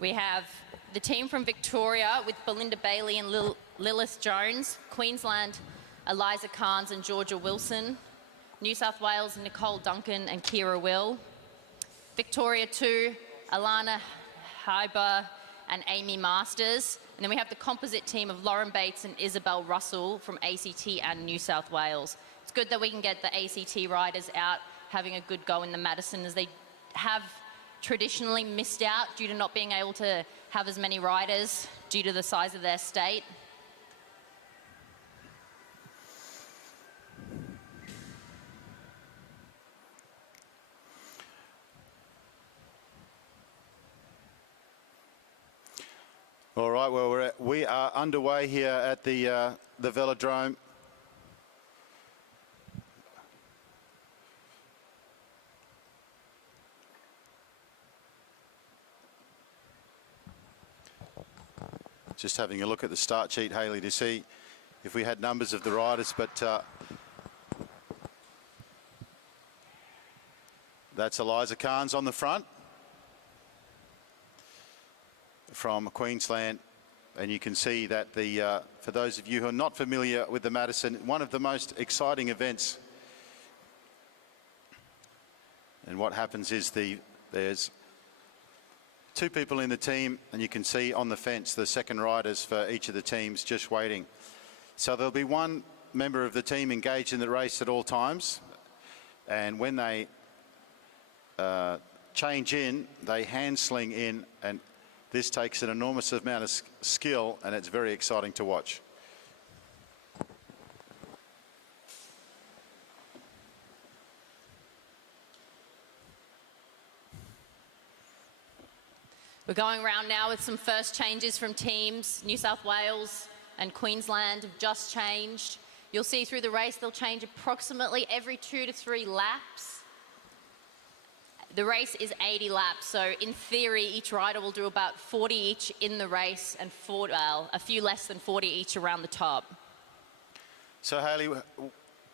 We have the team from Victoria with Belinda Bailey and Lilith Jones. Queensland, Eliza Carnes and Georgia Wilson. New South Wales, Nicole Duncan and Kira Will. Victoria 2, Alana Hyber and Amy Masters. And then we have the composite team of Lauren Bates and Isabel Russell from ACT and New South Wales. It's good that we can get the ACT riders out having a good go in the Madison, as they have traditionally missed out due to not being able to have as many riders due to the size of their state. All right, well, we are underway here at the Velodrome. Just having a look at the start sheet, Hayley, to see if we had numbers of the riders, but that's Eliza Carnes on the front from Queensland, and you can see that for those of you who are not familiar with the Madison, one of the most exciting events. And what happens is there's two people in the team, and you can see on the fence the second riders for each of the teams just waiting. So there'll be one member of the team engaged in the race at all times, and when they change in, they hand sling in, and this takes an enormous amount of skill, and it's very exciting to watch. We're going around now with some first changes from teams. New South Wales and Queensland have just changed. You'll see through the race they'll change approximately every 2 to 3 laps. The race is 80 laps, so in theory each rider will do about 40 each in the race and a few less than 40 each around the top. So Hayley,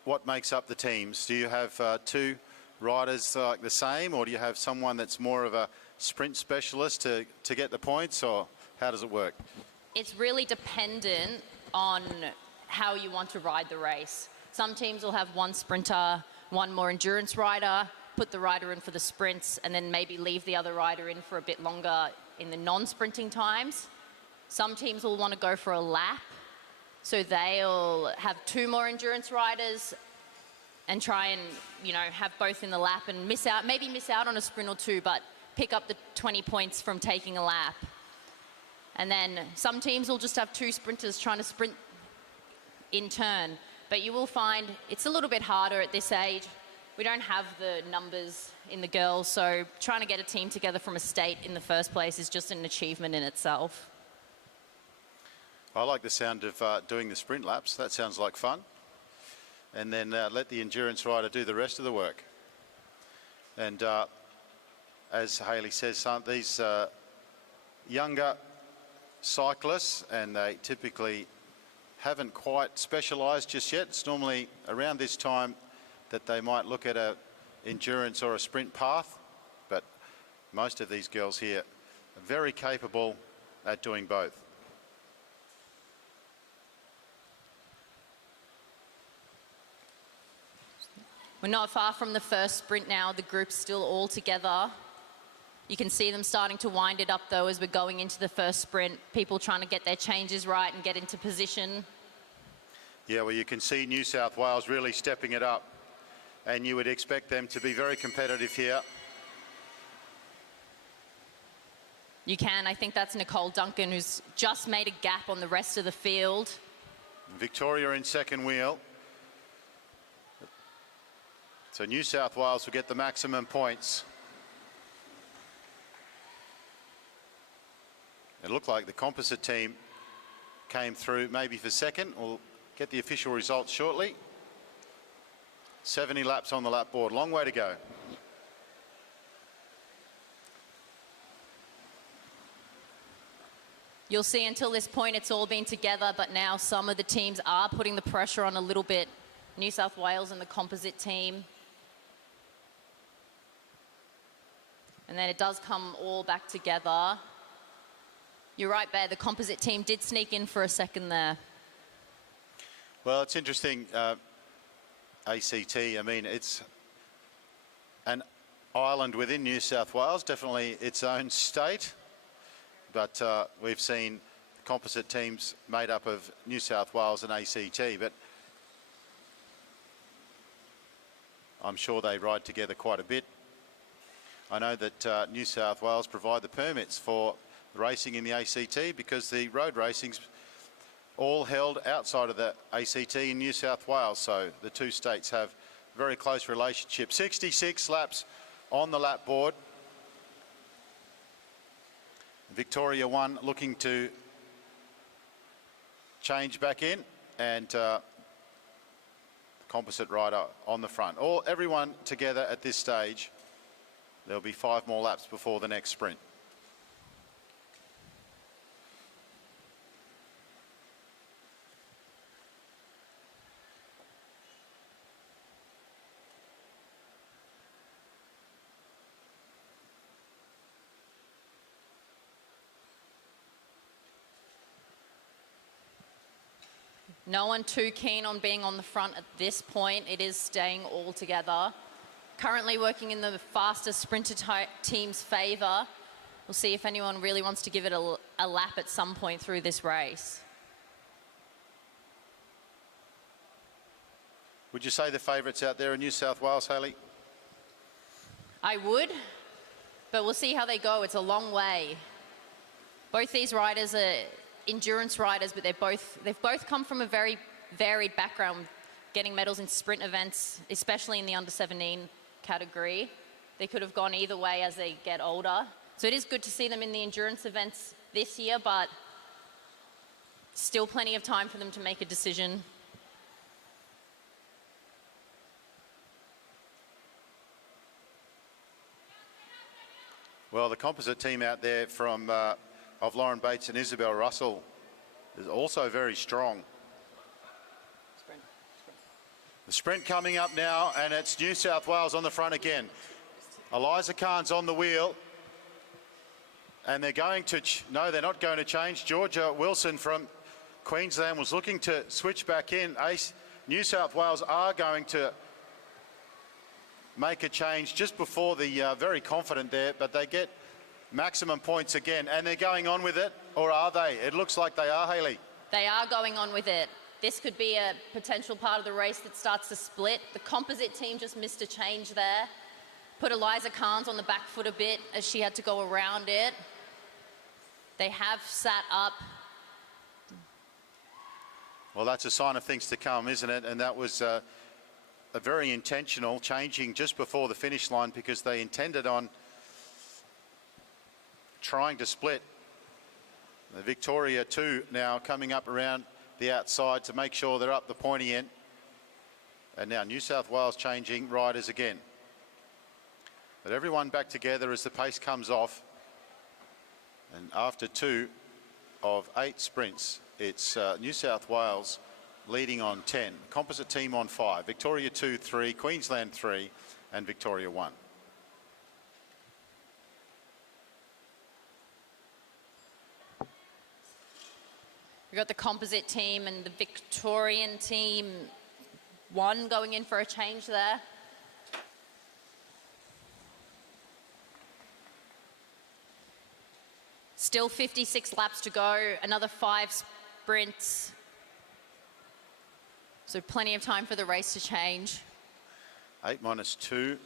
what makes up the teams? Do you have two riders like the same, or do you have someone that's more of a sprint specialist to get the points, or how does it work? It's really dependent on how you want to ride the race. Some teams will have one sprinter, one more endurance rider, put the rider in for the sprints, and then maybe leave the other rider in for a bit longer in the non-sprinting times. Some teams will want to go for a lap, so they'll have 2 more endurance riders and try and, have both in the lap and maybe miss out on a sprint or 2, but pick up the 20 points from taking a lap. And then some teams will just have 2 sprinters trying to sprint in turn. But you will find it's a little bit harder at this age. We don't have the numbers in the girls, so trying to get a team together from a state in the first place is just an achievement in itself. I like the sound of doing the sprint laps. That sounds like fun. And then let the endurance rider do the rest of the work. And as Hayley says, these younger cyclists, and they typically haven't quite specialised just yet. It's normally around this time that they might look at a endurance or a sprint path, but most of these girls here are very capable at doing both. We're not far from the first sprint now. The group's still all together. You can see them starting to wind it up though as we're going into the first sprint. People trying to get their changes right and get into position. Yeah, well, you can see New South Wales really stepping it up, and you would expect them to be very competitive here. You can. I think that's Nicole Duncan, who's just made a gap on the rest of the field. Victoria in second wheel. So New South Wales will get the maximum points. It looked like the composite team came through maybe for second. We'll get the official results shortly. 70 laps on the lap board, long way to go. You'll see until this point it's all been together, but now some of the teams are putting the pressure on a little bit. New South Wales and the composite team. And then it does come all back together. You're right, Bear. The composite team did sneak in for a second there. Well, it's interesting, ACT. I mean, it's an island within New South Wales, definitely its own state. But we've seen composite teams made up of New South Wales and ACT. But I'm sure they ride together quite a bit. I know that New South Wales provide the permits for racing in the ACT because the road racing's all held outside of the ACT in New South Wales. So the two states have a very close relationship. 66 laps on the lap board. Victoria 1 looking to change back in, and composite rider on the front. Everyone together at this stage. There'll be 5 more laps before the next sprint. No one too keen on being on the front at this point. It is staying all together. Currently working in the fastest sprinter team's favour. We'll see if anyone really wants to give it a lap at some point through this race. Would you say the favourites out there in New South Wales, Hayley? I would, but we'll see how they go. It's a long way. Both these riders are endurance riders, but they've both come from a very varied background, getting medals in sprint events, especially in the under 17 category. They could have gone either way as they get older. So it is good to see them in the endurance events this year, but still plenty of time for them to make a decision. Well, the composite team out there from of Lauren Bates and Isabel Russell is also very strong. The sprint coming up now, and it's New South Wales on the front again. Eliza Khan's on the wheel, and they're going to, no, they're not going to change. Georgia Wilson from Queensland was looking to switch back in. New South Wales are going to make a change just before the very confident there, but they get maximum points again, and they're going on with it, or are they? It looks like they are, Hayley. They are going on with it. This could be a potential part of the race that starts to split. The composite team just missed a change there. Put Eliza Khan's on the back foot a bit as she had to go around it. They have sat up. Well, that's a sign of things to come, isn't it? And that was a very intentional changing just before the finish line because they intended on trying to split. The Victoria 2 now coming up around the outside to make sure they're up the pointy end. And now New South Wales changing riders again. But everyone back together as the pace comes off. And after 2 of 8 sprints, it's New South Wales leading on 10. Composite team on 5. Victoria 2, 3, Queensland 3, and Victoria 1. We've got the composite team and the Victorian team, 1 going in for a change there. Still 56 laps to go, another 5 sprints. So plenty of time for the race to change. 8 minus 2.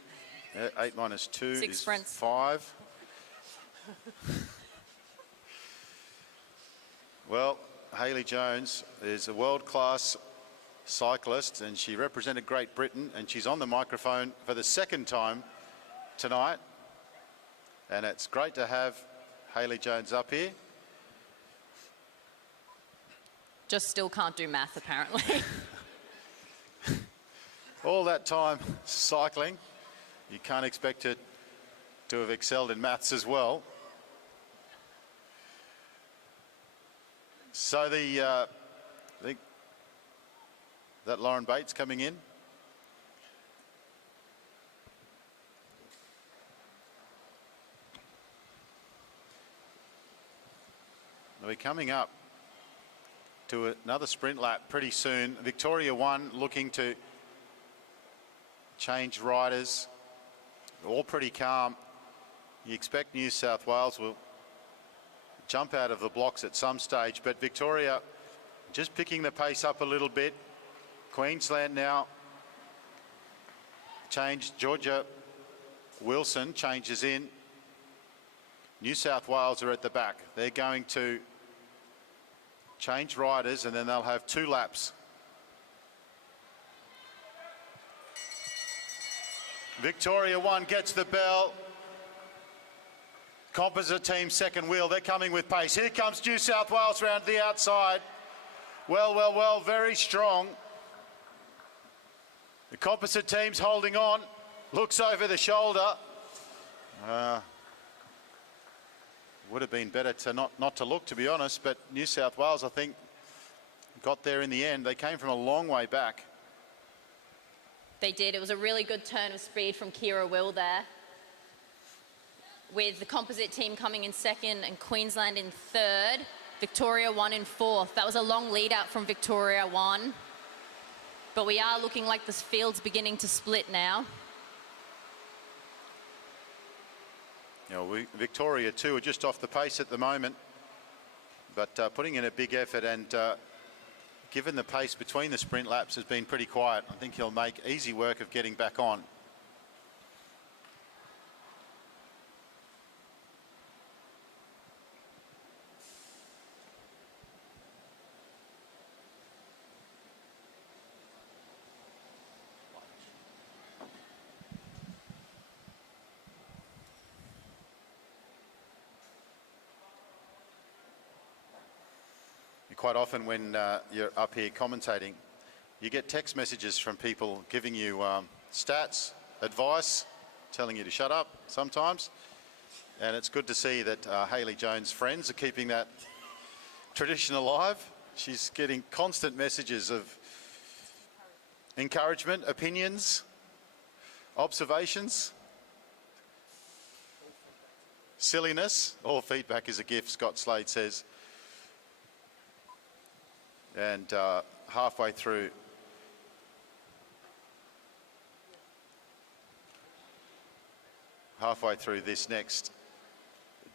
8 minus 2 6 is sprints. 5. Well, Hayley Jones is a world-class cyclist, and she represented Great Britain, and she's on the microphone for the 2nd time tonight. And it's great to have Hayley Jones up here. Just still can't do math, apparently. All that time cycling, you can't expect it to have excelled in maths as well. So I think that Lauren Bates coming in. We're coming up to another sprint lap pretty soon. Victoria 1 looking to change riders. All pretty calm. You expect New South Wales will jump out of the blocks at some stage, but Victoria just picking the pace up a little bit. Queensland now changed. Georgia Wilson changes in. New South Wales are at the back. They're going to change riders and then they'll have 2 laps. Victoria 1 gets the bell. Composite team second wheel. They're coming with pace. Here comes New South Wales round the outside. Well, very strong. The composite team's holding on. Looks over the shoulder. Would have been better to not to look, to be honest, but New South Wales, I think, got there in the end. They came from a long way back. They did. It was a really good turn of speed from Keirin Will there, with the composite team coming in second and Queensland in third. Victoria 1 in fourth. That was a long lead out from Victoria 1. But we are looking like this field's beginning to split now. You know, Victoria 2 are just off the pace at the moment, but putting in a big effort, and given the pace between the sprint laps has been pretty quiet, I think he'll make easy work of getting back on. Quite often when you're up here commentating, you get text messages from people giving you stats, advice, telling you to shut up sometimes. And it's good to see that Hayley Jones' friends are keeping that tradition alive. She's getting constant messages of encouragement, opinions, observations, silliness. All feedback is a gift, Scott Slade says. And halfway through this next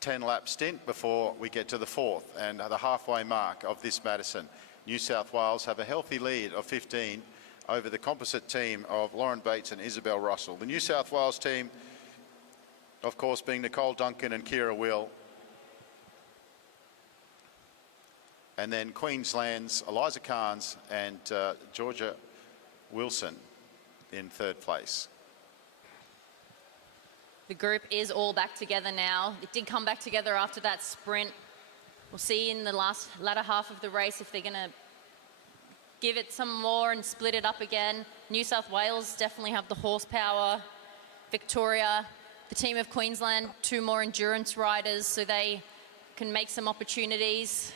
10-lap stint before we get to the fourth and the halfway mark of this Madison, New South Wales have a healthy lead of 15 over the composite team of Lauren Bates and Isabel Russell. The New South Wales team, of course, being Nicole Duncan and Keirin Will. And then Queensland's Eliza Carnes and Georgia Wilson in third place. The group is all back together now. It did come back together after that sprint. We'll see in the latter half of the race if they're going to give it some more and split it up again. New South Wales definitely have the horsepower. Victoria, the team of Queensland, 2 more endurance riders, so they can make some opportunities.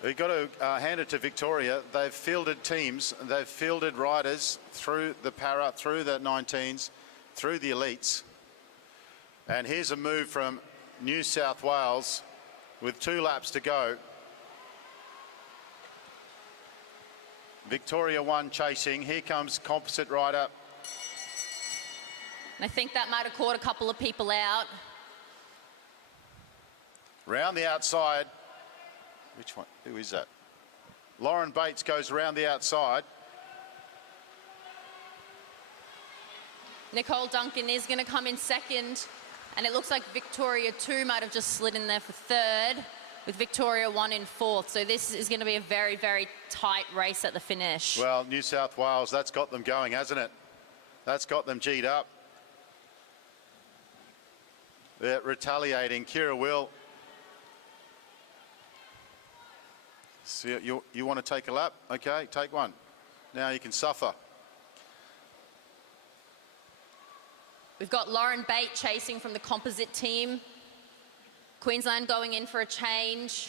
We've got to hand it to Victoria. They've fielded teams, they've fielded riders through the para, through the 19s, through the elites. And here's a move from New South Wales with 2 laps to go. Victoria 1 chasing. Here comes composite rider. And I think that might have caught a couple of people out. Round the outside. Which one? Who is that? Lauren Bates goes around the outside. Nicole Duncan is going to come in second, and it looks like Victoria 2 might have just slid in there for third, with Victoria 1 in fourth. So this is going to be a very, very tight race at the finish. Well, New South Wales, that's got them going, hasn't it? That's got them G'd up. They're retaliating. Keirin Will. So you want to take a lap? Okay, take one. Now you can suffer. We've got Lauren Bate chasing from the composite team. Queensland going in for a change.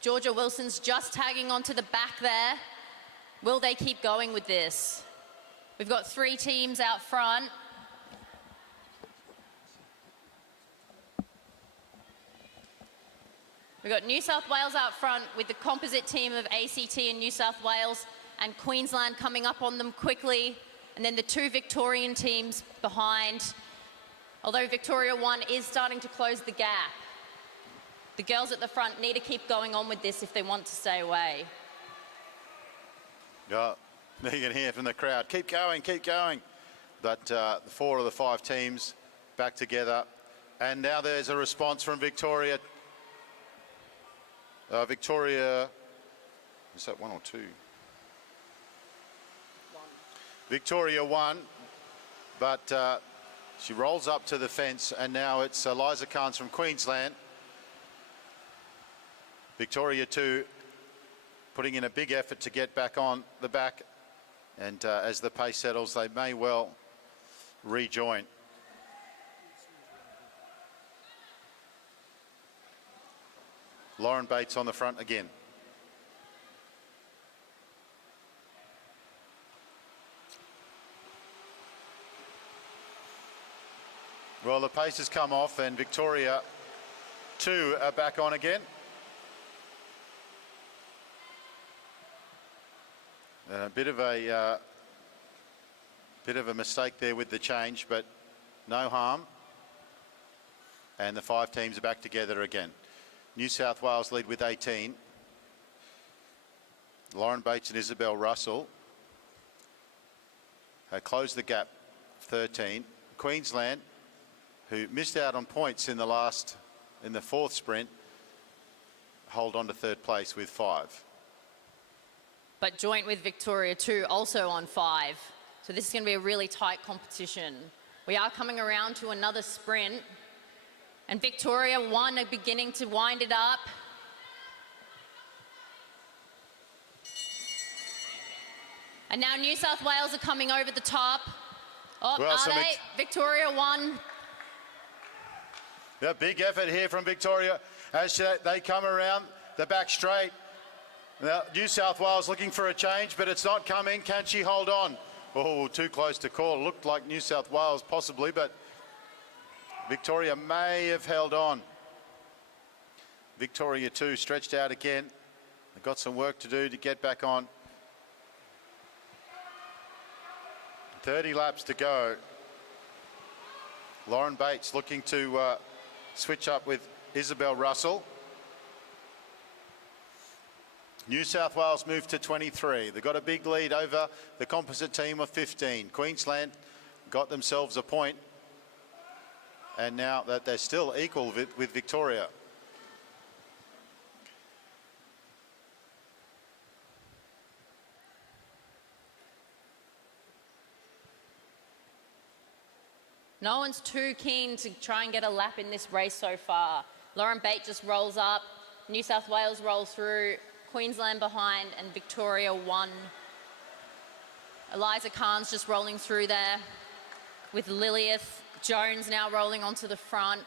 Georgia Wilson's just tagging onto the back there. Will they keep going with this? We've got 3 teams out front. We've got New South Wales out front with the composite team of ACT and New South Wales, and Queensland coming up on them quickly. And then the 2 Victorian teams behind. Although Victoria 1 is starting to close the gap. The girls at the front need to keep going on with this if they want to stay away. Yeah, you can hear from the crowd, keep going, keep going. But 4 of the 5 teams back together. And now there's a response from Victoria. Victoria, is that 1 or 2? 1. Victoria 1, but she rolls up to the fence, and now it's Liza Carnes from Queensland. Victoria 2 putting in a big effort to get back on the back, and as the pace settles, they may well rejoin. Lauren Bates on the front again. Well, the pace has come off, and Victoria 2 are back on again. A bit of a mistake there with the change, but no harm. And the 5 teams are back together again. New South Wales lead with 18. Lauren Bates and Isabel Russell closed the gap, 13. Queensland, who missed out on points in the 4th sprint, hold on to 3rd place with 5. But joint with Victoria 2, also on 5. So this is going to be a really tight competition. We are coming around to another sprint. And Victoria 1 are beginning to wind it up. And now New South Wales are coming over the top. Oh, well, are they? Victoria 1. Yeah, big effort here from Victoria as they come around the back straight. Now, New South Wales looking for a change, but it's not coming. Can she hold on? Oh, too close to call. Looked like New South Wales possibly, but Victoria may have held on. Victoria 2 stretched out again. They've got some work to do to get back on. 30 laps to go. Lauren Bates looking to switch up with Isabel Russell. New South Wales moved to 23. They've got a big lead over the composite team of 15. Queensland got themselves a point, and now that they're still equal with Victoria. No one's too keen to try and get a lap in this race so far. Lauren Bates just rolls up. New South Wales rolls through. Queensland behind, and Victoria 1. Liza Carnes just rolling through there with Lilith Jones now rolling onto the front.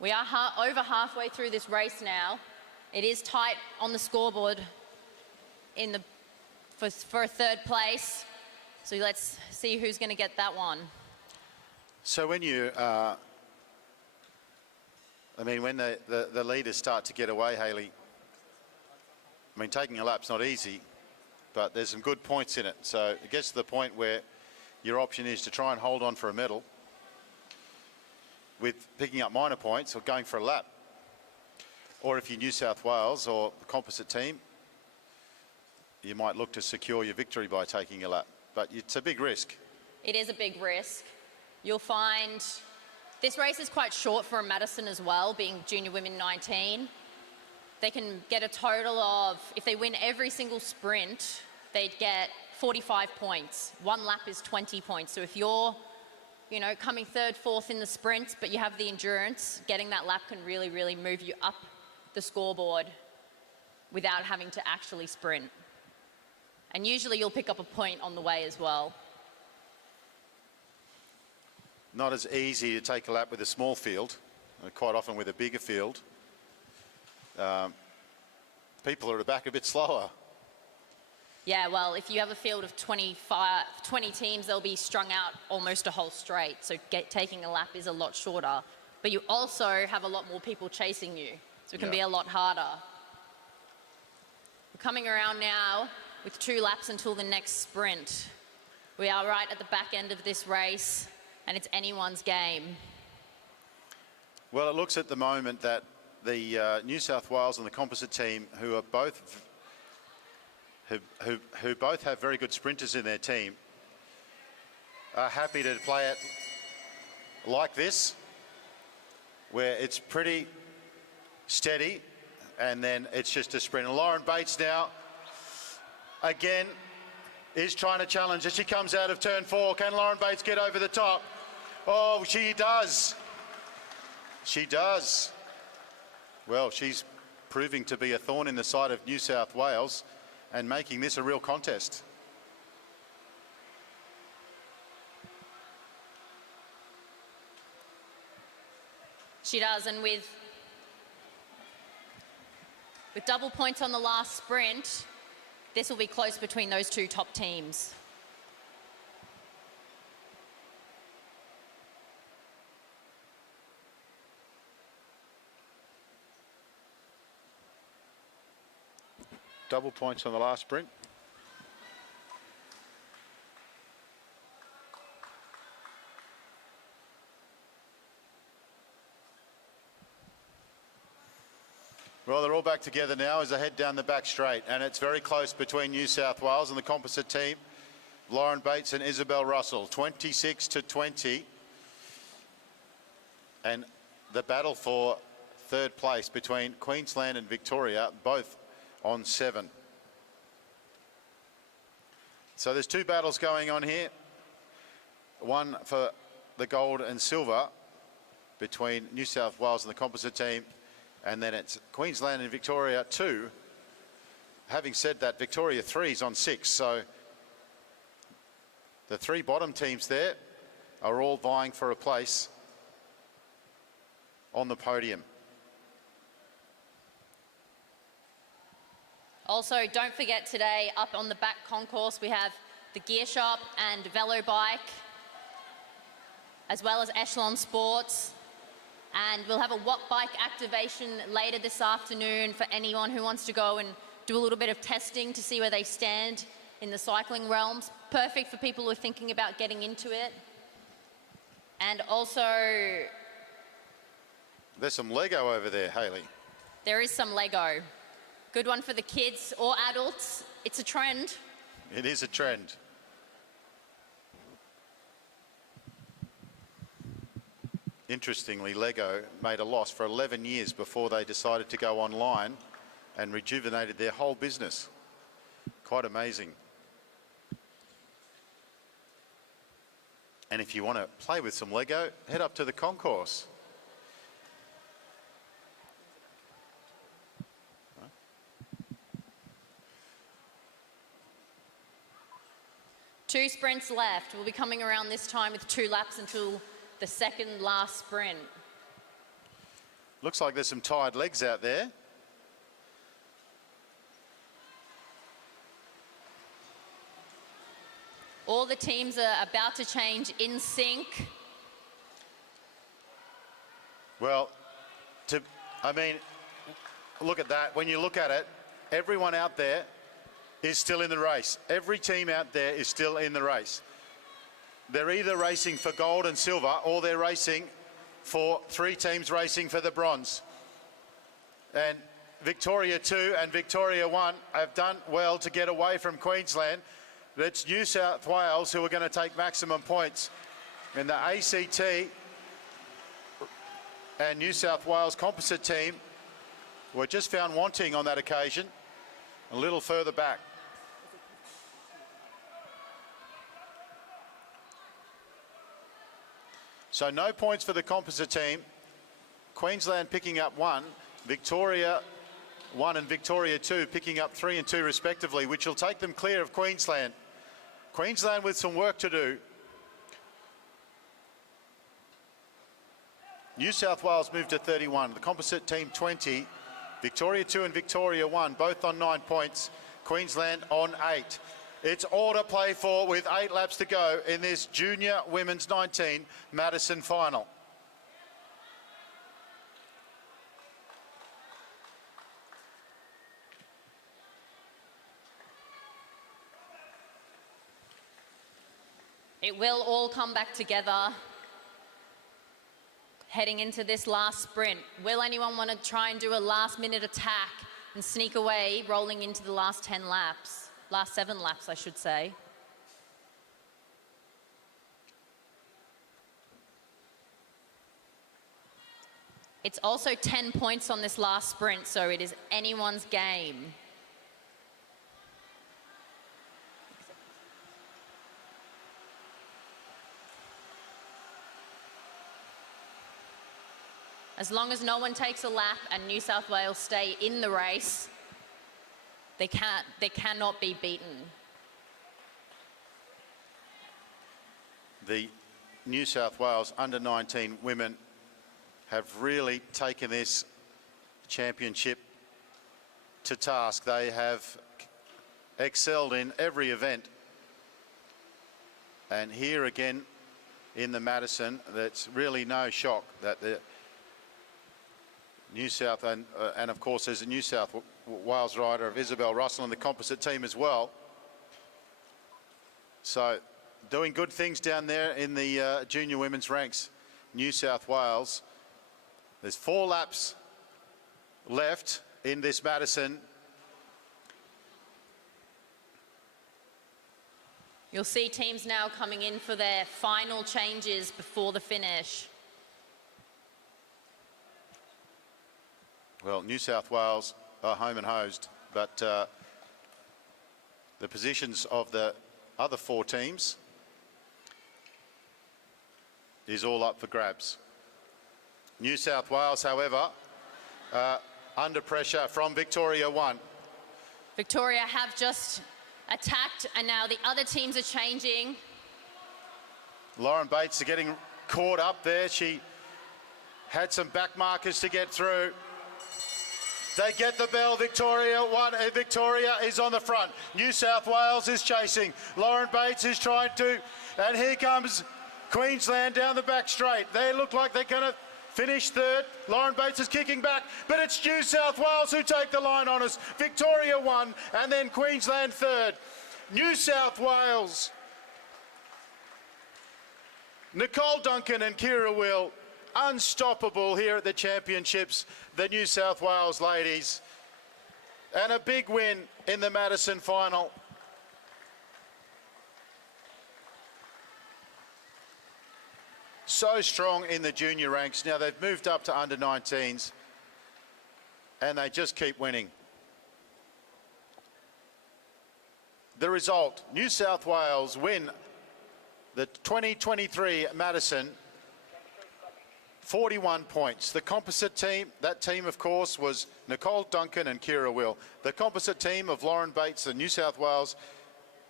We are over halfway through this race now. It is tight on the scoreboard for a 3rd place. So let's see who's going to get that one. So when you when the leaders start to get away, Hayley, taking a lap's not easy, but there's some good points in it. So it gets to the point where your option is to try and hold on for a medal with picking up minor points or going for a lap. Or if you're New South Wales or the composite team, you might look to secure your victory by taking a lap. But it's a big risk. It is a big risk. You'll find this race is quite short for a Madison as well, being junior women 19. They can get a total of, if they win every single sprint, they'd get 45 points. 1 lap is 20 points. So if you're, coming 3rd, 4th in the sprint, but you have the endurance, getting that lap can really, really move you up the scoreboard without having to actually sprint. And usually you'll pick up a point on the way as well. Not as easy to take a lap with a small field, quite often with a bigger field. people are back a bit slower. Yeah, well, if you have a field of 20 teams, they'll be strung out almost a whole straight. So taking a lap is a lot shorter. But you also have a lot more people chasing you. So it can be a lot harder. We're coming around now with 2 laps until the next sprint. We are right at the back end of this race, and it's anyone's game. Well, it looks at the moment that the New South Wales and the composite team, who both have very good sprinters in their team, are happy to play it like this, where it's pretty steady, and then it's just a sprint. And Lauren Bates now, again, is trying to challenge as she comes out of turn 4. Can Lauren Bates get over the top? Oh, she does. She does. Well, she's proving to be a thorn in the side of New South Wales and making this a real contest. She does, and with double points on the last sprint, this will be close between those 2 top teams. Double points on the last sprint. Well, they're all back together now as they head down the back straight, and it's very close between New South Wales and the composite team. Lauren Bates and Isabel Russell, 26-20. And the battle for 3rd place between Queensland and Victoria, both on 7. So there's 2 battles going on here. One for the gold and silver between New South Wales and the composite team, and then it's Queensland and Victoria 2. Having said that, Victoria 3 is on 6, so the 3 bottom teams there are all vying for a place on the podium. Also, don't forget today, up on the back concourse, we have the gear shop and velo bike, as well as Echelon Sports. And we'll have a watt bike activation later this afternoon for anyone who wants to go and do a little bit of testing to see where they stand in the cycling realms. Perfect for people who are thinking about getting into it. And also, there's some Lego over there, Hayley. There is some Lego. Good one for the kids or adults. It's a trend. It is a trend. Interestingly, Lego made a loss for 11 years before they decided to go online and rejuvenated their whole business. Quite amazing. And if you want to play with some Lego, head up to the concourse. Two sprints left. We'll be coming around this time with 2 laps until the second last sprint. Looks like there's some tired legs out there. All the teams are about to change in sync. Well, look at that. When you look at it, everyone out there is still in the race. Every team out there is still in the race. They're either racing for gold and silver, or they're racing for 3 teams racing for the bronze. And Victoria 2 and Victoria 1 have done well to get away from Queensland. It's New South Wales who are going to take maximum points. And the ACT and New South Wales composite team were just found wanting on that occasion, a little further back. So no points for the composite team. Queensland picking up 1, Victoria 1 and Victoria 2 picking up 3 and 2 respectively, which will take them clear of Queensland. Queensland with some work to do. New South Wales moved to 31, the composite team 20, Victoria 2 and Victoria 1, both on 9 points. Queensland on 8. It's all to play for with 8 laps to go in this Junior Women's 19 Madison final. It will all come back together heading into this last sprint. Will anyone want to try and do a last-minute attack and sneak away, rolling into the last 10 laps? Last 7 laps, I should say. It's also 10 points on this last sprint, so it is anyone's game. As long as no one takes a lap and New South Wales stay in the race, they cannot be beaten. The New South Wales under-19 women have really taken this championship to task. They have excelled in every event. And here again in the Madison, that's really no shock that the New South, and of course there's a New South Wales rider of Isabel Russell in the composite team as well. So doing good things down there in the junior women's ranks, New South Wales. There's 4 laps left in this Madison. You'll see teams now coming in for their final changes before the finish. Well, New South Wales are home and hosed, but the positions of the other 4 teams is all up for grabs. New South Wales, however, under pressure from Victoria 1. Victoria have just attacked, and now the other teams are changing. Lauren Bates are getting caught up there. She had some back markers to get through. They get the bell. Victoria is on the front. New South Wales is chasing. Lauren Bates is trying to, and here comes Queensland down the back straight. They look like they're going to finish third. Lauren Bates is kicking back, but it's New South Wales who take the line on us. Victoria 1, and then Queensland third. New South Wales. Nicole Duncan and Kira Will, unstoppable here at the championships, the New South Wales ladies. And a big win in the Madison final. So strong in the junior ranks. Now they've moved up to under-19s and they just keep winning. The result, New South Wales win the 2023 Madison, 41 points. The composite team, that team of course was Nicole Duncan and Kira Will. The composite team of Lauren Bates, the New South Wales,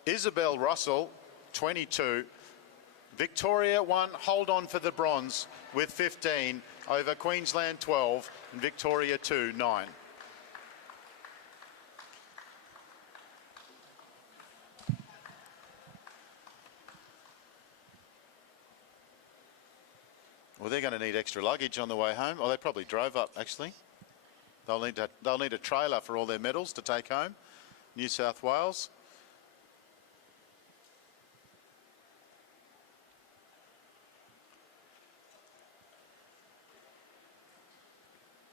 Isabel Russell, 22. Victoria 1, hold on for the bronze with 15 over Queensland 12 and Victoria 2, 9. Well, they're going to need extra luggage on the way home. Oh, they probably drove up, actually. They'll need a trailer for all their medals to take home. New South Wales.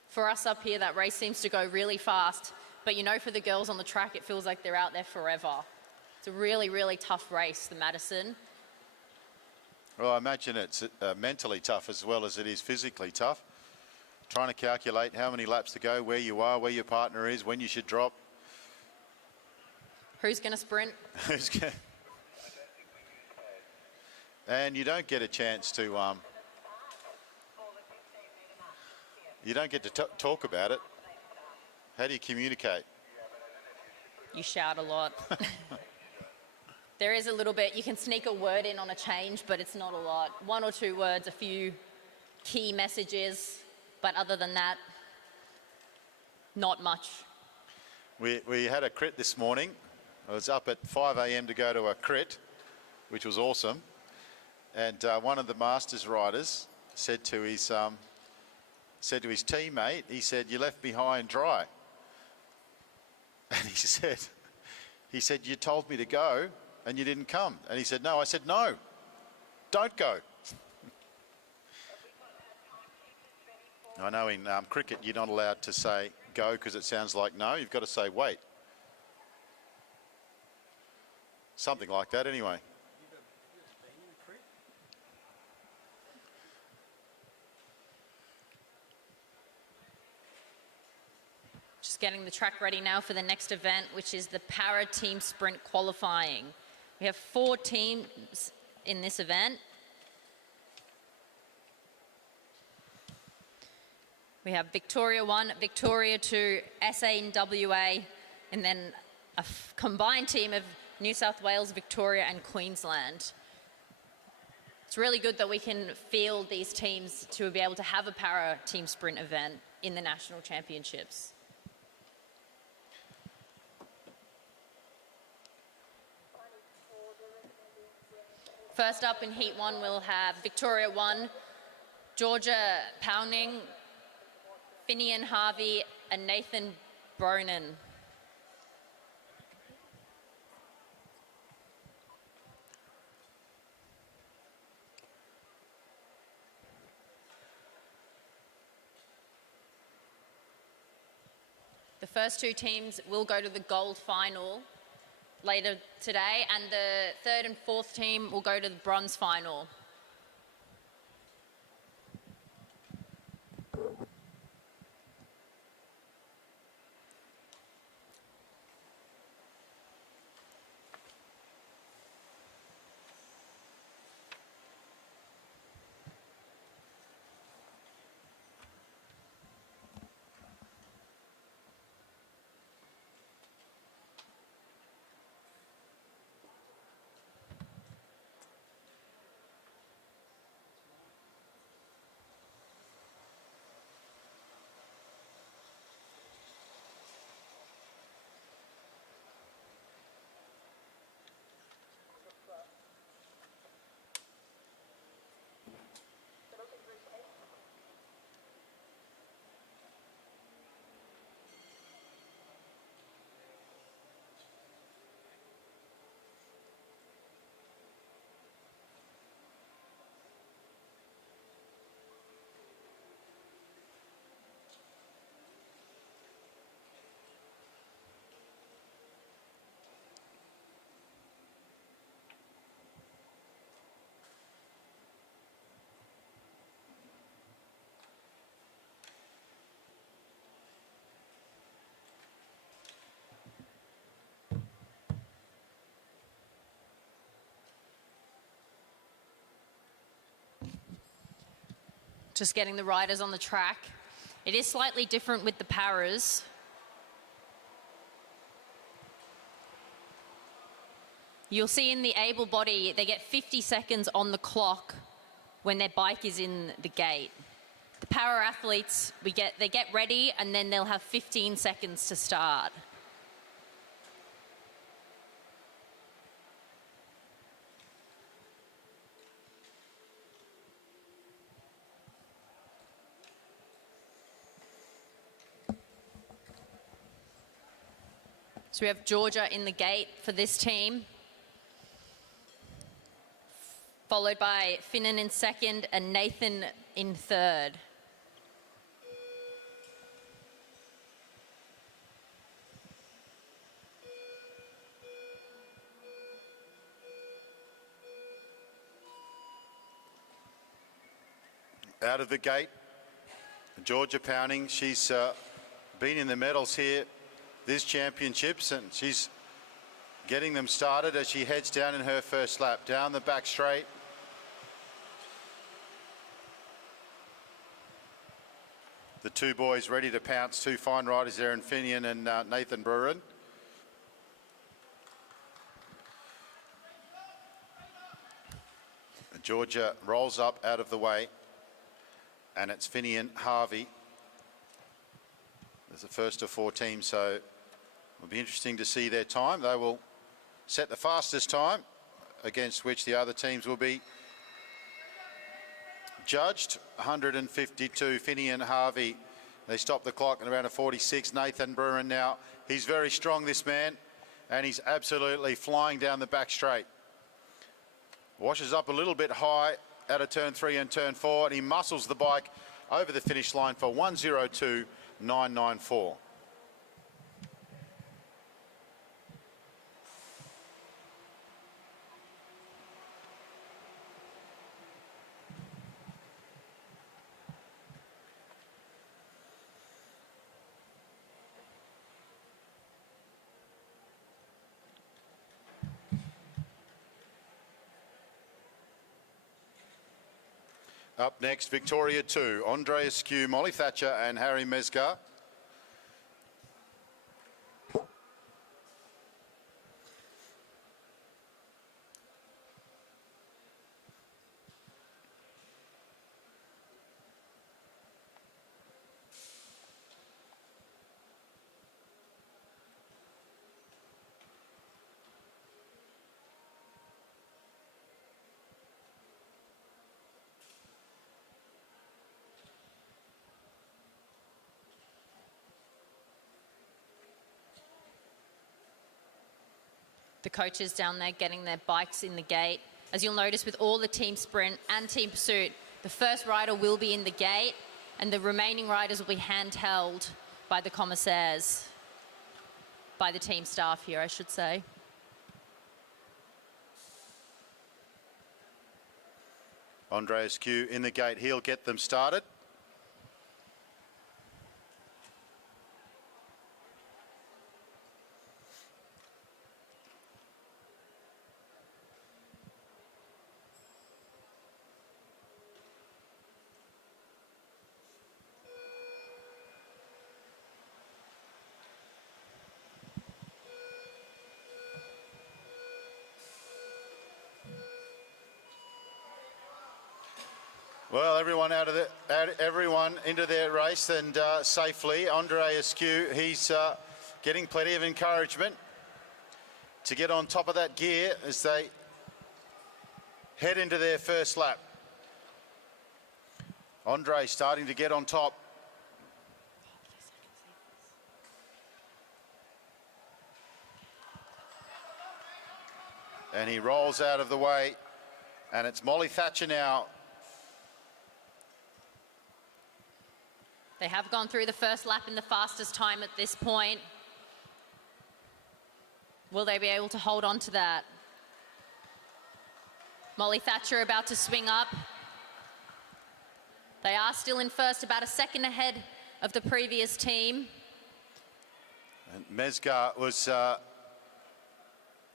For us up here, that race seems to go really fast. But you know, for the girls on the track, it feels like they're out there forever. It's a really, really tough race, the Madison. Well, I imagine it's mentally tough as well as it is physically tough. Trying to calculate how many laps to go, where you are, where your partner is, when you should drop. Who's going to sprint? And you don't get a chance to... you don't get to talk about it. How do you communicate? You shout a lot. There is a little bit, you can sneak a word in on a change, but it's not a lot. 1 or 2 words, a few key messages, but other than that, not much. We had a crit this morning. I was up at 5 a.m. to go to a crit, which was awesome. And one of the Masters riders said to his teammate, he said, "You left me high and dry." And he said, "You told me to go and you didn't come." And he said, "No." I said, "No, don't go." I know in cricket you're not allowed to say go because it sounds like no. You've got to say wait. Something like that anyway. Just getting the track ready now for the next event, which is the para team sprint qualifying. We have 4 teams in this event. We have Victoria 1, Victoria 2, SA and WA, and then a combined team of New South Wales, Victoria and Queensland. It's really good that we can field these teams to be able to have a para team sprint event in the national championships. First up in Heat 1, we'll have Victoria 1, Georgia Pounding, Finian Harvey and Nathan Bronan. The first 2 teams will go to the gold final later today, and the 3rd and 4th team will go to the bronze final. Just getting the riders on the track. It is slightly different with the paras. You'll see in the able body, they get 50 seconds on the clock when their bike is in the gate. The para athletes, they get ready and then they'll have 15 seconds to start. So we have Georgia in the gate for this team, followed by Finnan in 2nd and Nathan in 3rd. Out of the gate, Georgia Pounding. She's been in the medals here this championships, and she's getting them started as she heads down in her first lap. Down the back straight. The 2 boys ready to pounce. 2 fine riders there in Finian and Nathan Brurin. Georgia rolls up out of the way, and it's Finian Harvey There's the first of 4 teams, so it'll be interesting to see their time. They will set the fastest time, against which the other teams will be judged. 152, Finney and Harvey. They stop the clock at around a 46. Nathan Bruin now. He's very strong, this man, and he's absolutely flying down the back straight. Washes up a little bit high out of turn 3 and turn 4, and he muscles the bike over the finish line for 1:02.994. Up next, Victoria 2, Andre Askew, Molly Thatcher and Harry Mesgar. The coaches down there getting their bikes in the gate. As you'll notice with all the team sprint and team pursuit, the first rider will be in the gate and the remaining riders will be handheld by the commissaires, by the team staff here, I should say. Andre Askew in the gate, he'll get them started. Well, everyone everyone into their race and safely. Andre Askew, he's getting plenty of encouragement to get on top of that gear as they head into their first lap. Andre starting to get on top. And he rolls out of the way, and it's Molly Thatcher now. They have gone through the first lap in the fastest time at this point. Will they be able to hold on to that? Molly Thatcher about to swing up. They are still in first, about a second ahead of the previous team. And Mesgar was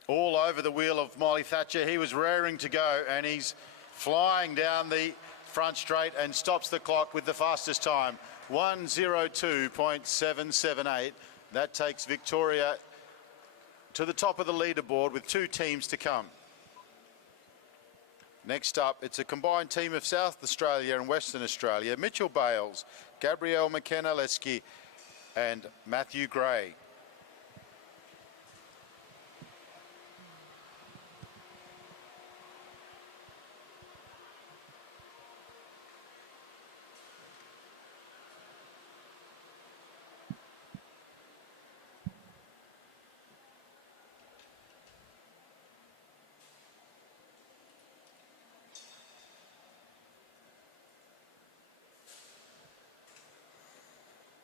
all over the wheel of Molly Thatcher. He was raring to go, and he's flying down the front straight and stops the clock with the fastest time. 1:02.778. That takes Victoria to the top of the leaderboard with 2 teams to come. Next up, it's a combined team of South Australia and Western Australia. Mitchell Bales, Gabrielle McKenna-Lesky and Matthew Gray.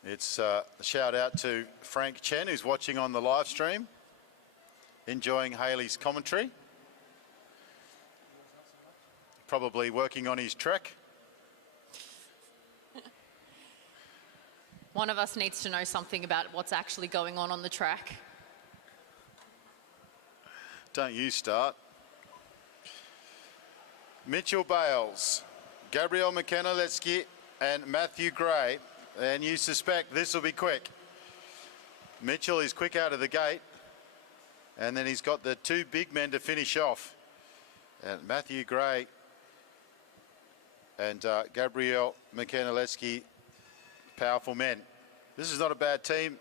It's a shout out to Frank Chen, who's watching on the live stream, enjoying Hayley's commentary. Probably working on his trek. One of us needs to know something about what's actually going on the track. Don't you start. Mitchell Bales, Gabrielle McKenna-Lesky and Matthew Gray. And you suspect this will be quick. Mitchell is quick out of the gate. And then he's got the 2 big men to finish off. And Matthew Gray and Gabrielle McKenna-Lesky, powerful men. This is not a bad team.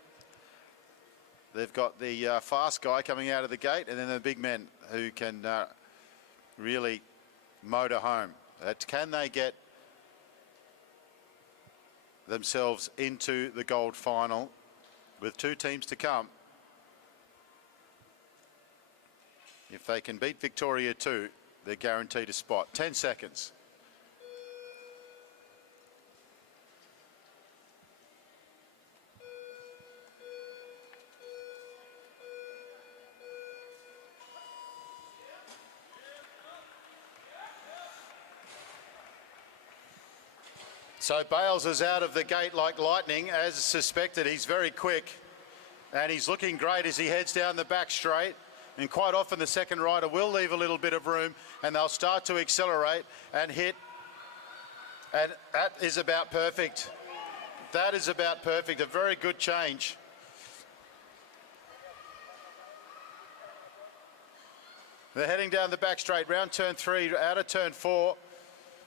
They've got the fast guy coming out of the gate, and then the big men who can really motor home. Can they get themselves into the gold final with 2 teams to come? If they can beat Victoria 2, they're guaranteed a spot. 10 seconds. So Bales is out of the gate like lightning, as suspected. He's very quick, and he's looking great as he heads down the back straight. And quite often the second rider will leave a little bit of room, and they'll start to accelerate and hit. And that is about perfect. That is about perfect. A very good change. They're heading down the back straight, round turn 3, out of turn 4.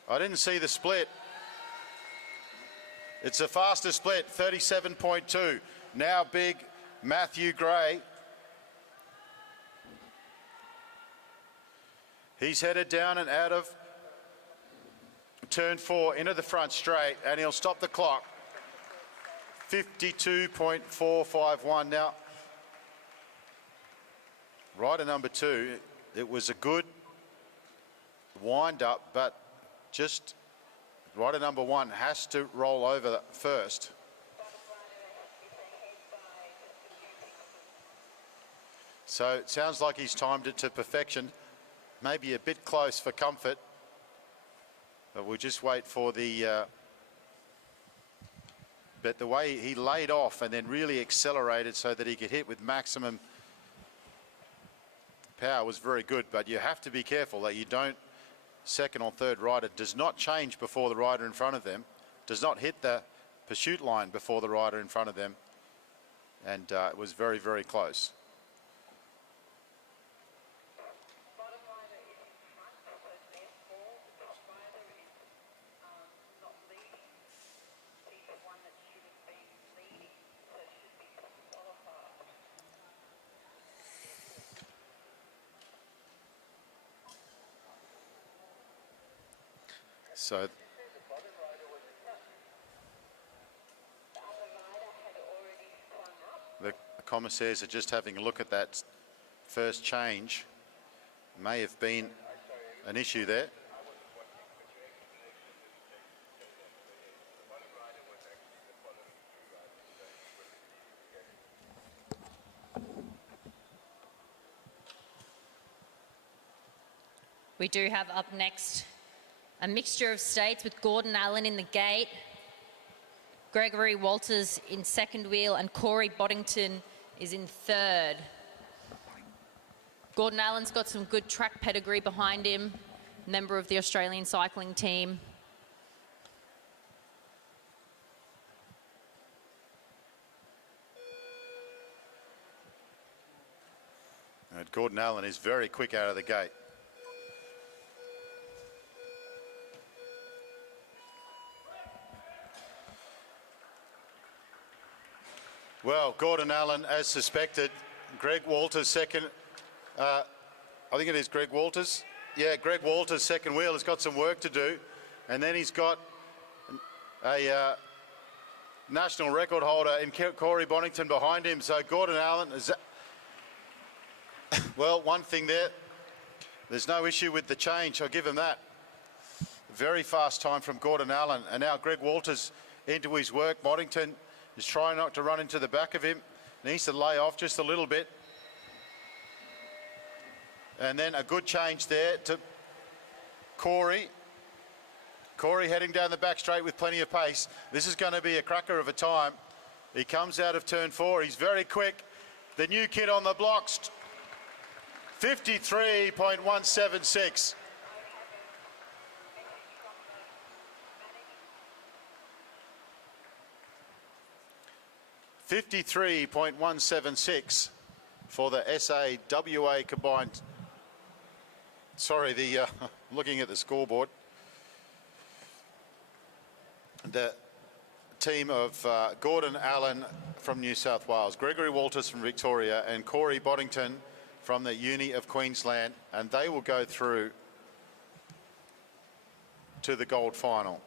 I didn't see the split. It's a faster split, 37.2. Now big Matthew Gray. He's headed down and out of turn 4 into the front straight, and he'll stop the clock. 52.451. Now, rider number 2, it was a good wind up, but just rider number 1 has to roll over first. So it sounds like he's timed it to perfection. Maybe a bit close for comfort, but we'll just wait for the but the way he laid off and then really accelerated so that he could hit with maximum power was very good. But you have to be careful that you don't, second or third rider does not change before the rider in front of them, does not hit the pursuit line before the rider in front of them, and it was very, very close. So the commissaires are just having a look at that first change. May have been an issue there. We do have up next a mixture of states with Gordon Allen in the gate, Gregory Walters in second wheel, and Corey Boddington is in third. Gordon Allen's got some good track pedigree behind him, member of the Australian cycling team. And Gordon Allen is very quick out of the gate. Well, Gordon Allen, as suspected, Greg Walters second. I think it is Greg Walters. Yeah, Greg Walters second wheel has got some work to do, and then he's got a national record holder in Corey Boddington behind him. So Gordon Allen is, well, one thing there, there's no issue with the change. I'll give him that. Very fast time from Gordon Allen, and now Greg Walters into his work. Boddington is trying not to run into the back of him. Needs to lay off just a little bit. And then a good change there to Corey. Corey heading down the back straight with plenty of pace. This is going to be a cracker of a time. He comes out of turn 4. He's very quick. The new kid on the blocks, 53.176. 53.176 for the SA-WA combined. Sorry, looking at the scoreboard. The team of Gordon Allen from New South Wales, Gregory Walters from Victoria, and Corey Boddington from the Uni of Queensland, and they will go through to the gold final.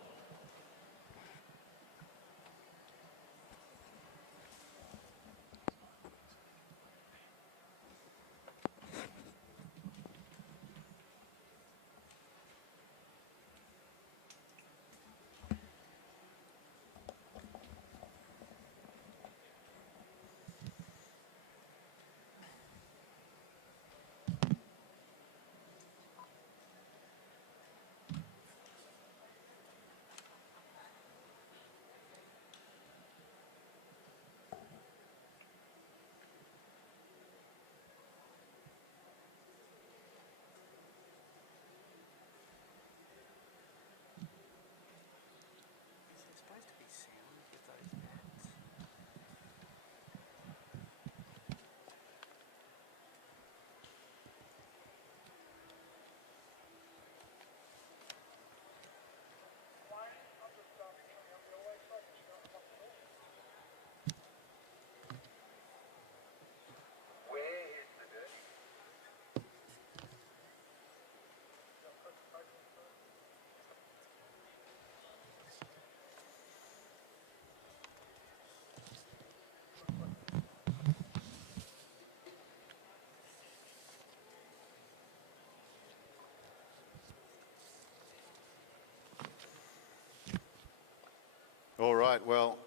All right, well,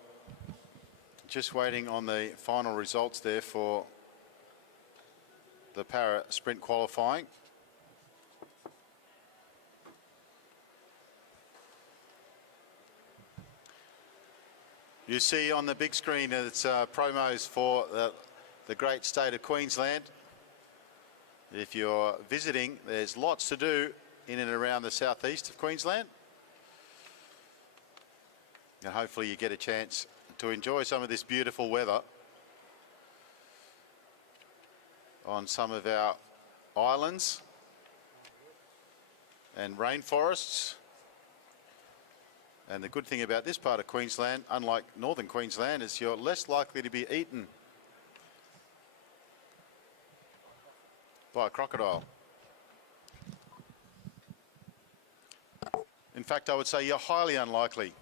just waiting on the final results there for the para sprint qualifying. You see on the big screen it's promos for the great state of Queensland. If you're visiting, there's lots to do in and around the southeast of Queensland. And hopefully you get a chance to enjoy some of this beautiful weather on some of our islands and rainforests. And the good thing about this part of Queensland, unlike northern Queensland, is you're less likely to be eaten by a crocodile. In fact, I would say you're highly unlikely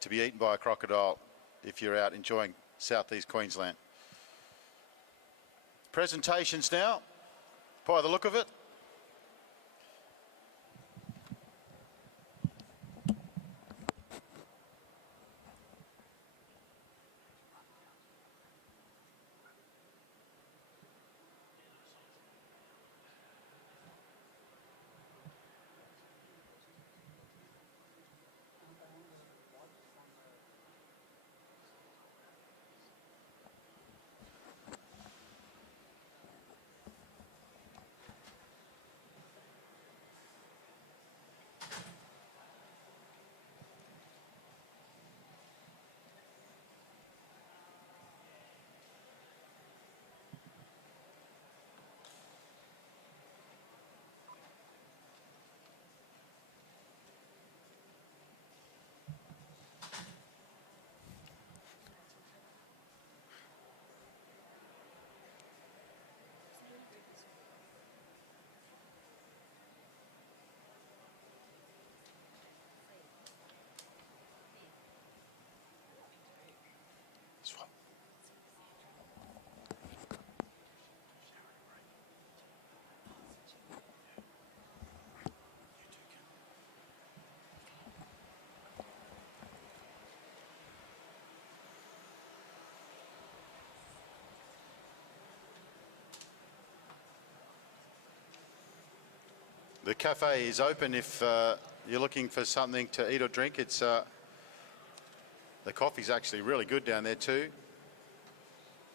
to be eaten by a crocodile if you're out enjoying southeast Queensland. Presentations now, by the look of it. The cafe is open if you're looking for something to eat or drink. It's the coffee's actually really good down there too.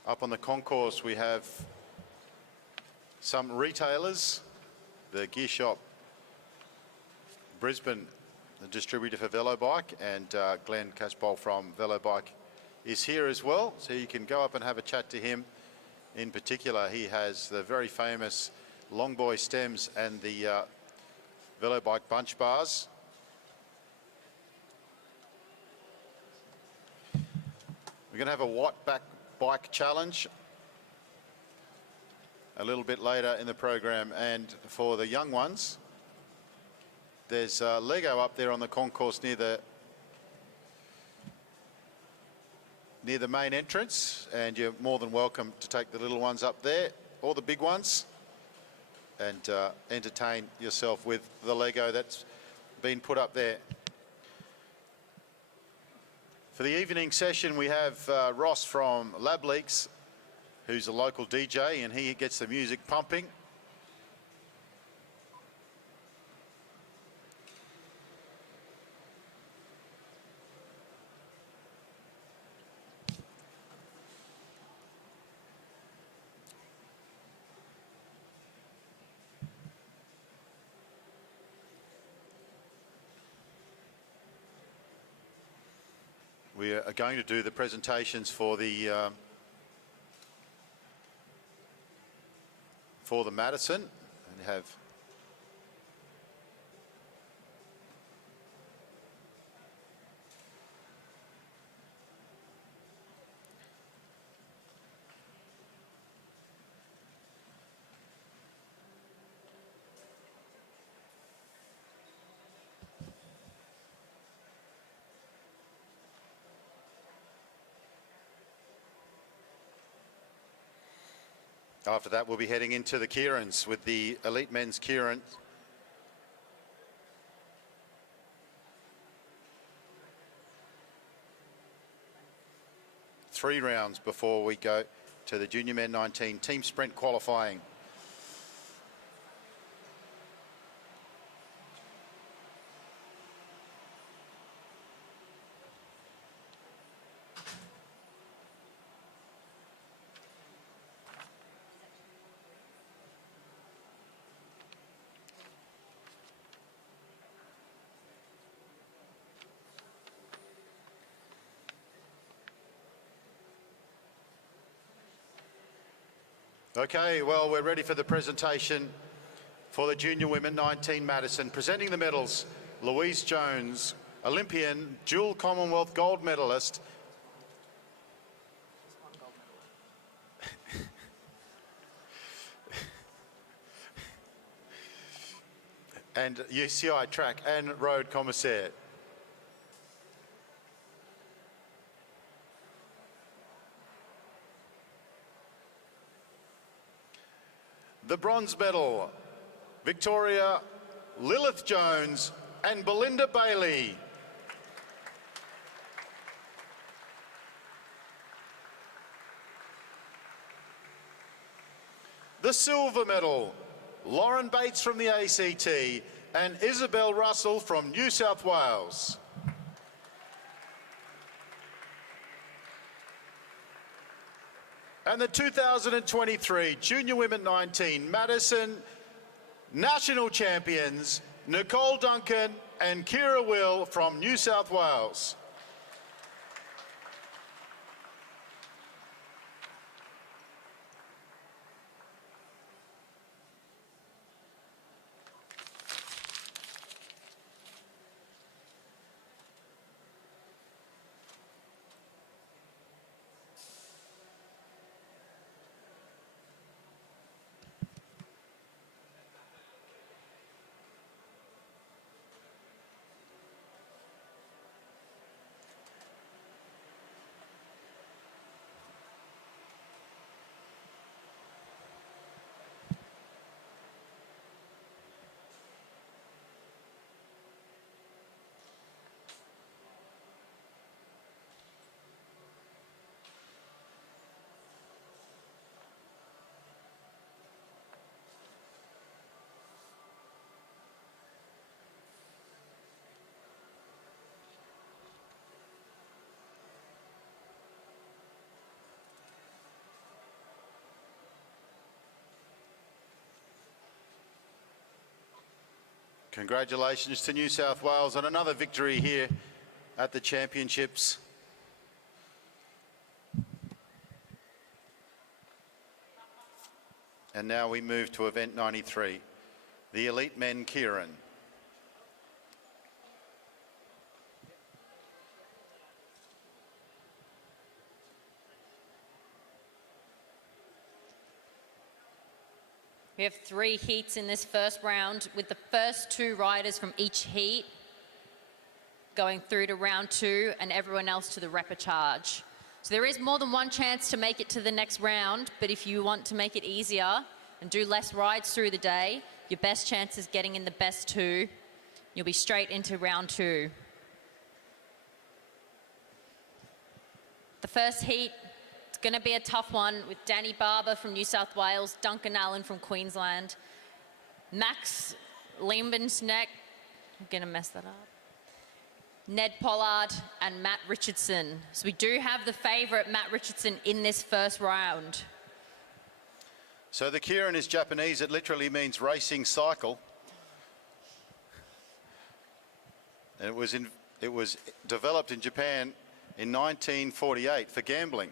Up on the concourse we have some retailers. The gear shop Brisbane, the distributor for Velobike, and Glenn Cashbowl from Velobike is here as well. So you can go up and have a chat to him. In particular, he has the very famous Longboy stems and the Velobike bunch bars. We're going to have a white back bike challenge a little bit later in the program. And for the young ones, there's Lego up there on the concourse near the main entrance, and you're more than welcome to take the little ones up there, or the big ones, and entertain yourself with the Lego that's been put up there. For the evening session, we have Ross from Lab Leaks, who's a local DJ, and he gets the music pumping. We are going to do the presentations for the Madison, and have after that, we'll be heading into the keirins with the elite men's keirin. Three rounds before we go to the junior men 19 team sprint qualifying. Okay, well, we're ready for the presentation for the junior women 19 Madison. Presenting the medals, Louise Jones, Olympian, dual Commonwealth gold medalist. And UCI track and road commissaire. The bronze medal, Victoria, Lilith Jones and Belinda Bailey. The silver medal, Lauren Bates from the ACT and Isabel Russell from New South Wales. And the 2023 Junior Women 19 Madison National Champions, Nicole Duncan and Kira Will from New South Wales. Congratulations to New South Wales on another victory here at the Championships. And now we move to event 93, the elite men keirin. We have 3 heats in this first round, with the first 2 riders from each heat going through to round 2 and everyone else to the repechage. So there is more than one chance to make it to the next round, but if you want to make it easier and do less rides through the day, your best chance is getting in the best 2. You'll be straight into round 2. The first heat, it's going to be a tough one with Danny Barber from New South Wales, Duncan Allen from Queensland, Max Limbensneck, I'm going to mess that up, Ned Pollard and Matt Richardson. So we do have the favourite, Matt Richardson, in this first round. So the keirin is Japanese. It literally means racing cycle. And it was developed in Japan in 1948 for gambling.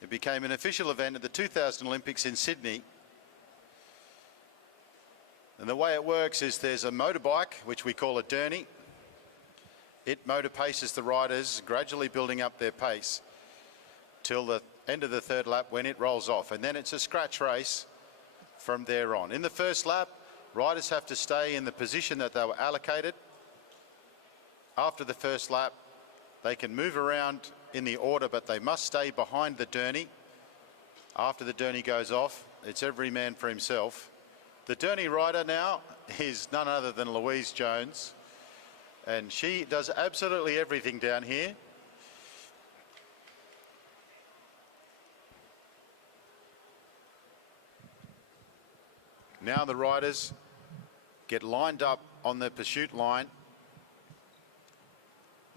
It became an official event at the 2000 Olympics in Sydney. And the way it works is there's a motorbike, which we call a derny. It motor paces the riders, gradually building up their pace till the end of the 3rd lap when it rolls off. And then it's a scratch race from there on. In the first lap, riders have to stay in the position that they were allocated. After the first lap, they can move around in the order, but they must stay behind the derny. After the derny goes off, it's every man for himself. The derny rider now is none other than Louise Jones, and she does absolutely everything down here. Now the riders get lined up on the pursuit line.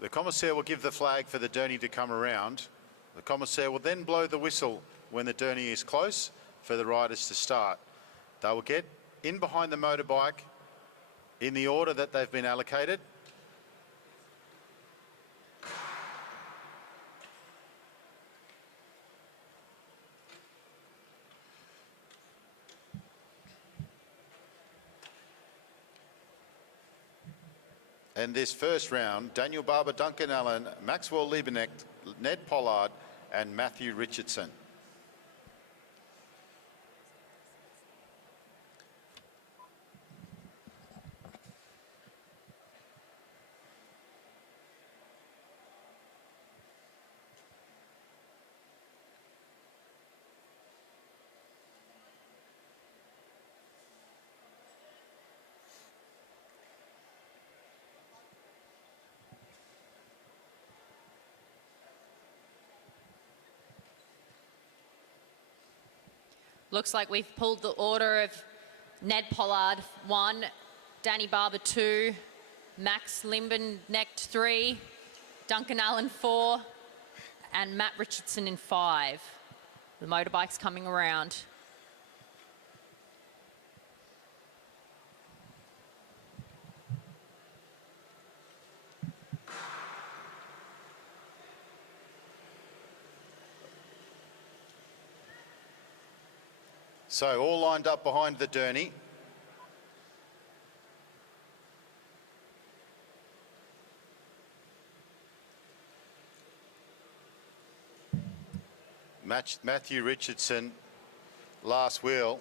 The commissaire will give the flag for the derny to come around. The commissaire will then blow the whistle when the derny is close for the riders to start. They will get in behind the motorbike in the order that they've been allocated. And this first round, Daniel Barber, Duncan Allen, Maxwell Lieberknecht, Ned Pollard and Matthew Richardson. Looks like we've pulled the order of Ned Pollard 1, Danny Barber 2, Max Limbensnecht 3, Duncan Allen 4, and Matt Richardson in 5. The motorbike's coming around. So all lined up behind the derny. Matthew Richardson, last wheel.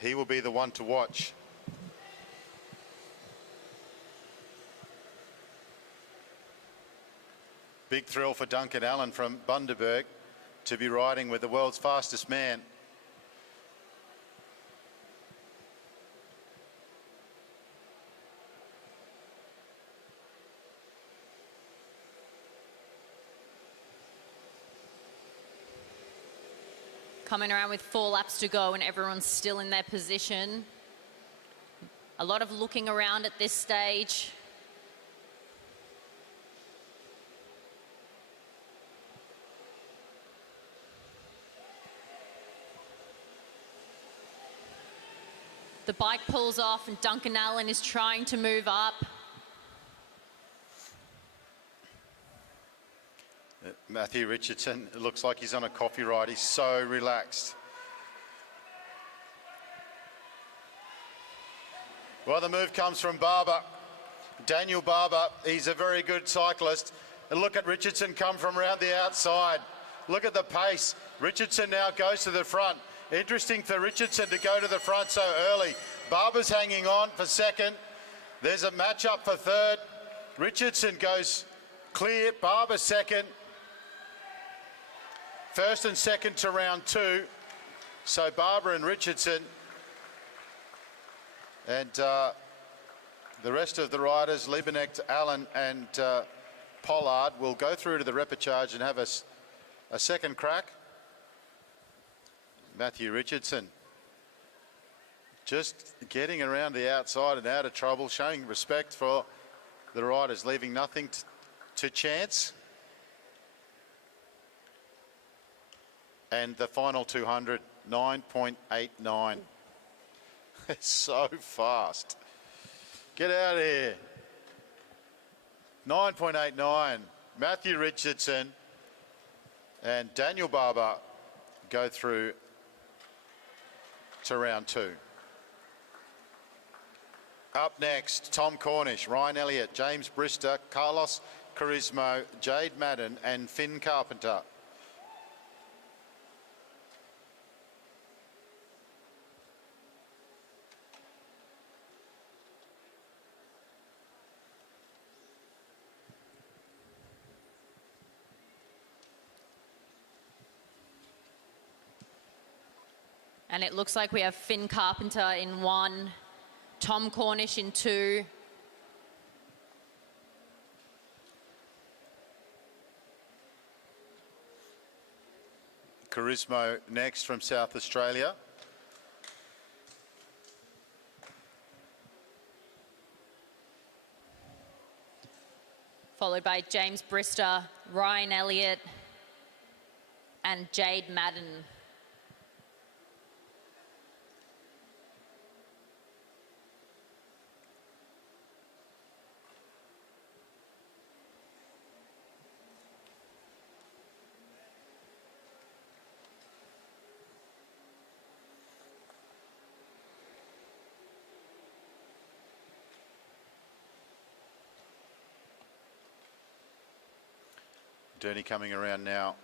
He will be the one to watch. Big thrill for Duncan Allen from Bundaberg to be riding with the world's fastest man. Coming around with 4 laps to go and everyone's still in their position. A lot of looking around at this stage. The bike pulls off and Duncan Allen is trying to move up. Matthew Richardson, it looks like he's on a coffee ride. He's so relaxed. Well, the move comes from Barber. Daniel Barber, he's a very good cyclist. And look at Richardson come from around the outside. Look at the pace. Richardson now goes to the front. Interesting for Richardson to go to the front so early. Barber's hanging on for second. There's a match-up for third. Richardson goes clear. Barber second. First and second to round 2. So Barber and Richardson. And the rest of the riders, Liebenecht, Allen and Pollard, will go through to the repechage and have a second crack. Matthew Richardson just getting around the outside and out of trouble, showing respect for the riders, leaving nothing to chance. And the final 200, 9.89. It's so fast. Get out of here. 9.89. Matthew Richardson and Daniel Barber go through to round 2. Up next, Tom Cornish, Ryan Elliott, James Brister, Carlos Carismo, Jade Madden and Finn Carpenter. And it looks like we have Finn Carpenter in 1, Tom Cornish in 2. Carismo next from South Australia. Followed by James Brister, Ryan Elliott and Jade Madden. Derny coming around now.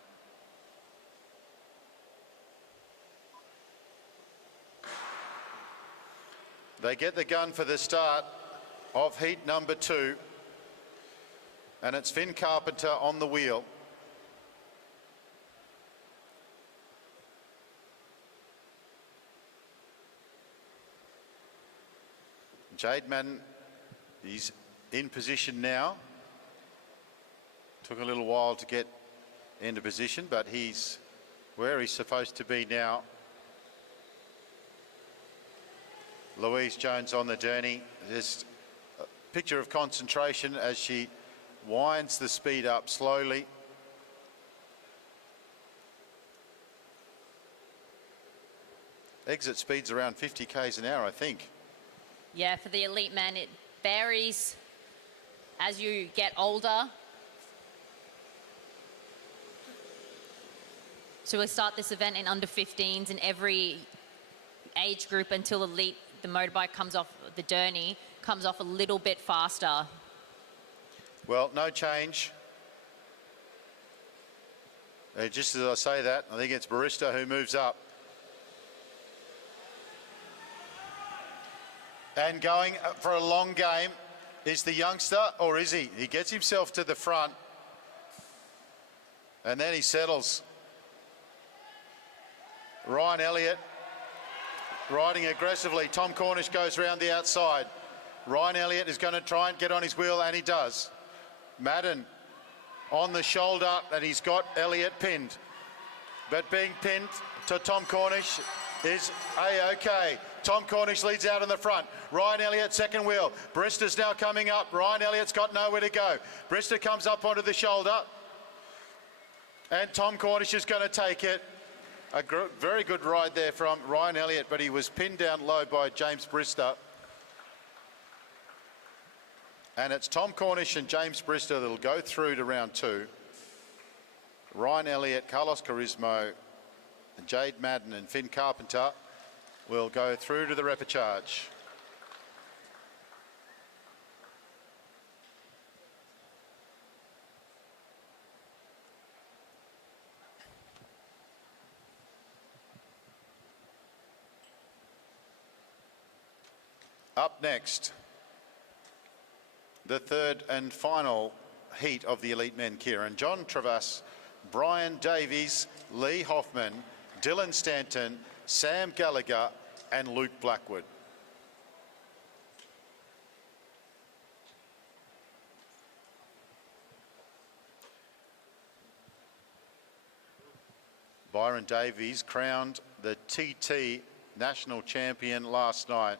They get the gun for the start of heat number 2. And it's Finn Carpenter on the wheel. Jade Madden, he's in position now. Took a little while to get into position, but he's where he's supposed to be now. Louise Jones on the journey. Just a picture of concentration as she winds the speed up slowly. Exit speed's around 50 k's an hour, I think. Yeah, for the elite men, it varies as you get older. So we'll start this event in under 15s in every age group until elite, the motorbike comes off, the Derny comes off a little bit faster. Well, no change. Just as I say that, I think it's Barista who moves up. And going for a long game is the youngster, or is he? He gets himself to the front and then he settles. Ryan Elliott riding aggressively. Tom Cornish goes around the outside. Ryan Elliott is going to try and get on his wheel, and he does. Madden on the shoulder, and he's got Elliott pinned. But being pinned to Tom Cornish is A-OK. Tom Cornish leads out in the front. Ryan Elliott second wheel. Brister's now coming up. Ryan Elliott's got nowhere to go. Brister comes up onto the shoulder. And Tom Cornish is going to take it. A very good ride there from Ryan Elliott, but he was pinned down low by James Brister. And it's Tom Cornish and James Brister that'll go through to round 2. Ryan Elliott, Carlos Carismo, and Jade Madden and Finn Carpenter will go through to the repechage. Up next, the third and final heat of the elite men, keirin. John Travas, Brian Davies, Lee Hoffman, Dylan Stanton, Sam Gallagher and Luke Blackwood. Byron Davies crowned the TT national champion last night.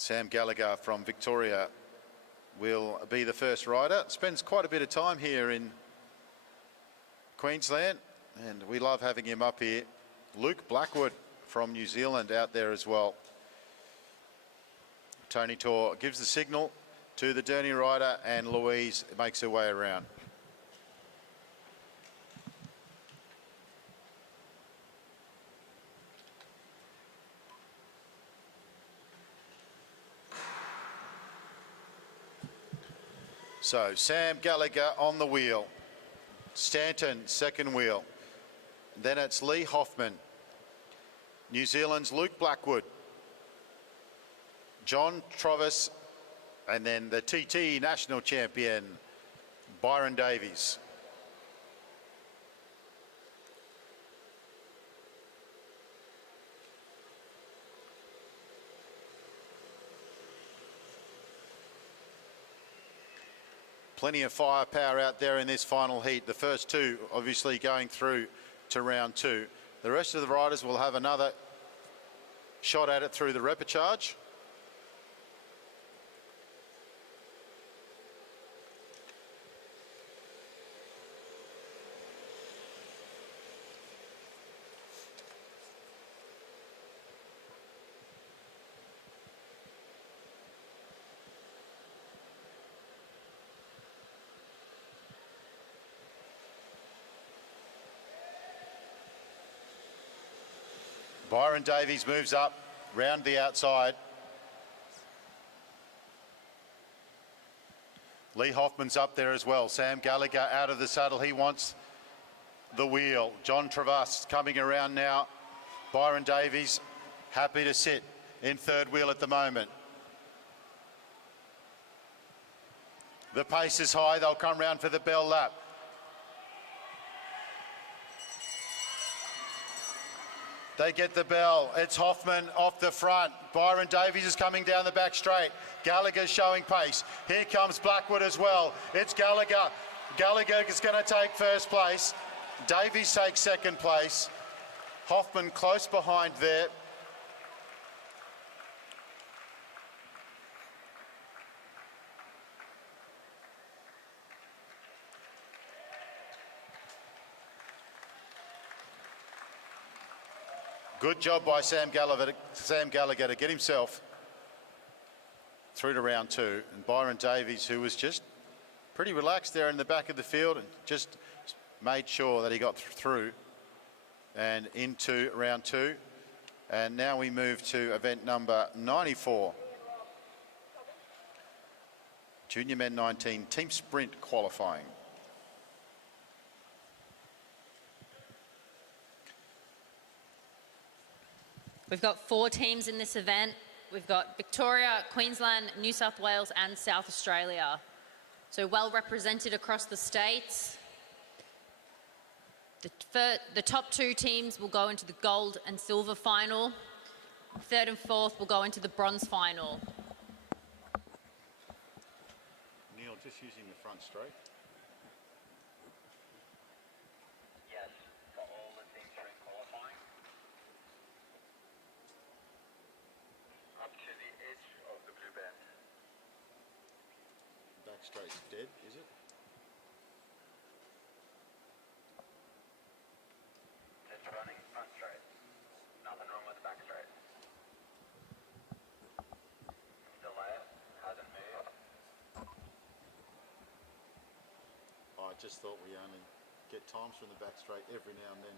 Sam Gallagher from Victoria will be the first rider. Spends quite a bit of time here in Queensland, and we love having him up here. Luke Blackwood from New Zealand out there as well. Tony Tor gives the signal to the Derny rider, and Louise makes her way around. So Sam Gallagher on the wheel, Stanton second wheel, then it's Lee Hoffman, New Zealand's Luke Blackwood, John Travas, and then the TT national champion Byron Davies. Plenty of firepower out there in this final heat. The first two obviously going through to round two. The rest of the riders will have another shot at it through the repechage. Byron Davies moves up round the outside. Lee Hoffman's up there as well. Sam Gallagher out of the saddle. He wants the wheel. John Travas coming around now. Byron Davies happy to sit in third wheel at the moment. The pace is high. They'll come round for the bell lap. They get the bell. It's Hoffman off the front. Byron Davies is coming down the back straight. Gallagher's showing pace. Here comes Blackwood as well. It's Gallagher. Gallagher is going to take first place. Davies takes second place. Hoffman close behind there. Good job by Sam Gallagher to get himself through to round two. And Byron Davies, who was just pretty relaxed there in the back of the field and just made sure that he got through and into round two. And now we move to event number 94. Junior Men 19 team sprint qualifying. We've got 4 teams in this event. We've got Victoria, Queensland, New South Wales and South Australia. So well represented across the states. The top 2 teams will go into the gold and silver final. Third and fourth will go into the bronze final. Neil, just using the front straight. Straight's dead, is it? Just running front straight. Nothing wrong with the back straight. Delay it. Hasn't just thought we only get times from the back straight every now and then.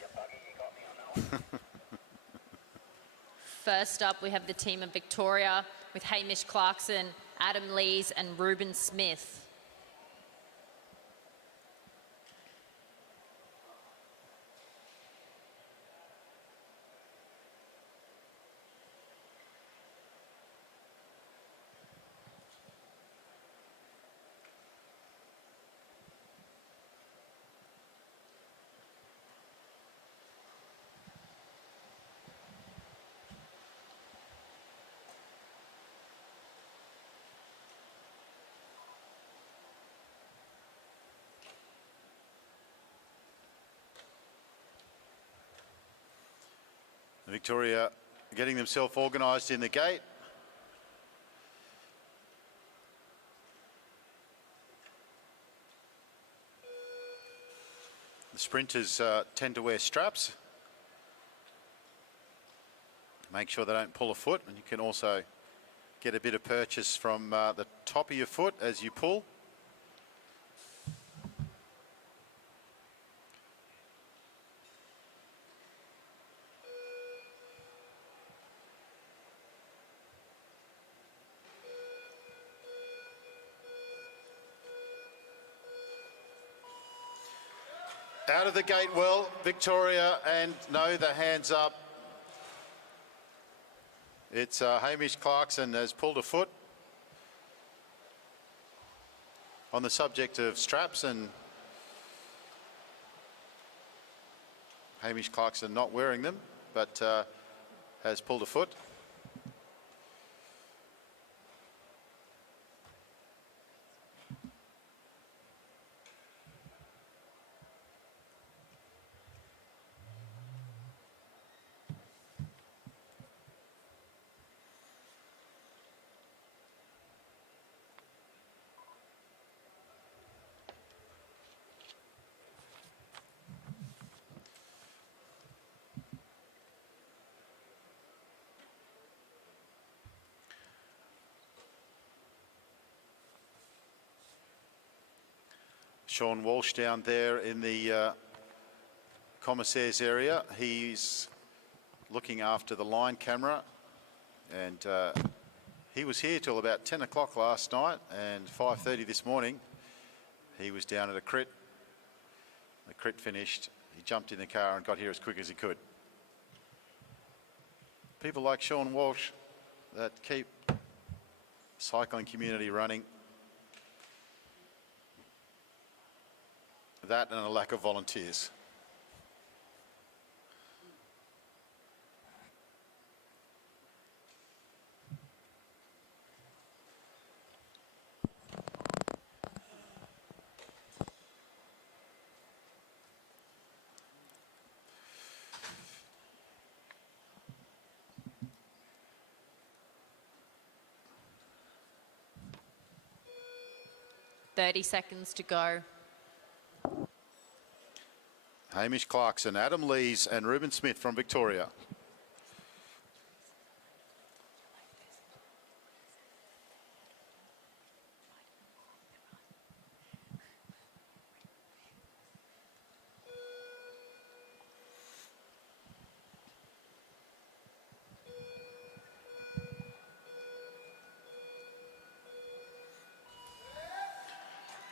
Yeah, Buggy, you got me on that one. First up, we have the team of Victoria with Hamish Clarkson, Adam Lees, and Ruben Smith. Victoria getting themselves organised in the gate. The sprinters tend to wear straps. Make sure they don't pull a foot, and you can also get a bit of purchase from the top of your foot as you pull. Out of the gate well, Victoria, and no, the hands up. It's Hamish Clarkson has pulled a foot. On the subject of straps, and Hamish Clarkson not wearing them, but has pulled a foot. Sean Walsh down there in the commissaires area. He's looking after the line camera, and he was here till about 10 o'clock last night, and 5:30 this morning he was down at a crit. The crit finished, he jumped in the car and got here as quick as he could. People like Sean Walsh that keep the cycling community running. That and a lack of volunteers. "30 seconds to go." Hamish Clarkson, Adam Lees and Ruben Smith from Victoria.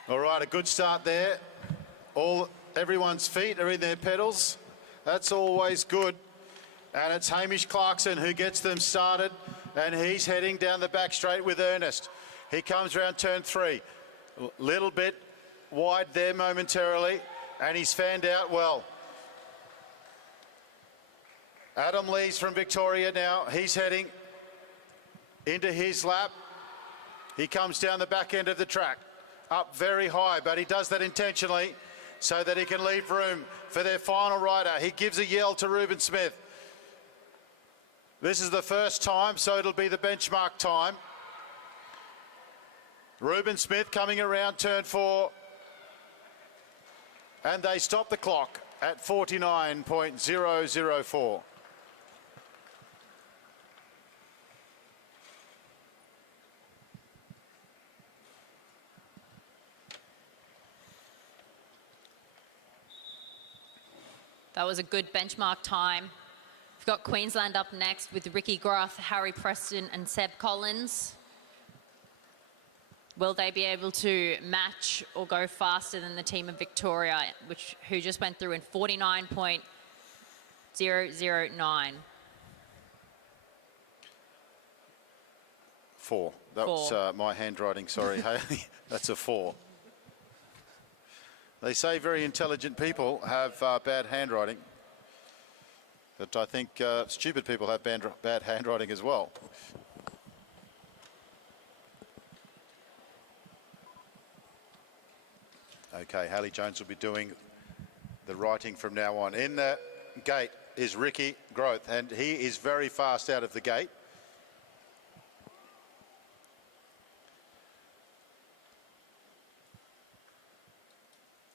All right, a good start there. Everyone's feet are in their pedals. That's always good. And it's Hamish Clarkson who gets them started, and he's heading down the back straight with earnest. He comes around turn 3. Little bit wide there momentarily, and he's fanned out well. Adam Lees from Victoria now. He's heading into his lap. He comes down the back end of the track, up very high, but he does that intentionally so that he can leave room for their final rider. He gives a yell to Ruben Smith. This is the first time, so it'll be the benchmark time. Ruben Smith coming around turn 4. And they stop the clock at 49.004. That was a good benchmark time. We've got Queensland up next with Ricky Groth, Harry Preston and Seb Collins. Will they be able to match or go faster than the team of Victoria, who just went through in 49.009? 4. That was my handwriting, sorry, Hayley. That's a 4. They say very intelligent people have bad handwriting, but I think stupid people have bad handwriting as well. Okay, Haley Jones will be doing the writing from now on. In the gate is Ricky Groth, and he is very fast out of the gate.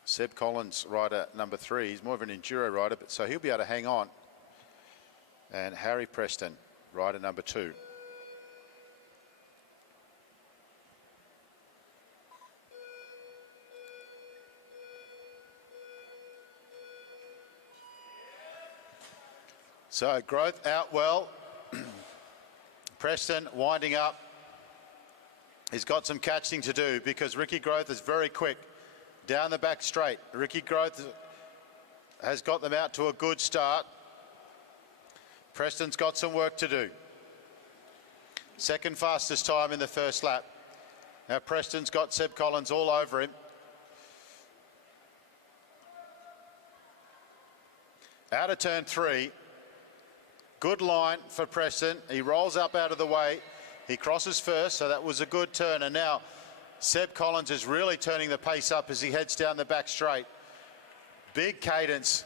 Seb Collins, rider number 3. He's more of an enduro rider, but so he'll be able to hang on. And Harry Preston, rider number 2. So Groth out well. Preston winding up. He's got some catching to do because Ricky Groth is very quick down the back straight. Ricky Groth has got them out to a good start. Preston's got some work to do. Second fastest time in the first lap. Now Preston's got Seb Collins all over him. Out of turn 3. Good line for Preston. He rolls up out of the way. He crosses first, so that was a good turn. And now Seb Collins is really turning the pace up as he heads down the back straight. Big cadence.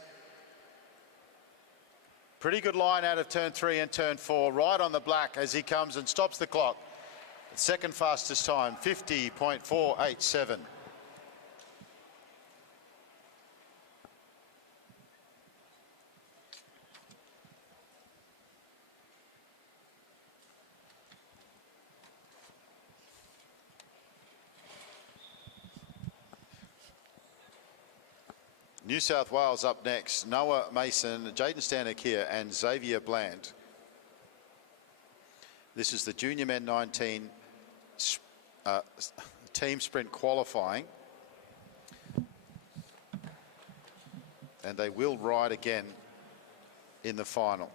Pretty good line out of turn 3 and turn 4. Right on the black as he comes and stops the clock. Second fastest time, 50.487. New South Wales up next. Noah Mason, Jaden Stanek here, and Xavier Bland. This is the Junior Men 19 team sprint qualifying. And they will ride again in the final.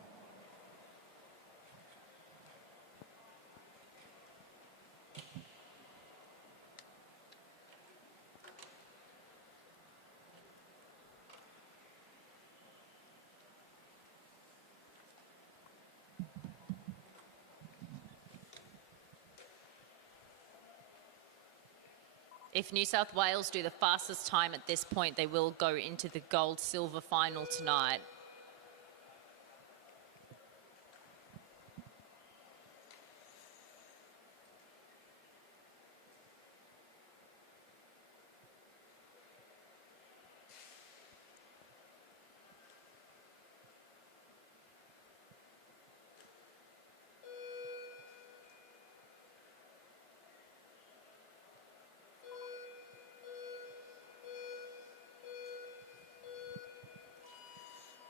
If New South Wales do the fastest time at this point, they will go into the gold-silver final tonight.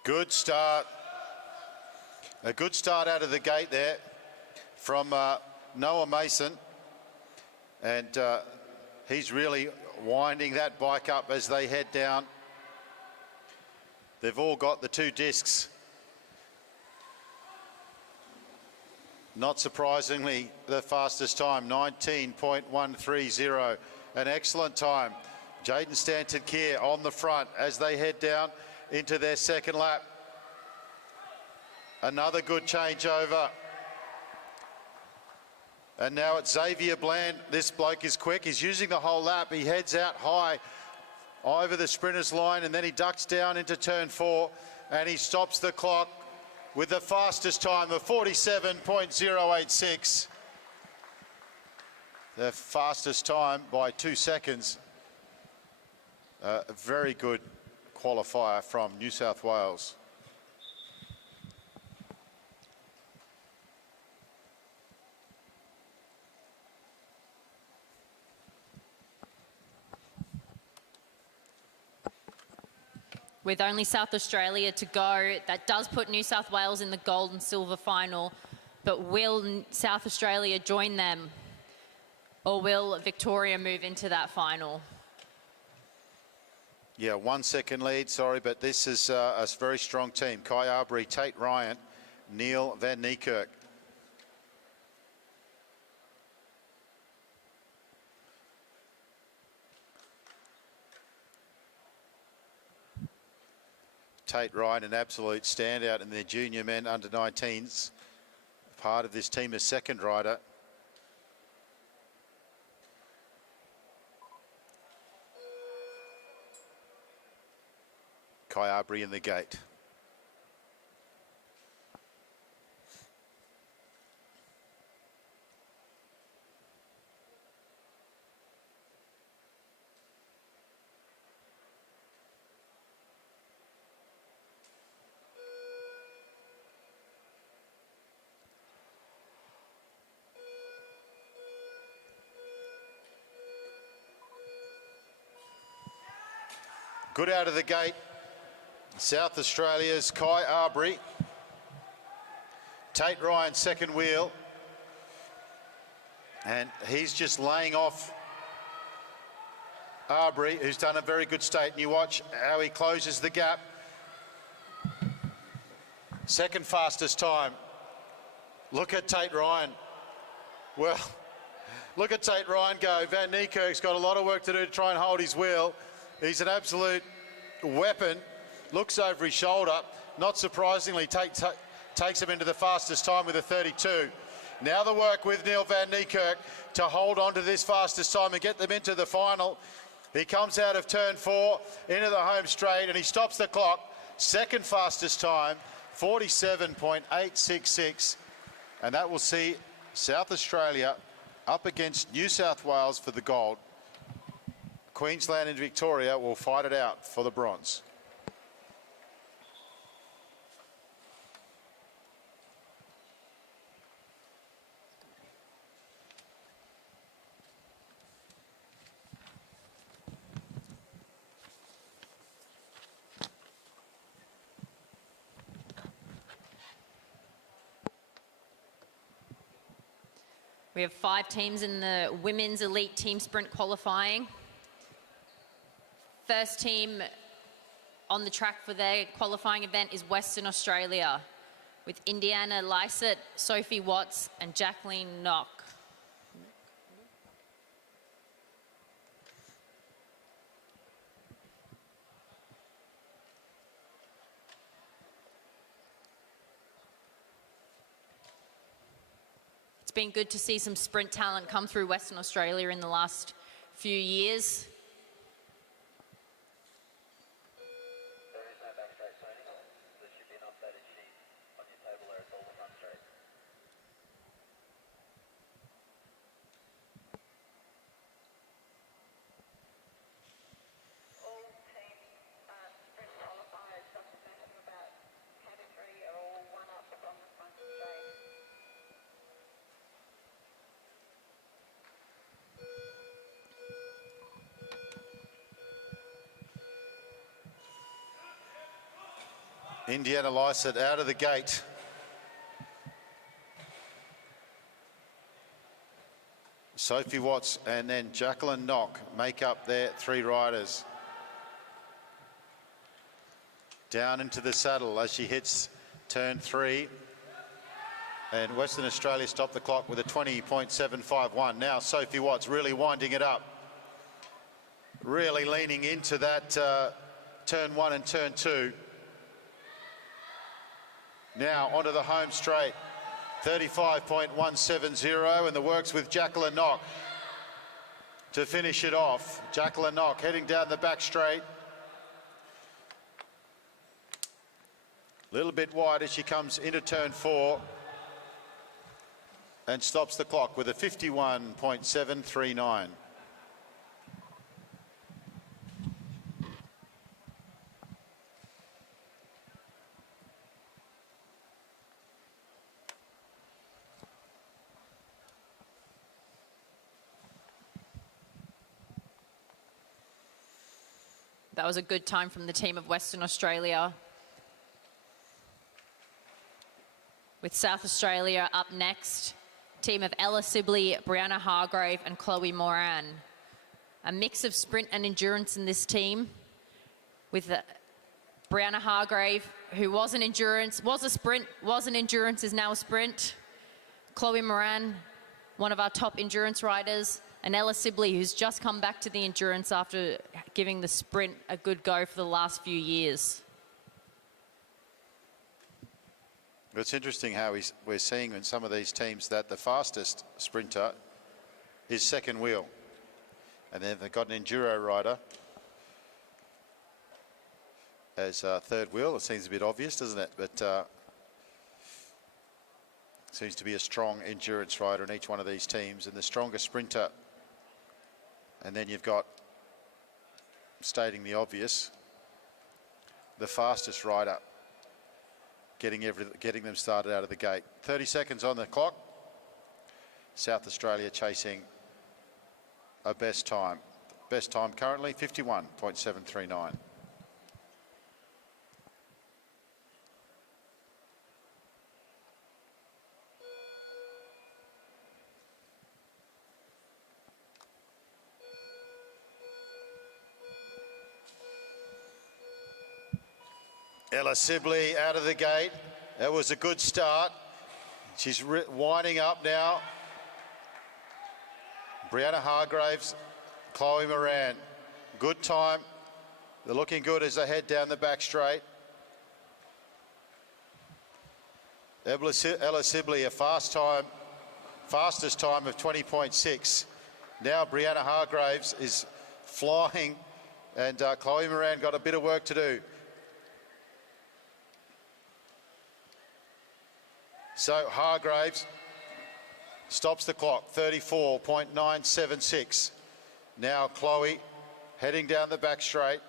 Good start. A good start out of the gate there from Noah Mason. And he's really winding that bike up as they head down. They've all got the 2 discs. Not surprisingly, the fastest time, 19.130. An excellent time. Jaden Stanton Keir on the front as they head down into their second lap. Another good changeover. And now it's Xavier Bland. This bloke is quick. He's using the whole lap. He heads out high over the sprinter's line, and then he ducks down into turn 4, and he stops the clock with the fastest time of 47.086. The fastest time by 2 seconds. Very good qualifier from New South Wales. With only South Australia to go, that does put New South Wales in the gold and silver final. But will South Australia join them? Or will Victoria move into that final? Yeah, 1 second lead, sorry, but this is a very strong team. Kai Arbery, Tate Ryan, Neil Van Niekerk. Tate Ryan, an absolute standout in their junior men under 19s. Part of this team as second rider. Kai Arbery in the gate. Good out of the gate. South Australia's Kai Arbery. Tate Ryan second wheel. And he's just laying off Arbery, who's done a very good state. And you watch how he closes the gap. Second fastest time. Look at Tate Ryan. Well, look at Tate Ryan go. Van Niekerk's got a lot of work to do to try and hold his wheel. He's an absolute weapon. Looks over his shoulder. Not surprisingly, takes him into the fastest time with a 32. Now the work with Neil Van Niekerk to hold on to this fastest time and get them into the final. He comes out of turn 4 into the home straight and he stops the clock. Second fastest time, 47.866. And that will see South Australia up against New South Wales for the gold. Queensland and Victoria will fight it out for the bronze. We have 5 teams in the women's elite team sprint qualifying. First team on the track for their qualifying event is Western Australia with Indiana Lysett, Sophie Watts and Jacqueline Knock. It's been good to see some sprint talent come through Western Australia in the last few years. There is no backstraight turning. There should be an updated sheet on your table there. It's all the front straight. All team sprint qualifiers, doesn't matter about category, are all one up from the front straight. Indiana Lysett out of the gate. Sophie Watts and then Jacqueline Knock make up their 3 riders. Down into the saddle as she hits turn 3. And Western Australia stopped the clock with a 20.751. Now Sophie Watts really winding it up. Really leaning into that turn 1 and turn 2. Now onto the home straight, 35.170, and the works with Jacqueline Knock to finish it off. Jacqueline Knock heading down the back straight. A little bit wide as she comes into turn 4 and stops the clock with a 51.739. That was a good time from the team of Western Australia. With South Australia up next, team of Ella Sibley, Brianna Hargrave and Chloe Moran. A mix of sprint and endurance in this team, with Brianna Hargrave, who was an endurance, was a sprint, was an endurance, is now a sprint. Chloe Moran, one of our top endurance riders, and Ella Sibley, who's just come back to the endurance after giving the sprint a good go for the last few years. It's interesting how we're seeing in some of these teams that the fastest sprinter is second wheel. And then they've got an enduro rider as third wheel. It seems a bit obvious, doesn't it? But seems to be a strong endurance rider in each one of these teams, and the strongest sprinter. And then you've got, stating the obvious, the fastest rider getting them started out of the gate. 30 seconds on the clock. South Australia chasing a best time. Best time currently 51.739. Ella Sibley out of the gate. That was a good start. She's winding up now. Brianna Hargraves, Chloe Moran. Good time. They're looking good as they head down the back straight. Ella Sibley, a fastest time of 20.6. Now Brianna Hargraves is flying, and Chloe Moran got a bit of work to do. So Hargraves stops the clock, 34.976. Now Chloe heading down the back straight.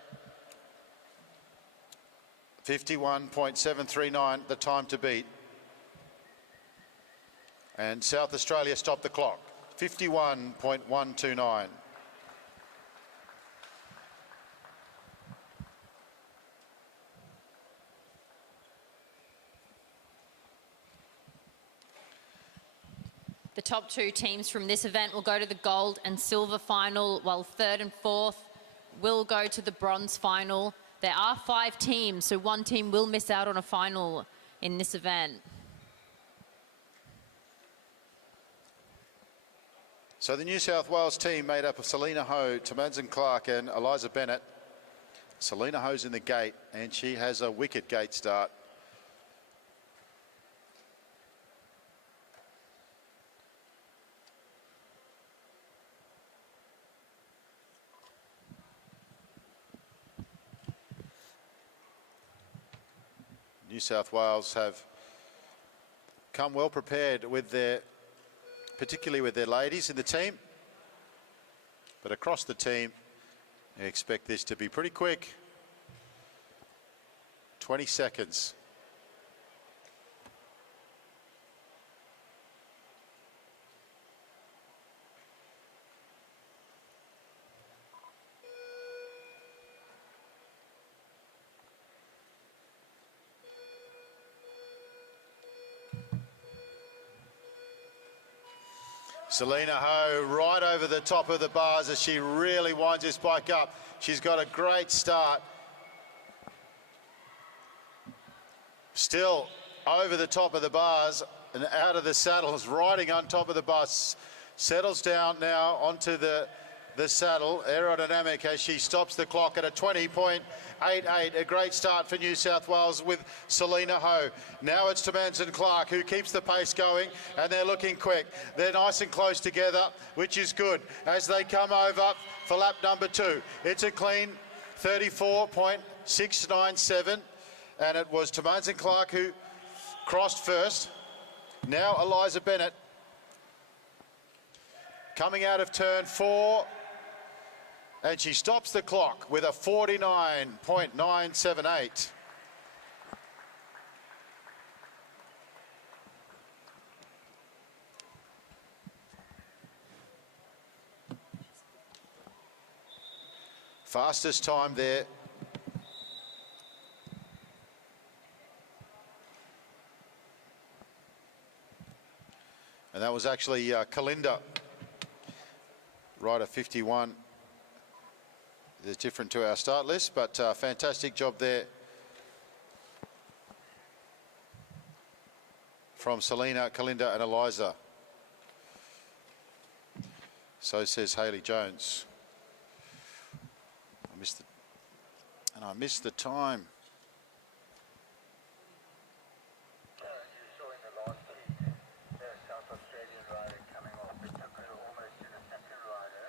51.739, the time to beat. And South Australia stopped the clock, 51.129. The top two teams from this event will go to the gold and silver final, while third and fourth will go to the bronze final. There are 5 teams, so one team will miss out on a final in this event. So the New South Wales team made up of Selena Ho, Tamazin Clark and Eliza Bennett. Selena Ho's in the gate, and she has a wicked gate start. New South Wales have come well prepared with particularly with their ladies in the team. But across the team, I expect this to be pretty quick. 20 seconds. Selena Ho right over the top of the bars as she really winds this bike up. She's got a great start. Still over the top of the bars and out of the saddles, riding on top of the bus. Settles down now onto the saddle, aerodynamic as she stops the clock at a 20.88. A great start for New South Wales with Selena Ho. Now it's Tamazin Clark who keeps the pace going, and they're looking quick. They're nice and close together, which is good as they come over for lap number 2. It's a clean 34.697, and it was Tamazin Clark who crossed first. Now Eliza Bennett coming out of turn 4, and she stops the clock with a 49.978. Fastest time there And that was actually Kalinda, rider 51. It's different to our start list, but fantastic job there from Selena, Kalinda and Eliza. So says Hayley Jones. I missed the time. You saw in the last heat, the South Australian rider coming off, but took her almost in a second rider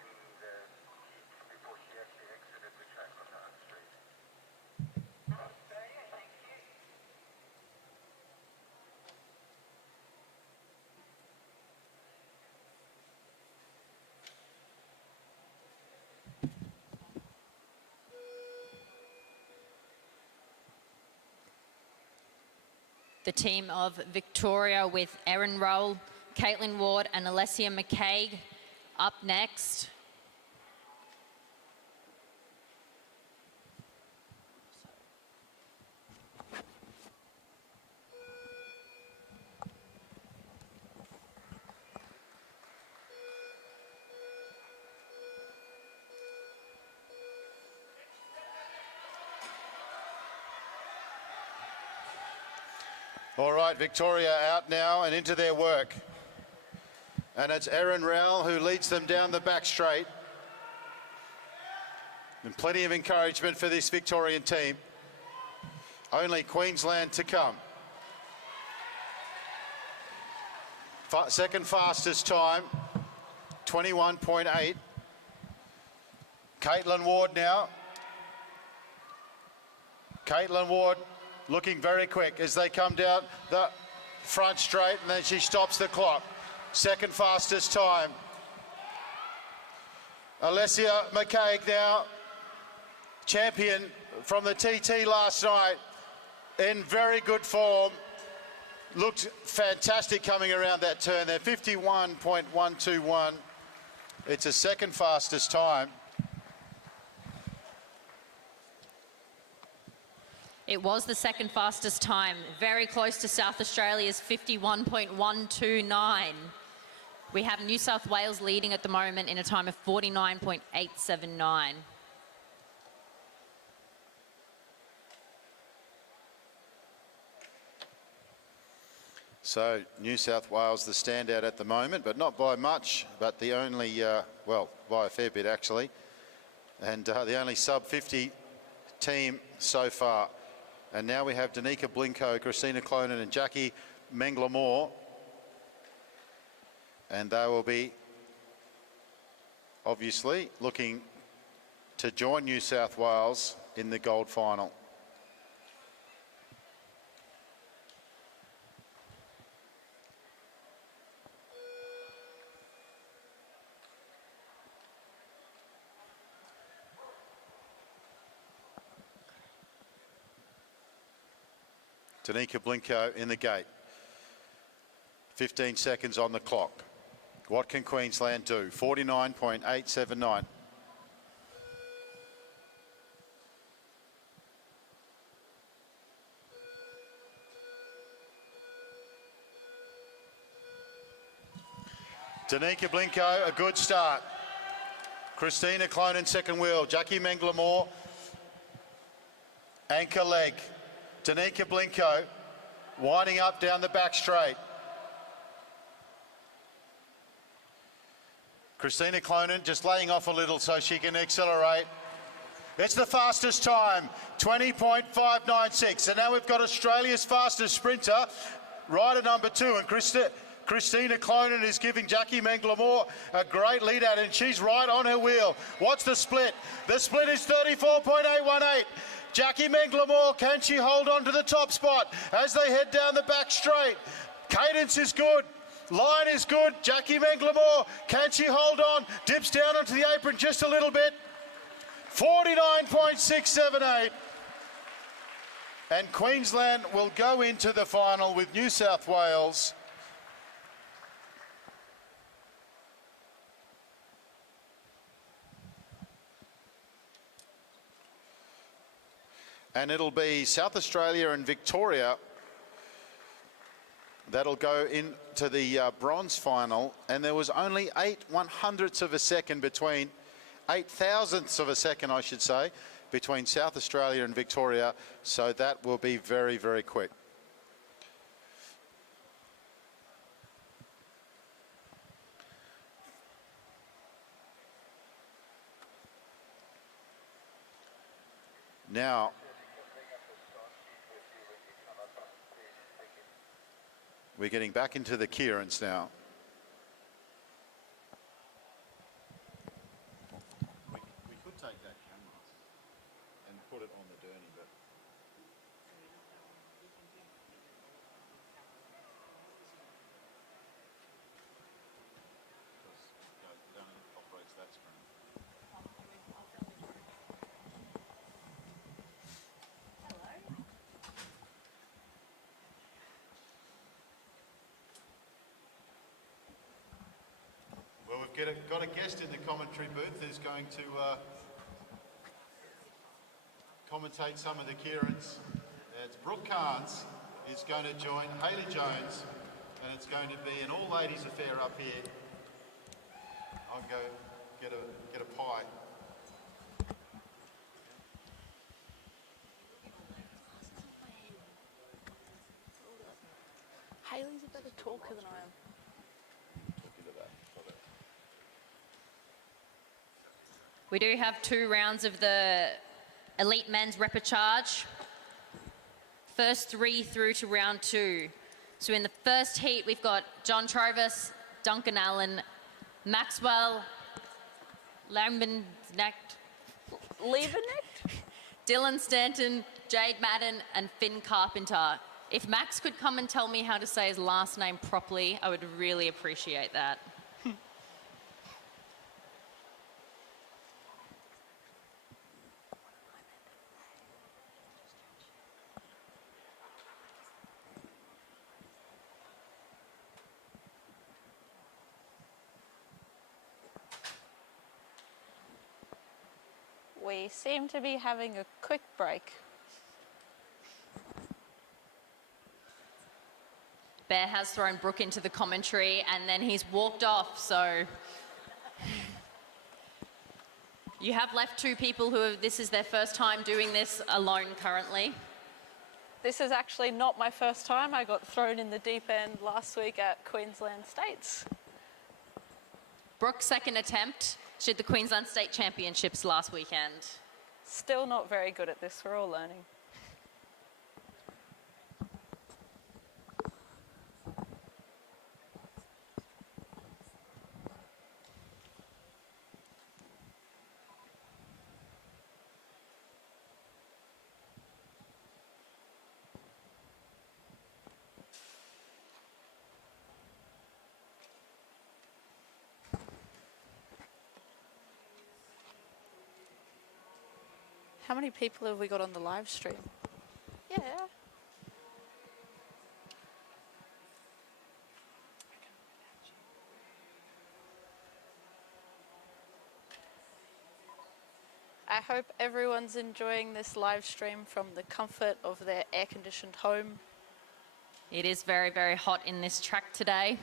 in the heat before she actually exited the track on the home straight. Australia, thank you. The team of Victoria with Erin Roll, Caitlin Ward and Alessia McCaig up next. All right, Victoria out now and into their work. And it's Erin Rowell who leads them down the back straight. And plenty of encouragement for this Victorian team. Only Queensland to come. Second fastest time, 21.8. Caitlin Ward now. Caitlin Ward looking very quick as they come down the front straight, and then she stops the clock. Second fastest time. Alessia McCaig now, champion from the TT last night, in very good form. Looked fantastic coming around that turn there, 51.121. It's a second fastest time. It was the second fastest time, very close to South Australia's 51.129. We have New South Wales leading at the moment in a time of 49.879. So New South Wales the standout at the moment, but not by much, but the only, well, by a fair bit actually, and the only sub-50 team so far. And now we have Danica Blincoe, Christina Clonan and Jackie Mengler-Moore. And they will be obviously looking to join New South Wales in the gold final. Danica Blincoe in the gate. 15 seconds on the clock. What can Queensland do? 49.879. Danica Blincoe, a good start. Christina Clonan, second wheel. Jackie Mengler-Moore, anchor leg. Danica Blincoe winding up down the back straight. Christina Clonan just laying off a little so she can accelerate. It's the fastest time, 20.596. And now we've got Australia's fastest sprinter, rider number 2, and Christina Clonan is giving Jackie Mengler-Moore a great lead out, and she's right on her wheel. What's the split? The split is 34.818. Jackie Mengler-Moore, can she hold on to the top spot as they head down the back straight? Cadence is good. Line is good. Jackie Mengler-Moore, can she hold on? Dips down onto the apron just a little bit. 49.678. And Queensland will go into the final with New South Wales. And it'll be South Australia and Victoria That'll go into the bronze final, and there was only 8/100ths of a second between, 8,000ths of a second, I should say, between South Australia and Victoria. So that will be very, very quick. Now, we're getting back into the keirins now. We could take that camera and put it on the Derny, but it only operates that screen. Well, we've got a guest in the commentary booth who's going to commentate some of the keirins. It's Brooke Carnes is going to join Hayley Jones, and it's going to be an all-ladies affair up here. I'll go get a pie. Hayley's a better talker than I am. We do have 2 rounds of the elite men's repechage. First 3 through to round 2. So in the first heat, we've got John Travis, Duncan Allen, Maxwell, Liebenknecht, Dylan Stanton, Jade Madden, and Finn Carpenter. If Max could come and tell me how to say his last name properly, I would really appreciate that. We seem to be having a quick break. Bear has thrown Brooke into the commentary and then he's walked off, so you have left 2 people this is their first time doing this alone currently. This is actually not my first time. I got thrown in the deep end last week at Queensland States. Brooke's second attempt. She did the Queensland State Championships last weekend. Still not very good at this. We're all learning. How many people have we got on the live stream? Yeah. I hope everyone's enjoying this live stream from the comfort of their air-conditioned home. It is very, very hot in this track today.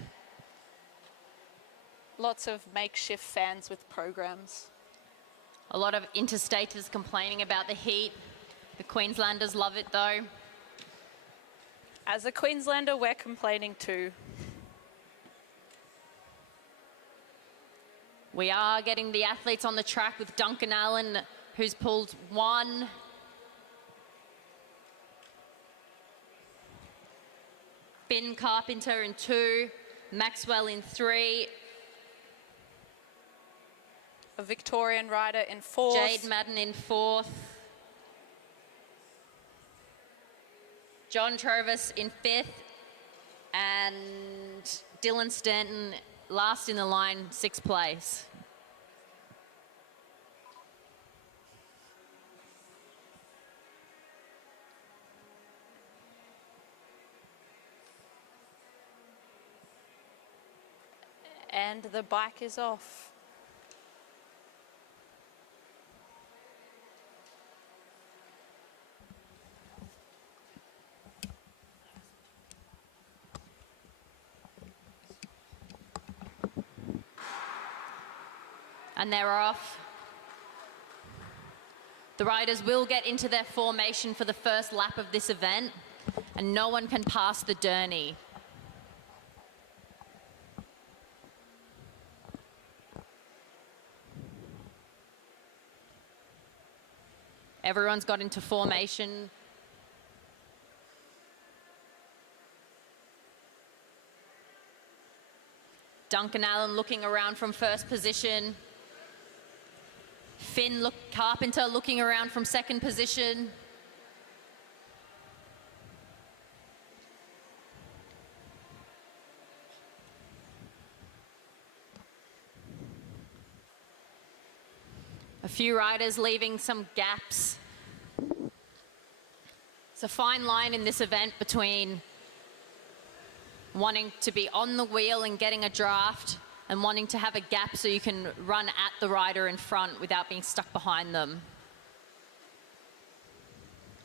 Lots of makeshift fans with programs. A lot of interstaters complaining about the heat. The Queenslanders love it though. As a Queenslander, we're complaining too. We are getting the athletes on the track with Duncan Allen, who's pulled 1. Finn Carpenter in 2. Maxwell in 3. A Victorian rider in 4th. Jade Madden in 4th. John Travis in 5th. And Dylan Stanton last in the line, 6th place. And the bike is off. And they're off. The riders will get into their formation for the first lap of this event, and no one can pass the Derny. Everyone's got into formation. Duncan Allen looking around from first position. Carpenter looking around from second position. A few riders leaving some gaps. It's a fine line in this event between wanting to be on the wheel and getting a draft and wanting to have a gap so you can run at the rider in front without being stuck behind them.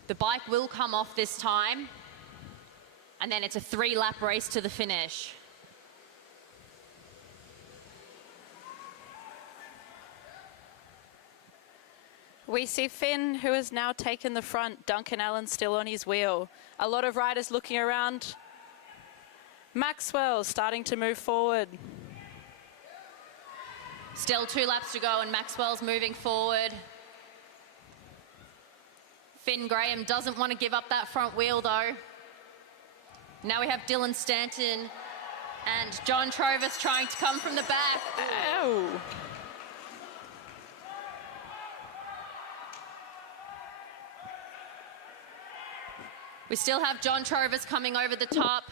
The bike will come off this time, and then it's a 3-lap race to the finish. We see Finn, who has now taken the front. Duncan Allen still on his wheel. A lot of riders looking around. Maxwell starting to move forward. Still 2 laps to go and Maxwell's moving forward. Finn Graham doesn't want to give up that front wheel though. Now we have Dylan Stanton and John Trovis trying to come from the back. Oh. We still have John Trovis coming over the top.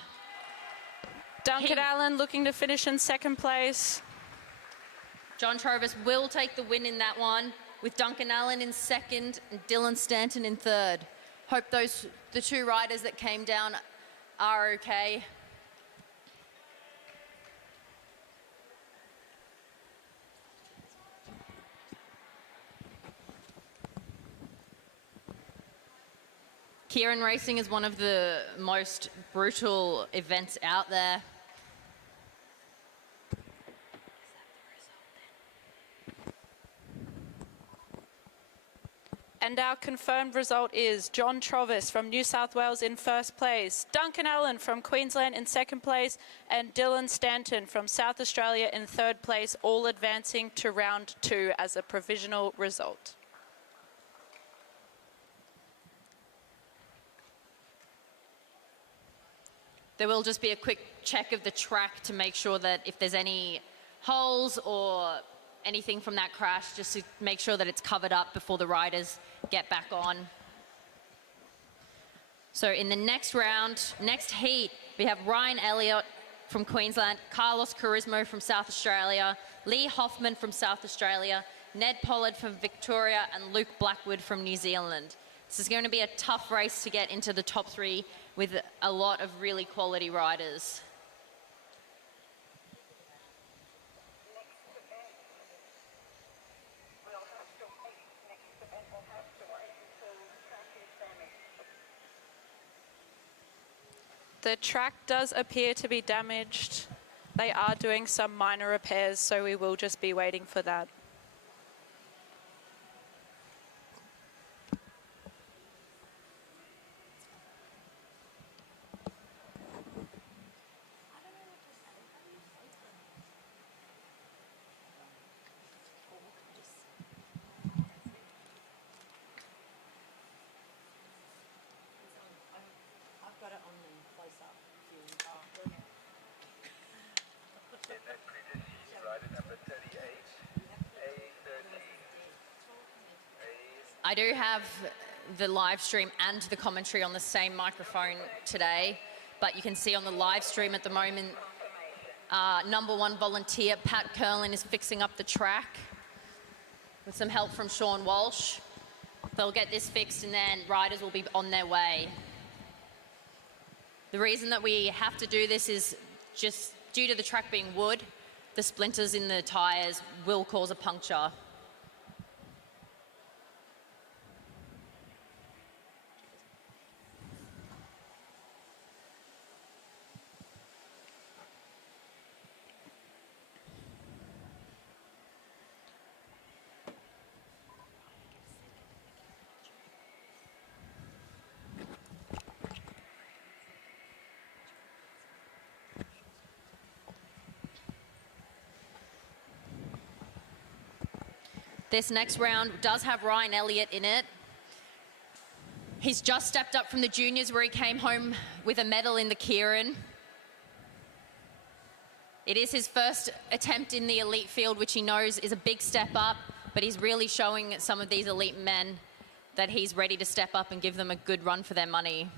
Duncan Allen looking to finish in second place. John Trovis will take the win in that one, with Duncan Allen in second and Dylan Stanton in third. Hope the 2 riders that came down are okay. Keirin racing is one of the most brutal events out there. And our confirmed result is John Trovis from New South Wales in first place, Duncan Allen from Queensland in second place, and Dylan Stanton from South Australia in third place, all advancing to round 2 as a provisional result. There will just be a quick check of the track to make sure that if there's any holes or anything from that crash, just to make sure that it's covered up before the riders get back on. So in the next round, next heat, we have Ryan Elliott from Queensland, Carlos Carismo from South Australia, Lee Hoffman from South Australia, Ned Pollard from Victoria, and Luke Blackwood from New Zealand. This is going to be a tough race to get into the top 3 with a lot of really quality riders. The track does appear to be damaged. They are doing some minor repairs, so we will just be waiting for that. I do have the live stream and the commentary on the same microphone today, but you can see on the live stream at the moment, number 1 volunteer, Pat Curlin, is fixing up the track with some help from Sean Walsh. They'll get this fixed and then riders will be on their way. The reason that we have to do this is just due to the track being wood, the splinters in the tyres will cause a puncture. This next round does have Ryan Elliott in it. He's just stepped up from the juniors where he came home with a medal in the keirin. It is his first attempt in the elite field, which he knows is a big step up, but he's really showing some of these elite men that he's ready to step up and give them a good run for their money.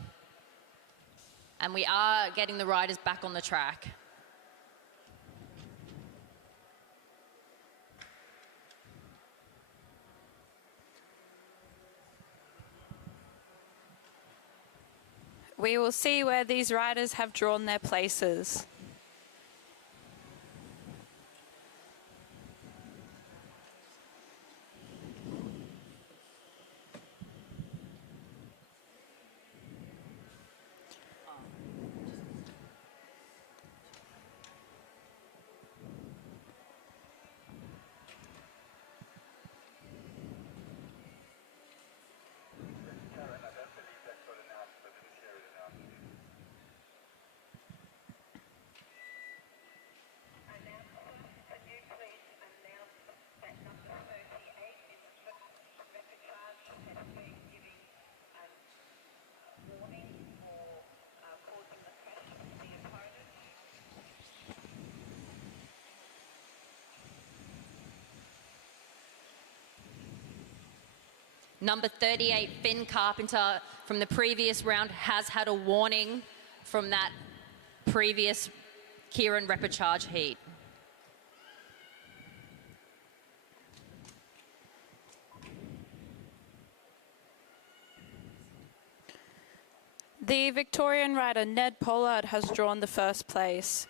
And we are getting the riders back on the track. We will see where these riders have drawn their places. Karen, I don't believe that got announced. I didn't hear it announced. Could you please announce that number 38 in the repechage has been giving warning for causing the crash with the opponent? Number 38, Finn Carpenter, from the previous round, has had a warning from that previous keirin repechage heat. The Victorian rider Ned Pollard has drawn the first place.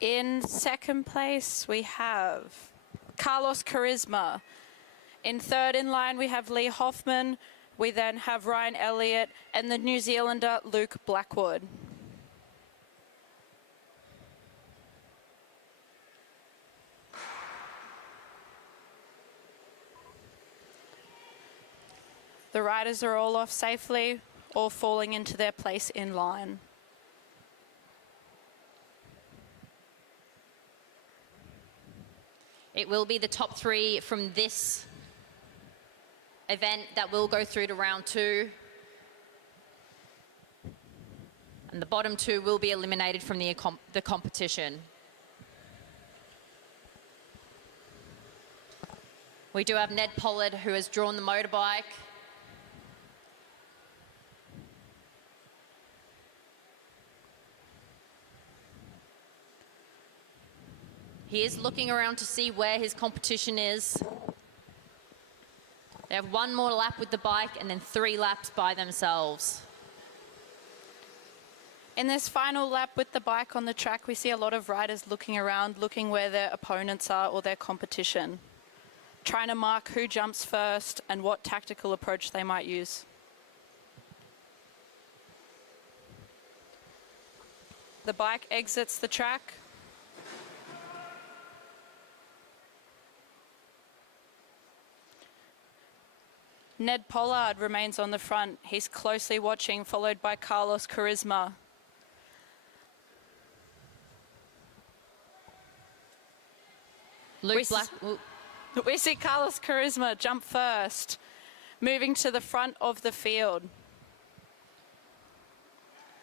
In second place, we have Carlos Charisma. In third in line, we have Lee Hoffman. We then have Ryan Elliott and the New Zealander Luke Blackwood. The riders are all off safely, all falling into their place in line. It will be the top three from this event that will go through to round two. And the bottom two will be eliminated from the competition. We do have Ned Pollard, who has drawn the motorbike. He is looking around to see where his competition is. They have one more lap with the bike and then 3 laps by themselves. In this final lap with the bike on the track, we see a lot of riders looking around, looking where their opponents are or their competition, trying to mark who jumps first and what tactical approach they might use. The bike exits the track. Ned Pollard remains on the front. He's closely watching, followed by Carlos Charisma. We see Carlos Charisma jump first, moving to the front of the field.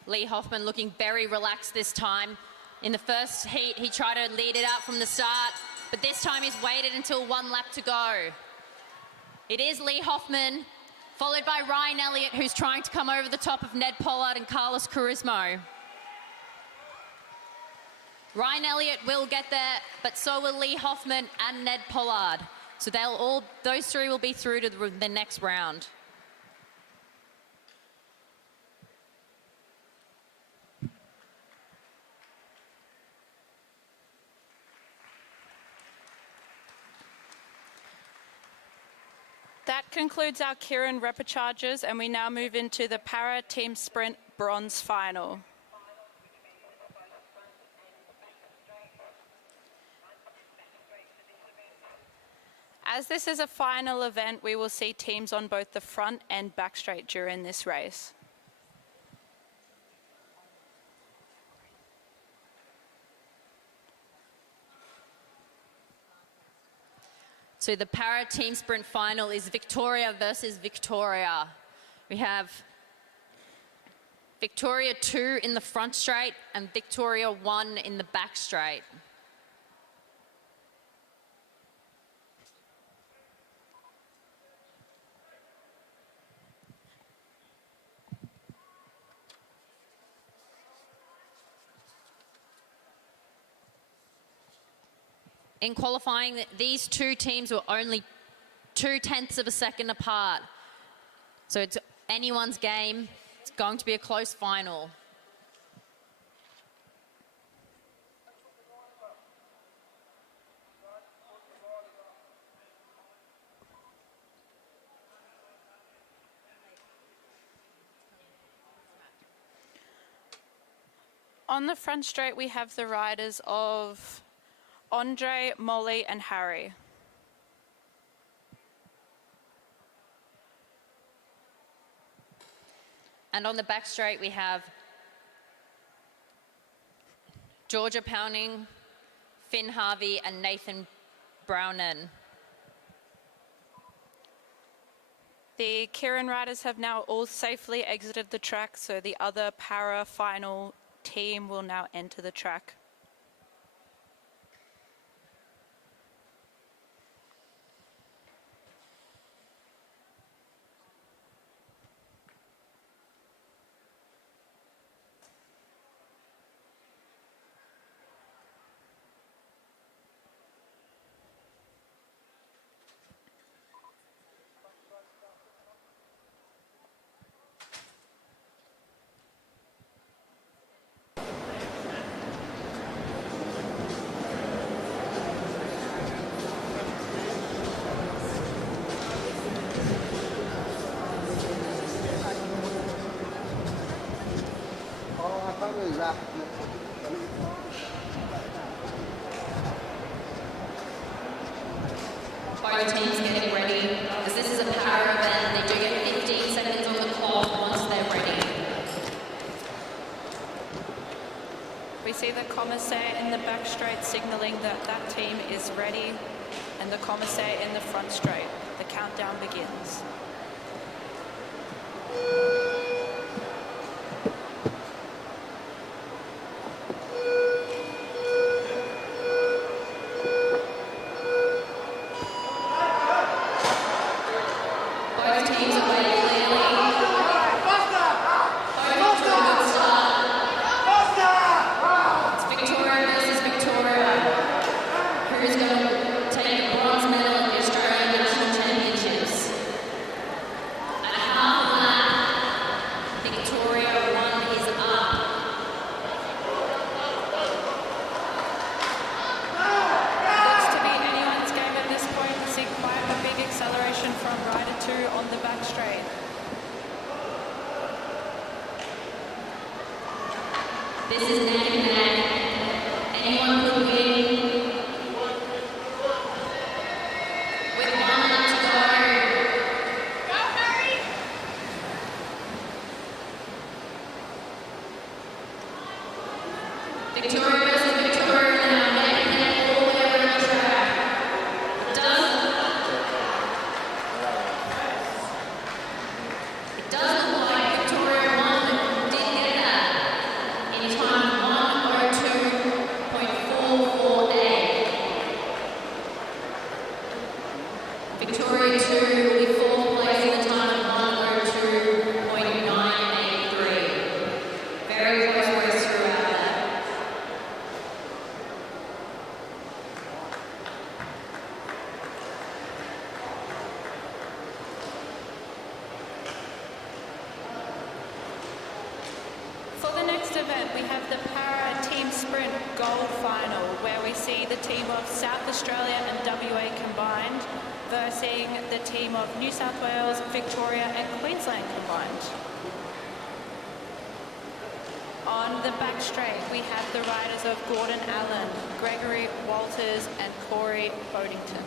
Lee Hoffman looking very relaxed this time. In the first heat, he tried to lead it out from the start, but this time he's waited until 1 lap to go. It is Lee Hoffman, followed by Ryan Elliott, who's trying to come over the top of Ned Pollard and Carlos Charisma. Ryan Elliott will get there, but so will Lee Hoffman and Ned Pollard. So those three will be through to the next round. That concludes our keirin repechages, and we now move into the para team sprint bronze final. As this is a final event, we will see teams on both the front and back straight during this race. So the para team sprint final is Victoria versus Victoria. We have Victoria 2 in the front straight and Victoria 1 in the back straight. In qualifying, these two teams were only 0.2 of a second apart. So it's anyone's game. It's going to be a close final. On the front straight, we have the riders of Andre, Molly, and Harry. And on the back straight, we have Georgia Pounding, Finn Harvey, and Nathan Brownen. The keirin riders have now all safely exited the track, so the other para final team will now enter the track. Both teams getting ready, as this is a para event, they do get 15 seconds on the clock once they're ready. We see the commissaire in the back straight signalling that that team is ready, and the commissaire in the front straight. The countdown begins. Both teams are ready clearly. Both to a good start. It's Victoria versus Victoria. Who's going to take the bronze medal at the Australian National Championships? At half a lap, Victoria 1 is up. Looks to be anyone's game at this point. See quite a big acceleration from rider 2 on the back straight. This is neck and neck. Anyone could win. With 1 lap to go. Victoria versus Victoria now, neck and neck all the way around the track. It does look like Victoria 1 did get that in time 1:02.44. Victoria 2 will be 4th place in the time of 1:02.983. Very close race throughout that. For the next event, we have the para team sprint gold final, where we see the team of South Australia and WA combined versus the team of New South Wales, Victoria and Queensland combined. On the back straight, we have the riders of Gordon Allen, Gregory Walters and Corey Bodington.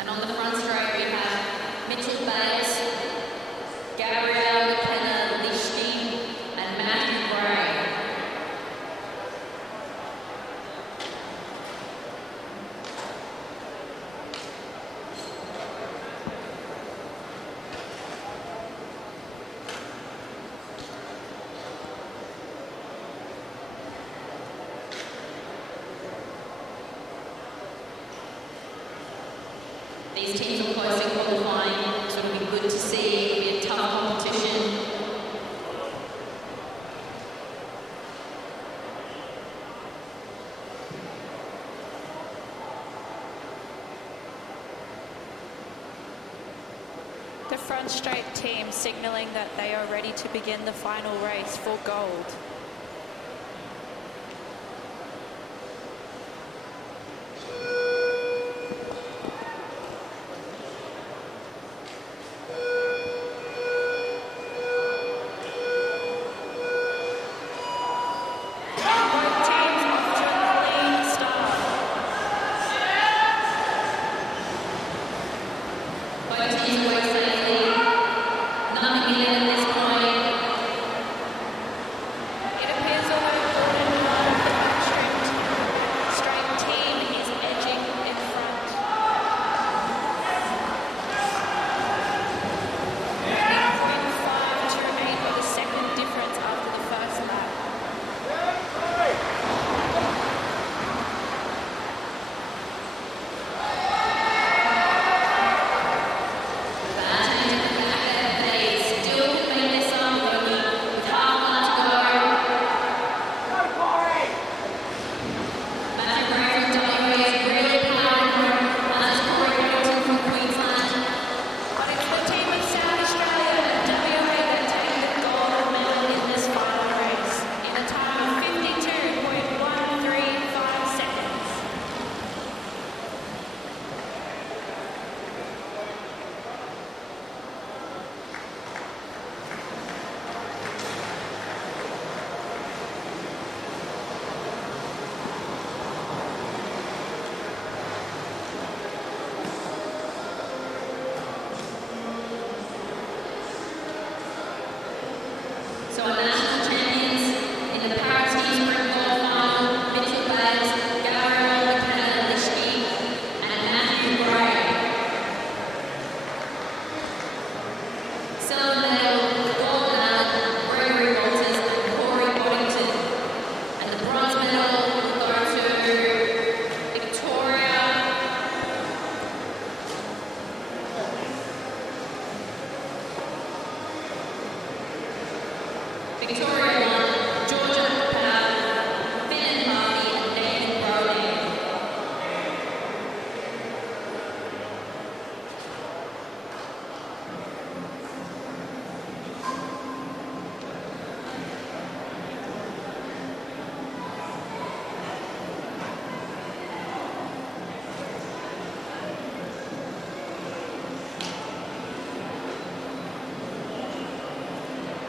And on the front straight, we have Mitchell Bates, Gabrielle McKenna Lichty, and Matthew Gray. These teams are close in qualifying, so it'll be good to see. It'll be a tough competition. The front straight team signalling that they are ready to begin the final race for gold. So our national champions in the Paris team sprint gold final, Mitchell Lads, Gabriel McKenna-Lischke and Matthew Gray. Silver medal, gold medal, Gregory Walters and Corey Boddington. And the bronze medal will go to Victoria. Victoria won, Georgia Powell, Finn Harvey, and Nathan Brody.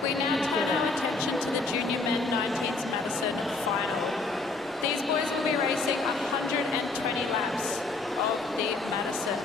We now turn our attention to the junior men 19th Madison final. These boys will be racing 120 laps of the Madison.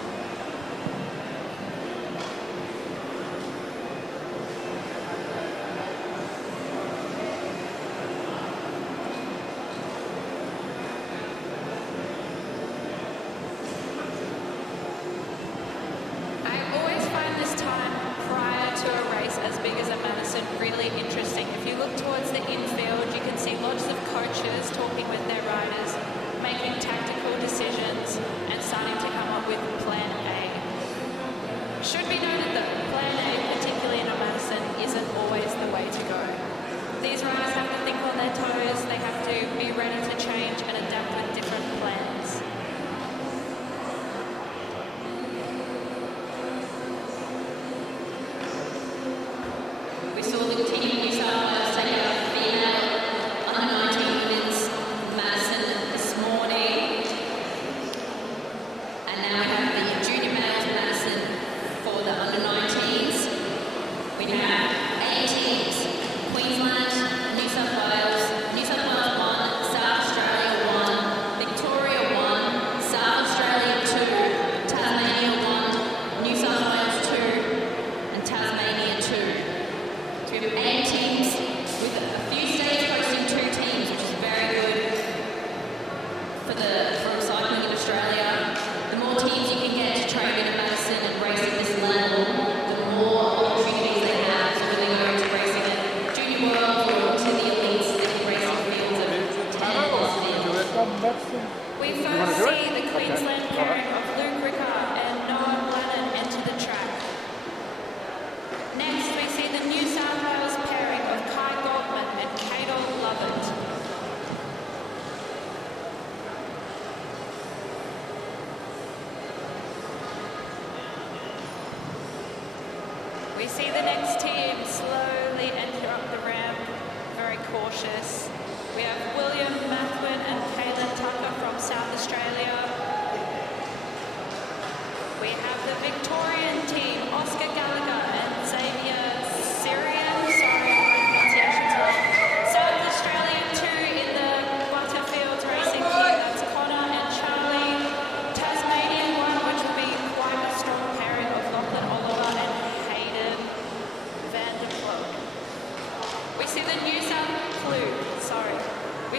I always find this time prior to a race as big as a Madison really interesting. If you look towards the infield, you can see lots of coaches talking with their riders, making tactical decisions and starting to come up with plan A. Should be noted that plan A, particularly in a Madison, isn't always the way to go. These riders have to think on their toes, they have to be ready to change and adapt with different plans. We saw the team New South Wales take out female under-19 women's Madison this morning. And now we have the junior males Madison for the under-19s. We have 8 teams, Queensland, New South Wales 1, South Australia 1, Victoria 1, South Australia 2, Tasmania 1, New South Wales 2, and Tasmania 2. So we have 8 teams with a few states hosting 2 teams, which is very good for cycling in Australia. The more teams you can get to train in Madison and race at this level, the more opportunities they have. So when they go into racing at Junior World or to the elites, they can race in fields of 10 plus fields. We first see the Queensland pairing of Luke Ricker and Noah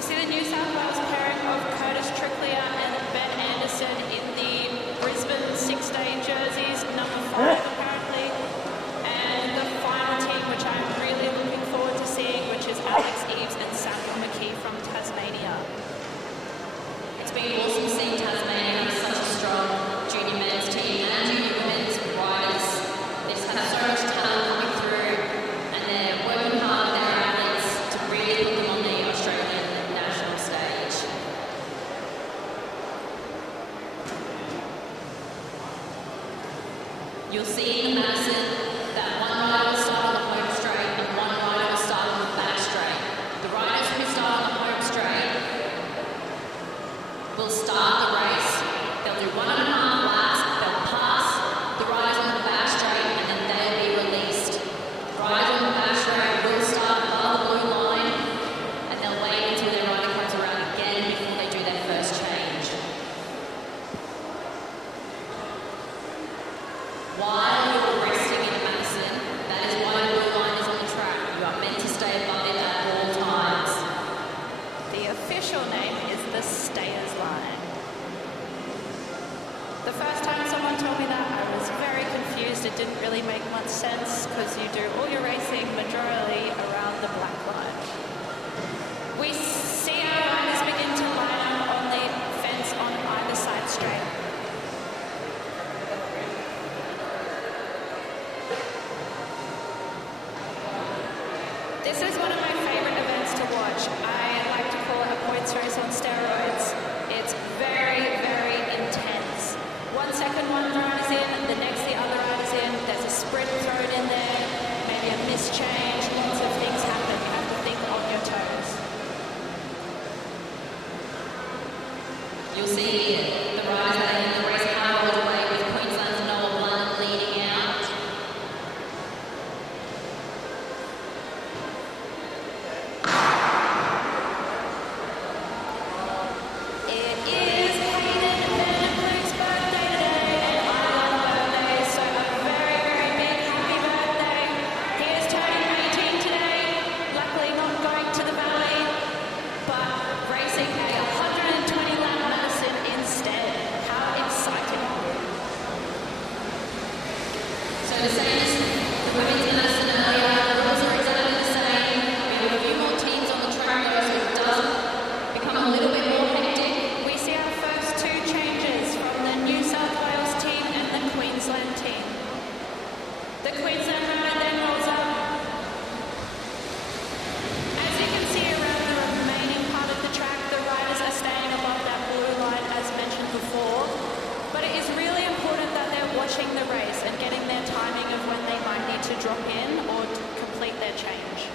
see the New South Wales pairing of Curtis Tricklier and Ben Anderson in the Brisbane six-day jerseys, number 5 apparently. And the final team, which I'm really looking forward to seeing, which is Alex Eves and Samuel McKee from Tasmania. It's been awesome seeing Tasmania have such a strong junior men's team and junior women's riders. They just have so much talent coming through, and they're working hard with their athletes to really put them on the Australian national stage. You'll see in Madison that one rider will start on the home straight and one rider will start on the back straight. The riders who start on the home straight will start the race. They'll do 1.5 laps. They'll pass the riders on the back straight, and then they'll be released. The riders on the back straight will start above the blue line, and they'll wait until their rider comes around again before they do their first change. While you're resting in Madison, that is why the blue line is on the track. You are meant to stay above it at all times. The official name is the Stayers Line. The first time someone told me that, I was very confused. It didn't really make much sense because you do all your racing majorly around the black line. We see our riders begin to line up on the fence on either side straight. This is one of my favorite events to watch. I like to call it a points race on steroids. It's very, very intense. 1 second one rider's in, the next the other rider's in. There's a sprint thrown in there, maybe a mischange. Lots of things happen. You have to think on your toes. You'll see the riders that are in the race hard all the way with Queensland's Noel Blunt leading out. It is Hayden Van Vliet's birthday today, and I love birthdays, so a very, very big happy birthday. He is turning 18 today, luckily not going to the valley, but racing a 120 lap Madison instead. How exciting. So the same as the women's Madison earlier, the rules are exactly the same. We have a few more teams on the track though, so it does become a little bit more hectic. We see our first 2 changes from the New South Wales team and the Queensland team. The Queensland rider then rolls up. As you can see around the remaining part of the track, the riders are staying above that blue line as mentioned before. But it is really important that they're watching the race and getting their timing of when they might need to drop in or to complete their change.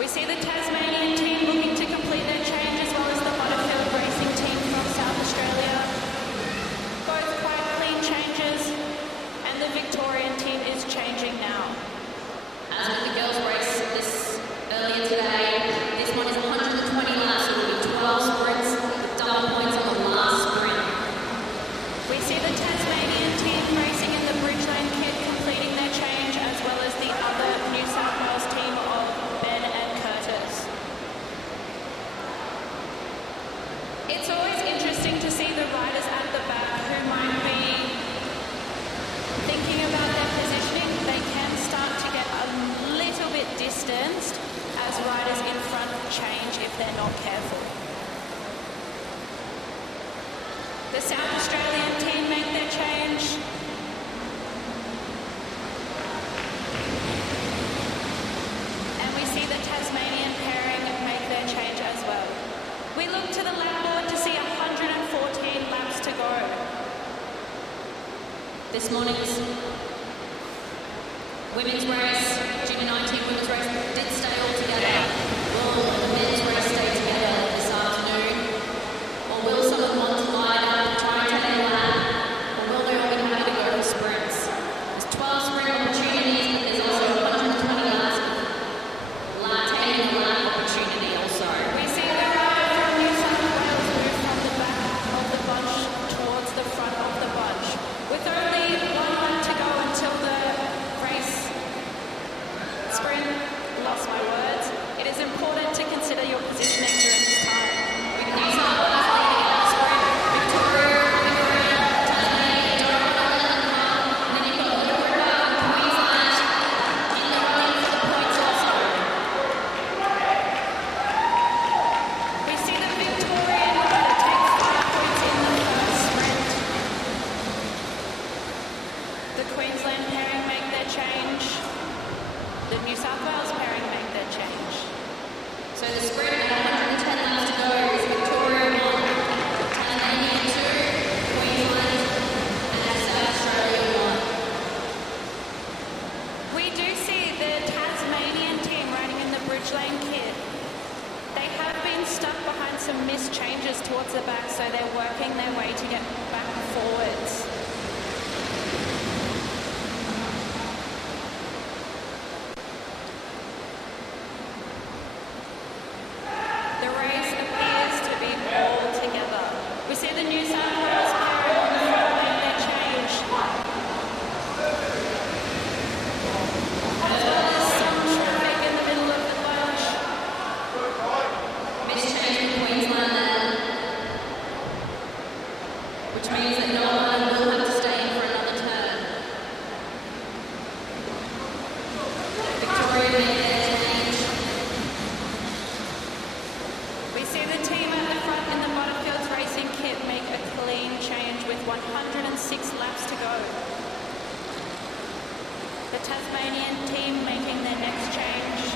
We see the Tasmanian team looking to complete their change, as well as the Butterfield Racing team from South Australia. Both quite clean changes, and the Victorian team is changing now. As with the girls' race this earlier today, this one is 120 laps, so it will be 12 sprints with double points on the last sprint. We see the Tasmanian team racing in the Bridgeland kit, completing their change, as well as the other New South Wales team of Ben and Curtis. It's always interesting to see the riders at the back who might be thinking about their positioning. They can start to get a little bit distanced as riders in front change if they're not careful. The South Australian team make their change. And we see the Tasmanian pairing make their change as well. We look to the lap board to see 114 laps to go. This morning's women's race, junior 19 women's race, did stay all together. Will the men's race stay together this afternoon? Or will someone want to line up, try and take a lap? Or will they all be happy to go for sprints? There's 12 sprint opportunities, but there's also 120 laps taking lap opportunity also. We see the rider from New South Wales move from the back of the bunch towards the front of the bunch. With only 1 lap to go until the race positioning during this time. We can use our sprint. Victoria, Tasmania, and then you've got Queensland in the running for the points also. We see the Victorian rider take 5 points in the first sprint. The Queensland pairing make their change. The New South Wales pairing make their change. So the sprint at 110 laps to go is Victoria 1, Tasmania 2, Queensland, and South Australia 1. We do see the Tasmanian team riding in the Bridge Lane kit. They have been stuck behind some missed changes towards the back, so they're working their way to get back forwards. The race appears to be all together. We see the New South Wales pairing on the front make their change. As well as some traffic in the middle of the bunch. Missed change in Queensland then, which means that no one will have to stay in for another turn. Victoria made their change. We see the team at the front in the Butterfields Racing kit make a clean change with 106 laps to go. The Tasmanian team making their next change.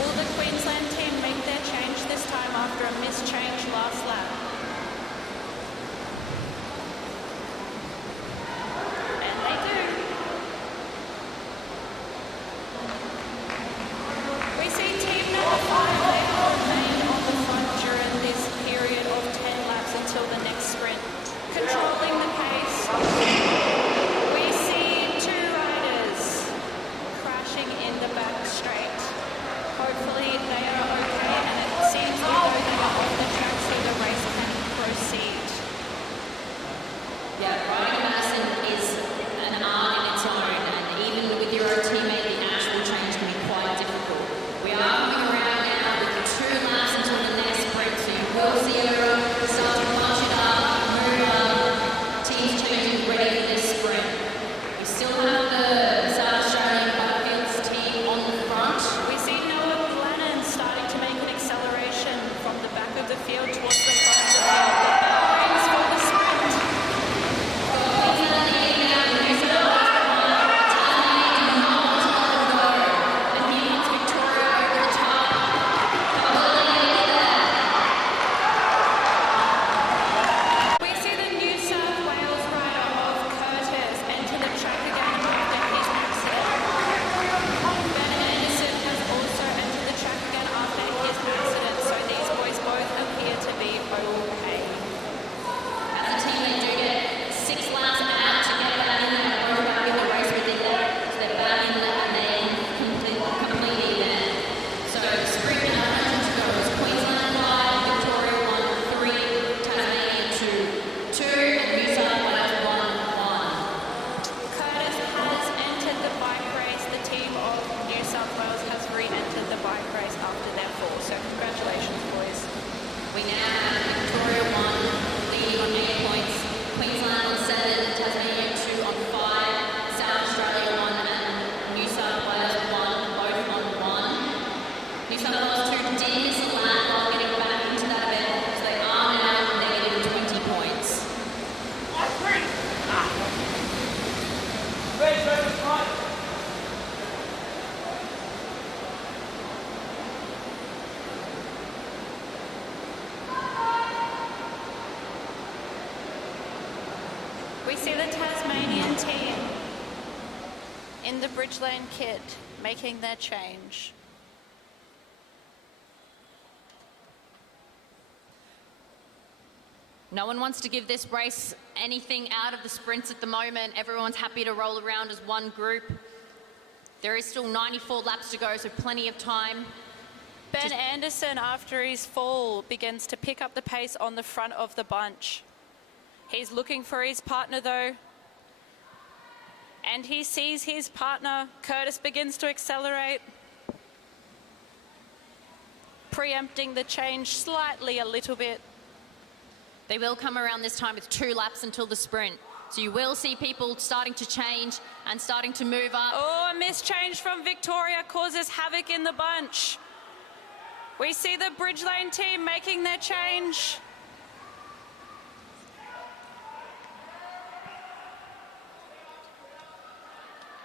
Will the Queensland team make their change this time after a missed change last lap? And they do. We see team number 5, they will remain on the front during this period of 10 laps until the next sprint, controlling the pace. We see 2 riders crashing in the back straight. Hopefully they are okay, and it seems as though they are off the track so the race can proceed. Yeah, riding a Madison is an art in its own, and even with your own teammate, the actual change can be quite difficult. We are moving around now with 2 laps until the next sprint, so you will see everyone start to punch it up, move up, teams changing ready for this sprint. We still have the South Australian Butterfields team on the front. We see Noah Glennon starting to make an acceleration from the back of the field towards the front of the field. The bell rings for the sprint. Queensland leading now, New South Wales behind, Tasmania do not want to let them go, and he wants Victoria over the top. Will they get there? We see the New South Wales rider of Curtis enter the track again after his accident. Ben Anderson has also entered the track again after his accident, so these boys both appear to be okay. As a team, they do get 6 laps out to get back in and go back in the race within that. So they're back in that and then completely there. So the sprint at 100 to go is Queensland 5, Victoria 1, 3, Tasmania 2, 2, and New South Wales 1, 1. Curtis has entered the bike race. The team of New South Wales has re-entered the bike race after their fall, so congratulations, boys. We now have Victoria 1 leading on 8 points, Queensland on 7, Tasmania 2 on 5, South Australia 1 and New South Wales 1, both on 1. New South Wales 2 did miss a lap while getting back into that event because they are now negative 20 points. We see the Tasmanian team in the Bridge Lane kit making their change. No one wants to give this race anything out of the sprints at the moment. Everyone's happy to roll around as one group. There is still 94 laps to go, so plenty of time. Ben Anderson, after his fall, begins to pick up the pace on the front of the bunch. He's looking for his partner though. And he sees his partner. Curtis begins to accelerate. preempting the change slightly a little bit. They will come around this time with 2 laps until the sprint. So you will see people starting to change and starting to move up. Oh, a missed change from Victoria causes havoc in the bunch. We see the Bridge Lane team making their change.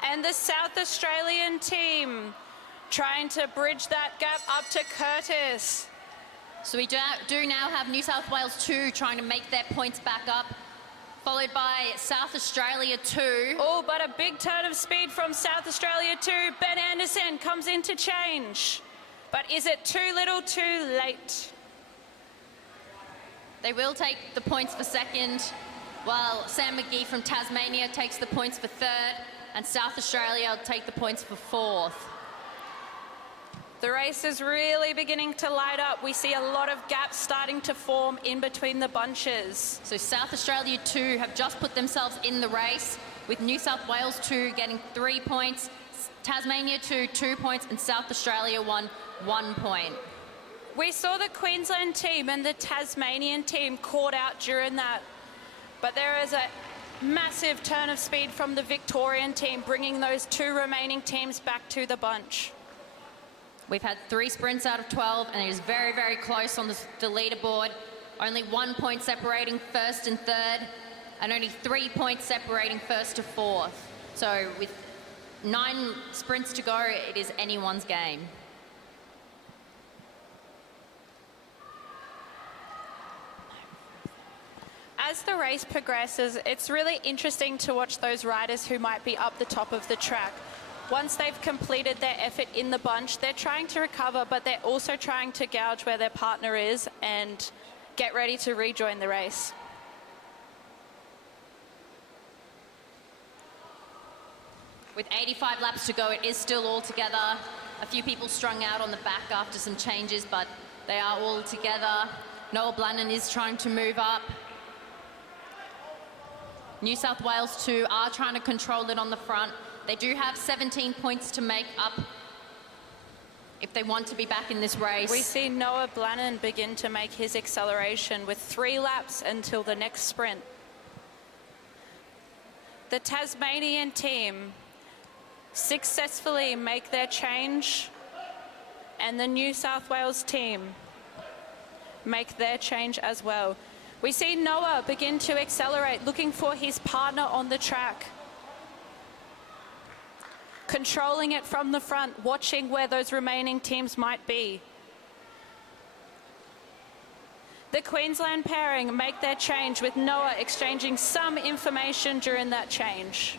And the South Australian team trying to bridge that gap up to Curtis. So we do now have New South Wales 2 trying to make their points back up, followed by South Australia 2. Oh, but a big turn of speed from South Australia 2. Ben Anderson comes in to change. But is it too little, too late? They will take the points for second, while Sam McGee from Tasmania takes the points for third, and South Australia will take the points for fourth. The race is really beginning to light up. We see a lot of gaps starting to form in between the bunches. So South Australia 2 have just put themselves in the race, with New South Wales 2 getting 3 points, Tasmania 2, 2 points, and South Australia 1, 1 point. We saw the Queensland team and the Tasmanian team caught out during that, but there is a massive turn of speed from the Victorian team, bringing those 2 remaining teams back to the bunch. We've had 3 sprints out of 12, and it is very, very close on the leaderboard. Only 1 point separating first and third, and only 3 points separating first to fourth. So with 9 sprints to go, it is anyone's game. As the race progresses, it's really interesting to watch those riders who might be up the top of the track. Once they've completed their effort in the bunch, they're trying to recover, but they're also trying to gauge where their partner is and get ready to rejoin the race. With 85 laps to go, it is still all together. A few people strung out on the back after some changes, but they are all together. Noel Blannon is trying to move up. New South Wales 2 are trying to control it on the front. They do have 17 points to make up if they want to be back in this race. We see Noah Blannon begin to make his acceleration with 3 laps until the next sprint. The Tasmanian team successfully make their change, and the New South Wales team make their change as well. We see Noah begin to accelerate, looking for his partner on the track. Controlling it from the front, watching where those remaining teams might be. The Queensland pairing make their change, with Noah exchanging some information during that change.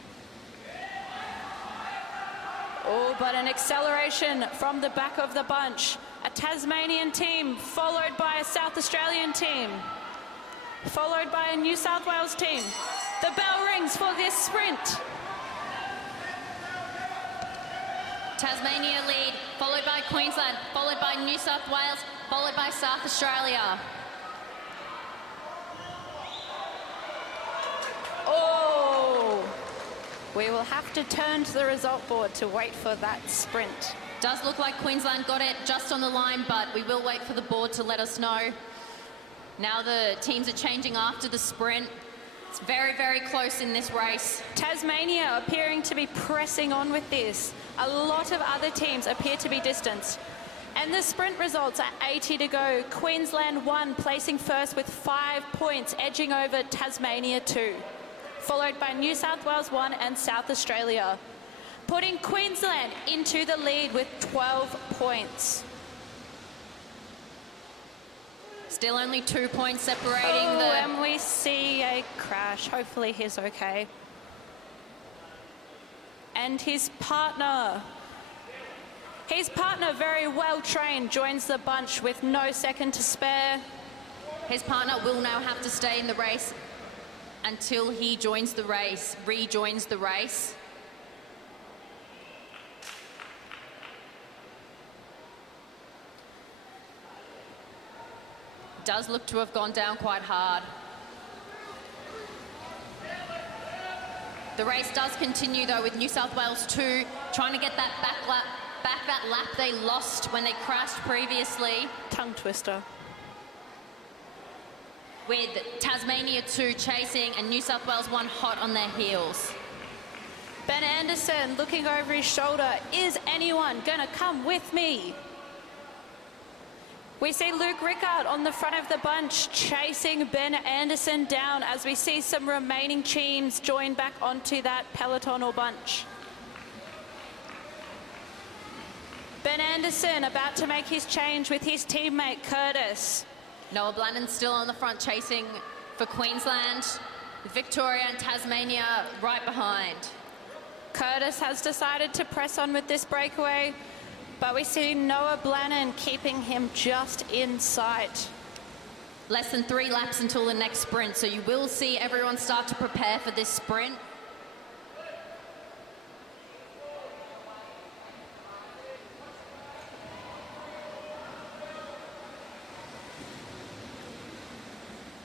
Oh, but an acceleration from the back of the bunch. A Tasmanian team followed by a South Australian team, followed by a New South Wales team. The bell rings for this sprint. Tasmania lead, followed by Queensland, followed by New South Wales, followed by South Australia. Oh, we will have to turn to the result board to wait for that sprint. Does look like Queensland got it just on the line, but we will wait for the board to let us know. Now the teams are changing after the sprint. It's very, very close in this race. Tasmania appearing to be pressing on with this. A lot of other teams appear to be distanced. And the sprint results are 80 to go. Queensland 1 placing first with 5 points, edging over Tasmania 2. Followed by New South Wales 1 and South Australia, putting Queensland into the lead with 12 points. Still only 2 points separating and we see a crash. Hopefully he's okay. And his partner, very well trained, joins the bunch with no second to spare. His partner will now have to stay in the race until he rejoins the race. Does look to have gone down quite hard. The race does continue though, with New South Wales 2 trying to get that back that lap they lost when they crashed previously. Tongue twister. With Tasmania 2 chasing and New South Wales 1 hot on their heels. Ben Anderson looking over his shoulder. Is anyone going to come with me? We see Luke Rickard on the front of the bunch chasing Ben Anderson down as we see some remaining teams join back onto that peloton or bunch. Ben Anderson about to make his change with his teammate Curtis. Noah Blannon still on the front chasing for Queensland. Victoria and Tasmania right behind. Curtis has decided to press on with this breakaway, but we see Noah Blannon keeping him just in sight. Less than 3 laps until the next sprint, so you will see everyone start to prepare for this sprint.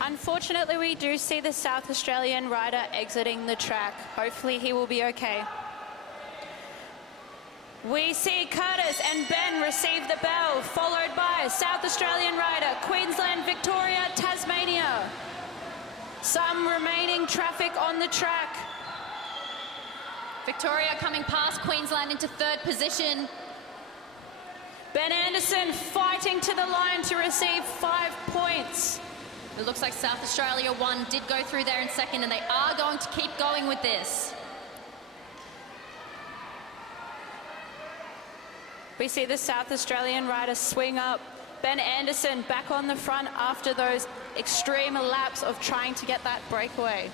Unfortunately, we do see the South Australian rider exiting the track. Hopefully he will be okay. We see Curtis and Ben receive the bell, followed by South Australian rider, Queensland, Victoria, Tasmania. Some remaining traffic on the track. Victoria coming past Queensland into 3rd position. Ben Anderson fighting to the line to receive 5 points. It looks like South Australia 1 did go through there in 2nd, and they are going to keep going with this. We see the South Australian rider swing up. Ben Anderson back on the front after those extreme laps of trying to get that breakaway.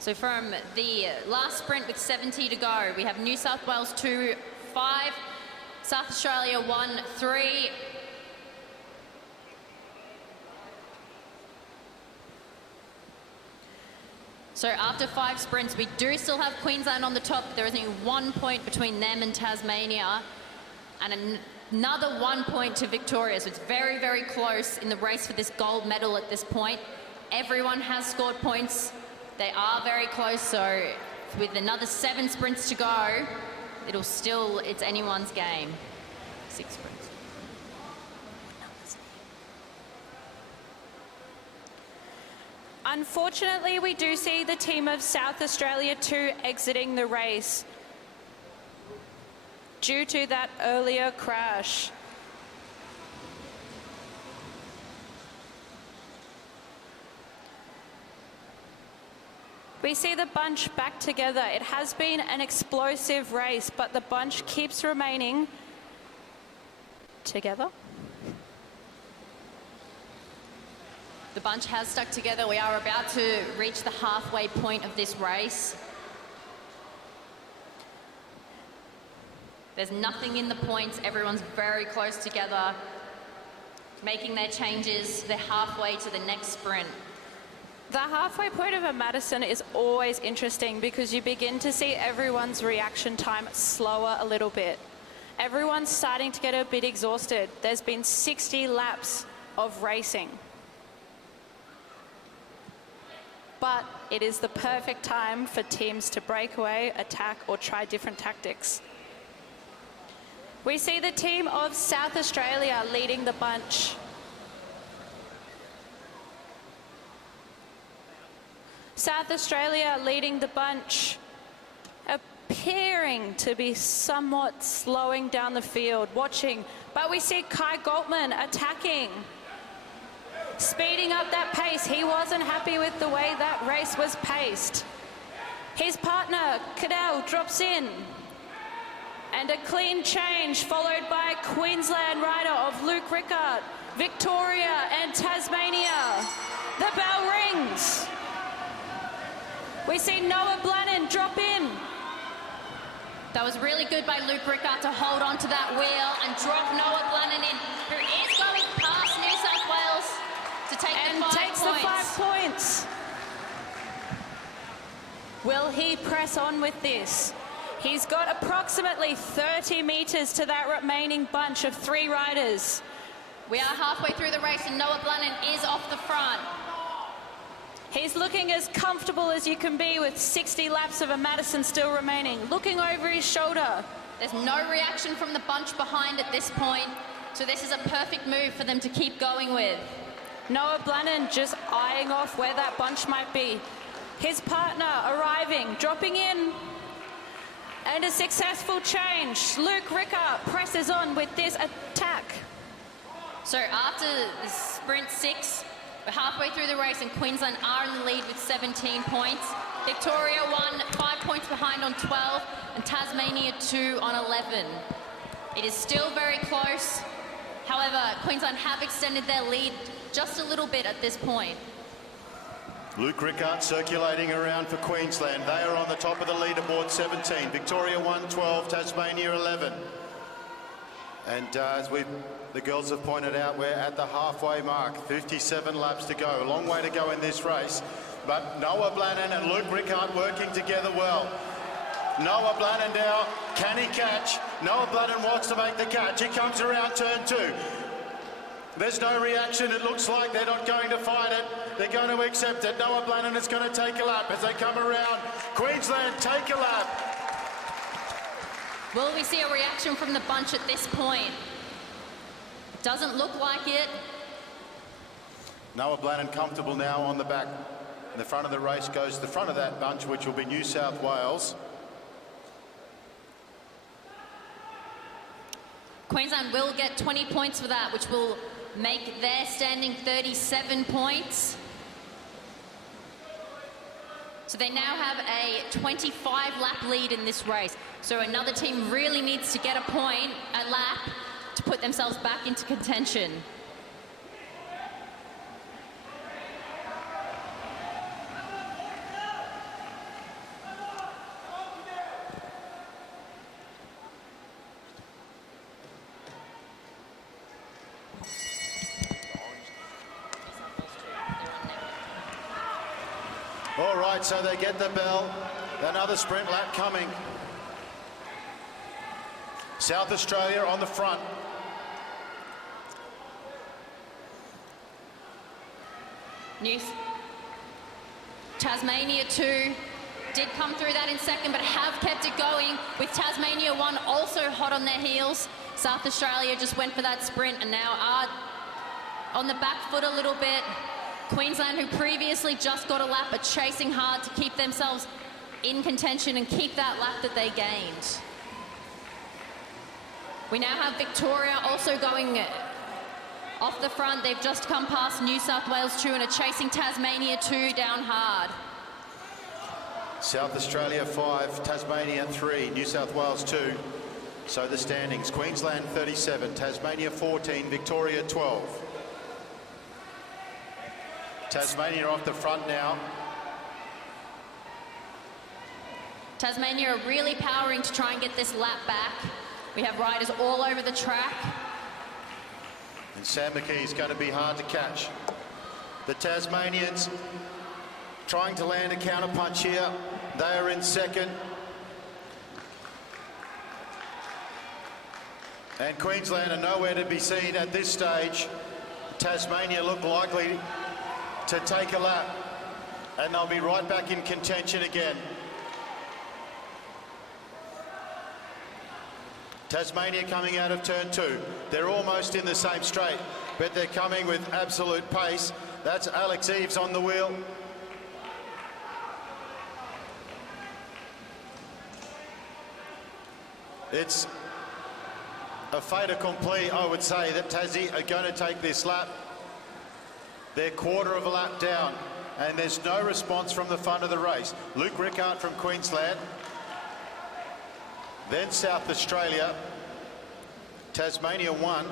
So from the last sprint with 70 to go, we have New South Wales 2, 5, South Australia 1, 3. So after 5 sprints, we do still have Queensland on the top. There is only 1 point between them and Tasmania, and another 1 point to Victoria. So it's very, very close in the race for this gold medal at this point. Everyone has scored points. They are very close, so with another 7 sprints to go, it's anyone's game. 6 sprints. Unfortunately, we do see the team of South Australia 2 exiting the race due to that earlier crash. We see the bunch back together. It has been an explosive race, but the bunch keeps remaining together. The bunch has stuck together. We are about to reach the halfway point of this race. There's nothing in the points. Everyone's very close together, making their changes. They're halfway to the next sprint. The halfway point of a Madison is always interesting because you begin to see everyone's reaction time slower a little bit. Everyone's starting to get a bit exhausted. There's been 60 laps of racing. But it is the perfect time for teams to break away, attack, or try different tactics. We see the team of South Australia leading the bunch. South Australia leading the bunch, appearing to be somewhat slowing down the field, watching. But we see Kai Goldman attacking, speeding up that pace. He wasn't happy with the way that race was paced. His partner, Cadell, drops in. And a clean change followed by Queensland rider of Luke Rickard, Victoria and Tasmania. The bell rings. We see Noah Blannon drop in. That was really good by Luke Rickard to hold on to that wheel and drop Noah Blannon in, who is going past New South Wales to take and the 5 takes points. the 5 points. Will he press on with this? He's got approximately 30 metres to that remaining bunch of 3 riders. We are halfway through the race and Noah Blannon is off the front. He's looking as comfortable as you can be with 60 laps of a Madison still remaining. Looking over his shoulder, There's no reaction from the bunch behind at this point, so this is a perfect move for them to keep going with. Noah Blannon just eyeing off where that bunch might be. His partner arriving, dropping in, and a successful change. Luke Ricker presses on with this attack. So after the sprint 6, we're halfway through the race and Queensland are in the lead with 17 points. Victoria 1, 5 points behind on 12, and Tasmania 2 on 11. It is still very close. However, Queensland have extended their lead just a little bit at this point. Luke Rickard circulating around for Queensland. They are on the top of the leaderboard, 17. Victoria 1, 12, Tasmania 11. And as the girls have pointed out, we're at the halfway mark, 57 laps to go. A long way to go in this race. But Noah Blannon and Luke Rickard working together well. Noah Blannon now, can he catch? Noah Blannon wants to make the catch. He comes around turn 2. There's no reaction. It looks like they're not going to fight it. They're going to accept it. Noah Blannon is going to take a lap as they come around. Queensland take a lap. Will we see a reaction from the bunch at this point? Doesn't look like it. Noah Blannon comfortable now on the back. In the front of the race goes the front of that bunch, which will be New South Wales. Queensland will get 20 points for that, which will make their standing 37 points. So they now have a 25 lap lead in this race. So another team really needs to get a point, a lap, to put themselves back into contention. All right, so they get the bell. Another sprint lap coming. South Australia on the front. Tasmania 2 did come through that in second, but have kept it going with Tasmania 1 also hot on their heels. South Australia just went for that sprint and now are on the back foot a little bit. Queensland, who previously just got a lap, are chasing hard to keep themselves in contention and keep that lap that they gained. We now have Victoria also going off the front. They've just come past New South Wales 2 and are chasing Tasmania 2 down hard. South Australia 5, Tasmania 3, New South Wales 2. So the standings, Queensland 37, Tasmania 14, Victoria 12. Tasmania off the front now. Tasmania are really powering to try and get this lap back. We have riders all over the track. And Sam McKee is going to be hard to catch. The Tasmanians trying to land a counterpunch here. They are in second. And Queensland are nowhere to be seen at this stage. Tasmania look likely to take a lap, and they'll be right back in contention again. Tasmania coming out of turn 2. They're almost in the same straight, but they're coming with absolute pace. That's Alex Eves on the wheel. It's a fait accompli, I would say, that Tassie are going to take this lap. They're quarter of a lap down, and there's no response from the front of the race. Luke Rickard from Queensland, then South Australia, Tasmania 1,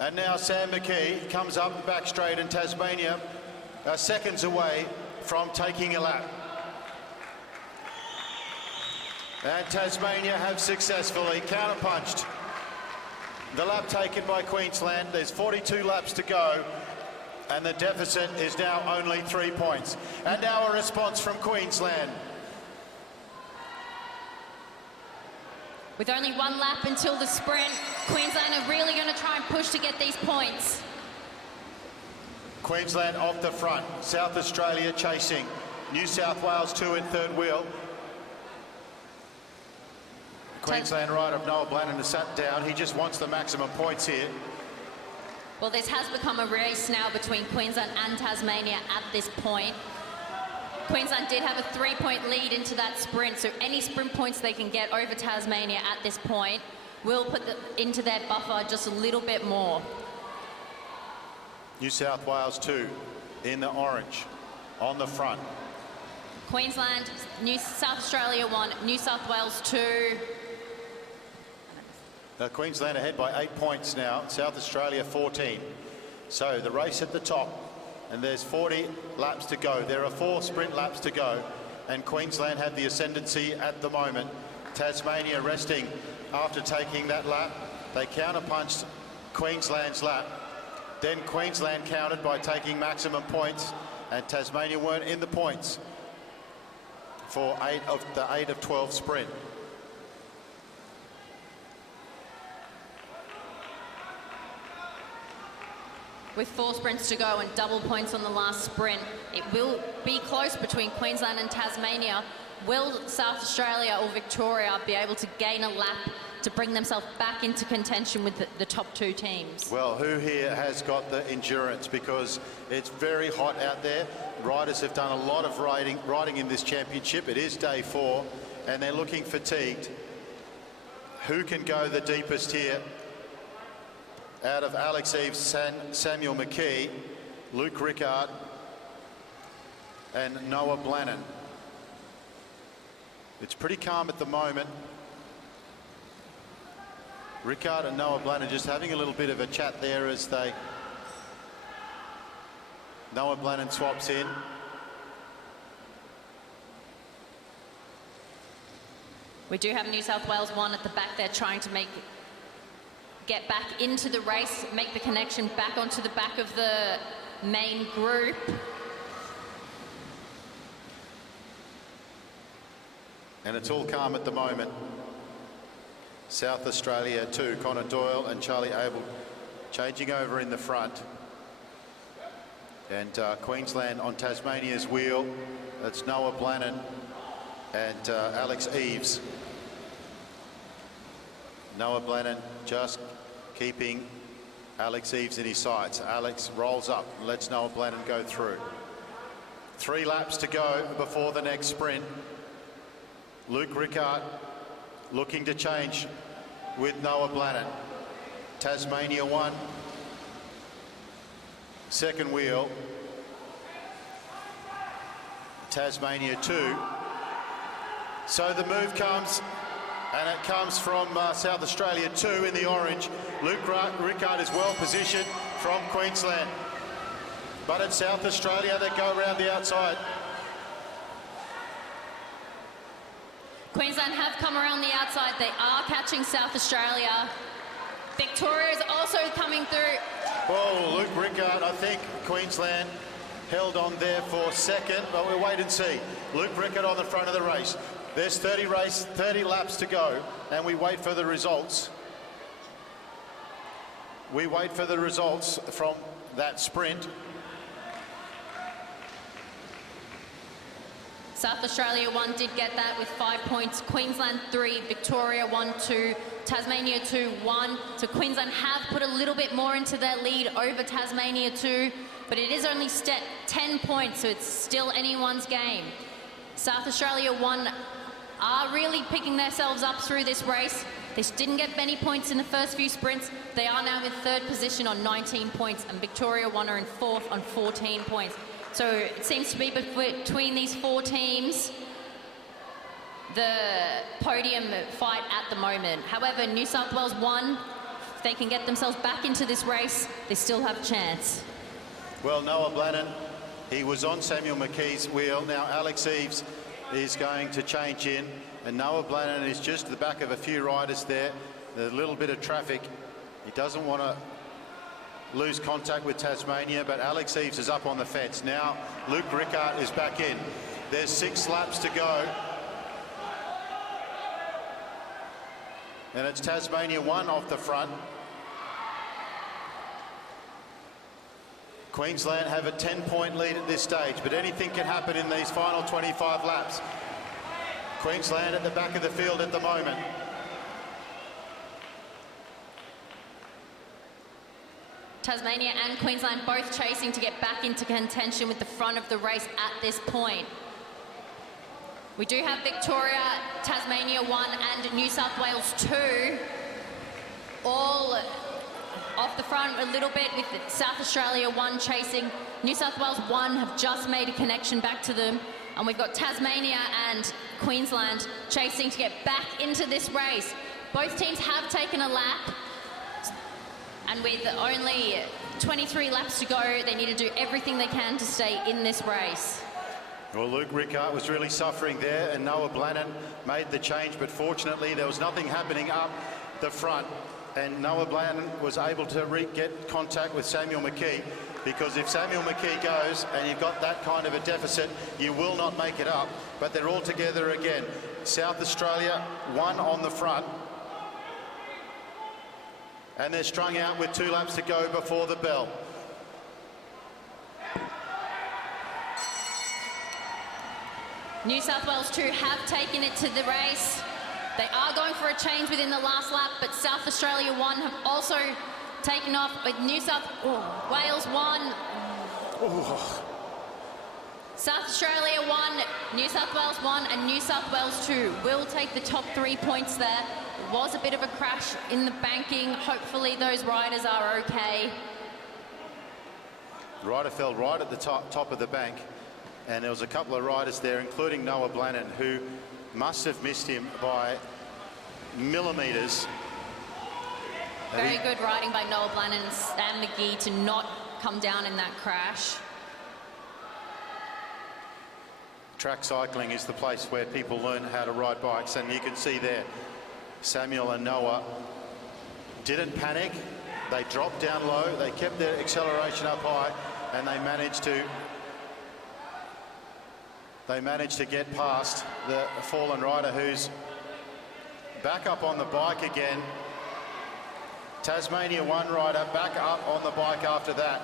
and now Sam McKee comes up the back straight, and Tasmania are seconds away from taking a lap. And Tasmania have successfully counterpunched the lap taken by Queensland. There's 42 laps to go, and the deficit is now only 3 points. And now a response from Queensland. With only 1 lap until the sprint, Queensland are really going to try and push to get these points. Queensland off the front, South Australia chasing. New South Wales 2 in third wheel. Queensland rider of Noah Blannon has sat down. He just wants the maximum points here. Well, this has become a race now between Queensland and Tasmania at this point. Queensland did have a 3-point lead into that sprint, so any sprint points they can get over Tasmania at this point will put into their buffer just a little bit more. New South Wales 2 in the orange on the front. Queensland, South Australia 1, New South Wales 2. Queensland ahead by 8 points now, South Australia 14. So the race at the top, and there's 40 laps to go. There are 4 sprint laps to go, and Queensland have the ascendancy at the moment. Tasmania resting after taking that lap. They counterpunched Queensland's lap. Then Queensland countered by taking maximum points, and Tasmania weren't in the points for 8 of 12 sprint. With 4 sprints to go and double points on the last sprint, it will be close between Queensland and Tasmania. Will South Australia or Victoria be able to gain a lap to bring themselves back into contention with the top 2 teams? Well, who here has got the endurance? Because it's very hot out there. Riders have done a lot of riding in this championship. It is day 4, and they're looking fatigued. Who can go the deepest here? Out of Alex Eves, Samuel McKee, Luke Rickard, and Noah Blannon. It's pretty calm at the moment. Rickard and Noah Blannon just having a little bit of a chat there as Noah Blannon swaps in. We do have New South Wales 1 at the back there trying to get back into the race, make the connection back onto the back of the main group. And it's all calm at the moment. South Australia 2, Connor Doyle and Charlie Abel changing over in the front. And Queensland on Tasmania's wheel, that's Noah Blannon and Alex Eves. Noah Blannon just keeping Alex Eves in his sights. Alex rolls up and lets Noah Blannon go through. 3 laps to go before the next sprint. Luke Rickard looking to change with Noah Blannon. Tasmania 1. Second wheel. Tasmania 2. So the move comes, and it comes from South Australia 2 in the orange. Luke Rickard is well positioned from Queensland. But it's South Australia that go around the outside. Queensland have come around the outside. They are catching South Australia. Victoria is also coming through. Oh, Luke Rickard, I think Queensland held on there for second, but we'll wait and see. Luke Rickard on the front of the race. There's 30 laps to go, and we wait for the results. We wait for the results from that sprint. South Australia 1 did get that with 5 points. Queensland 3, Victoria 1, 2, Tasmania 2, 1. So Queensland have put a little bit more into their lead over Tasmania 2, but it is only 10 points, so it's still anyone's game. South Australia 1 are really picking themselves up through this race. They didn't get many points in the first few sprints. They are now in 3rd position on 19 points, and Victoria 1 are in 4th on 14 points. So it seems to be between these 4 teams, the podium fight at the moment. However, New South Wales 1, if they can get themselves back into this race, they still have a chance. Well, Noah Blannon, he was on Samuel McKee's wheel. Now Alex Eves is going to change in, and Noah Blannon is just at the back of a few riders there. There's a little bit of traffic. He doesn't want to lose contact with Tasmania, but Alex Eves is up on the fence. Now Luke Rickard is back in. There's 6 laps to go. And it's Tasmania 1 off the front. Queensland have a 10-point lead at this stage, but anything can happen in these final 25 laps. Queensland at the back of the field at the moment. Tasmania and Queensland both chasing to get back into contention with the front of the race at this point. We do have Victoria, Tasmania 1 and New South Wales 2 all off the front a little bit, with South Australia 1 chasing. New South Wales 1 have just made a connection back to them. And we've got Tasmania and Queensland chasing to get back into this race. Both teams have taken a lap. And with only 23 laps to go, they need to do everything they can to stay in this race. Well, Luke Rickard was really suffering there, and Noah Blannon made the change, but fortunately there was nothing happening up the front, and Noah Blannon was able to get contact with Samuel McKee, because if Samuel McKee goes and you've got that kind of a deficit, you will not make it up. But they're all together again. South Australia 1 on the front, and they're strung out with 2 laps to go before the bell. New South Wales 2 have taken it to the race. They are going for a change within the last lap, but South Australia 1 have also taken off with New South Wales 1. South Australia 1, New South Wales 1 and New South Wales 2 will take the top 3 points there. There was a bit of a crash in the banking. Hopefully those riders are okay. The rider fell right at the top of the bank, and there was a couple of riders there, including Noah Blannon, who must have missed him by millimetres. Very good riding by Noah Blannon and Sam McGee to not come down in that crash. Track cycling is the place where people learn how to ride bikes, and you can see there Samuel and Noah didn't panic. They dropped down low, they kept their acceleration up high, and they managed to get past the fallen rider, who's back up on the bike again. Tasmania 1 rider back up on the bike after that.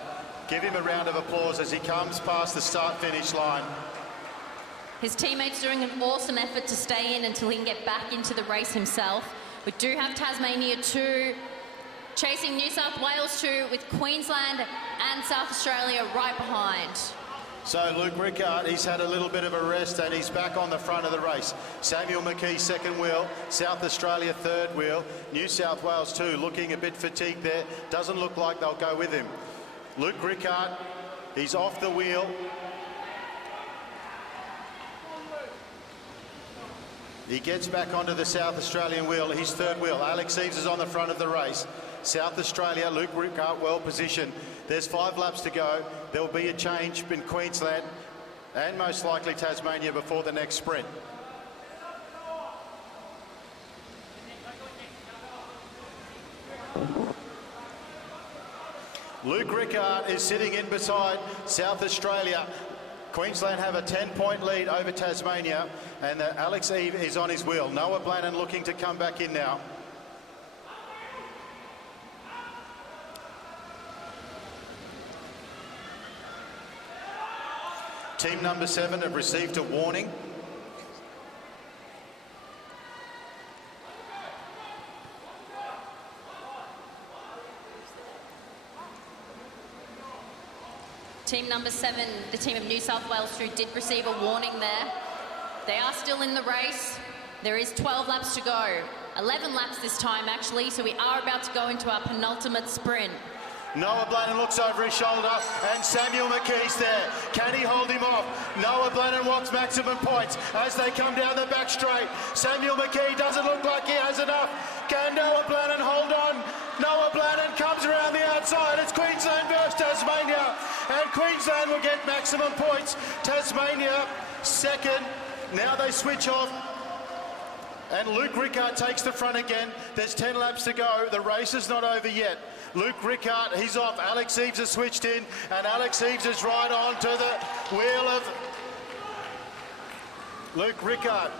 Give him a round of applause as he comes past the start-finish line. His teammates doing an awesome effort to stay in until he can get back into the race himself. We do have Tasmania 2 chasing New South Wales 2, with Queensland and South Australia right behind. So Luke Rickard, he's had a little bit of a rest and he's back on the front of the race. Samuel McKee second wheel, South Australia third wheel, New South Wales 2 looking a bit fatigued there. Doesn't look like they'll go with him. Luke Rickard, he's off the wheel. He gets back onto the South Australian wheel, his third wheel. Alex Eves is on the front of the race. South Australia, Luke Rickard well positioned. There's 5 laps to go. There will be a change in Queensland and most likely Tasmania before the next sprint. Luke Rickard is sitting in beside South Australia. Queensland have a 10-point lead over Tasmania, and Alex Eve is on his wheel. Noah Blannon looking to come back in now. Team number 7 have received a warning. Team number 7, the team of New South Wales 2, did receive a warning there. They are still in the race. There is 12 laps to go. 11 laps this time, actually, so we are about to go into our penultimate sprint. Noah Blannon looks over his shoulder, and Samuel McKee's there. Can he hold him off? Noah Blannon wants maximum points as they come down the back straight. Samuel McKee doesn't look like he has enough. Can Noah Blannon hold on? Noah Blannon comes around the outside. It's Queensland versus Tasmania, and Queensland will get maximum points. Tasmania second. Now they switch off, and Luke Rickard takes the front again. There's 10 laps to go. The race is not over yet. Luke Rickard, he's off. Alex Eves has switched in, and Alex Eves is right on to the wheel of Luke Rickard.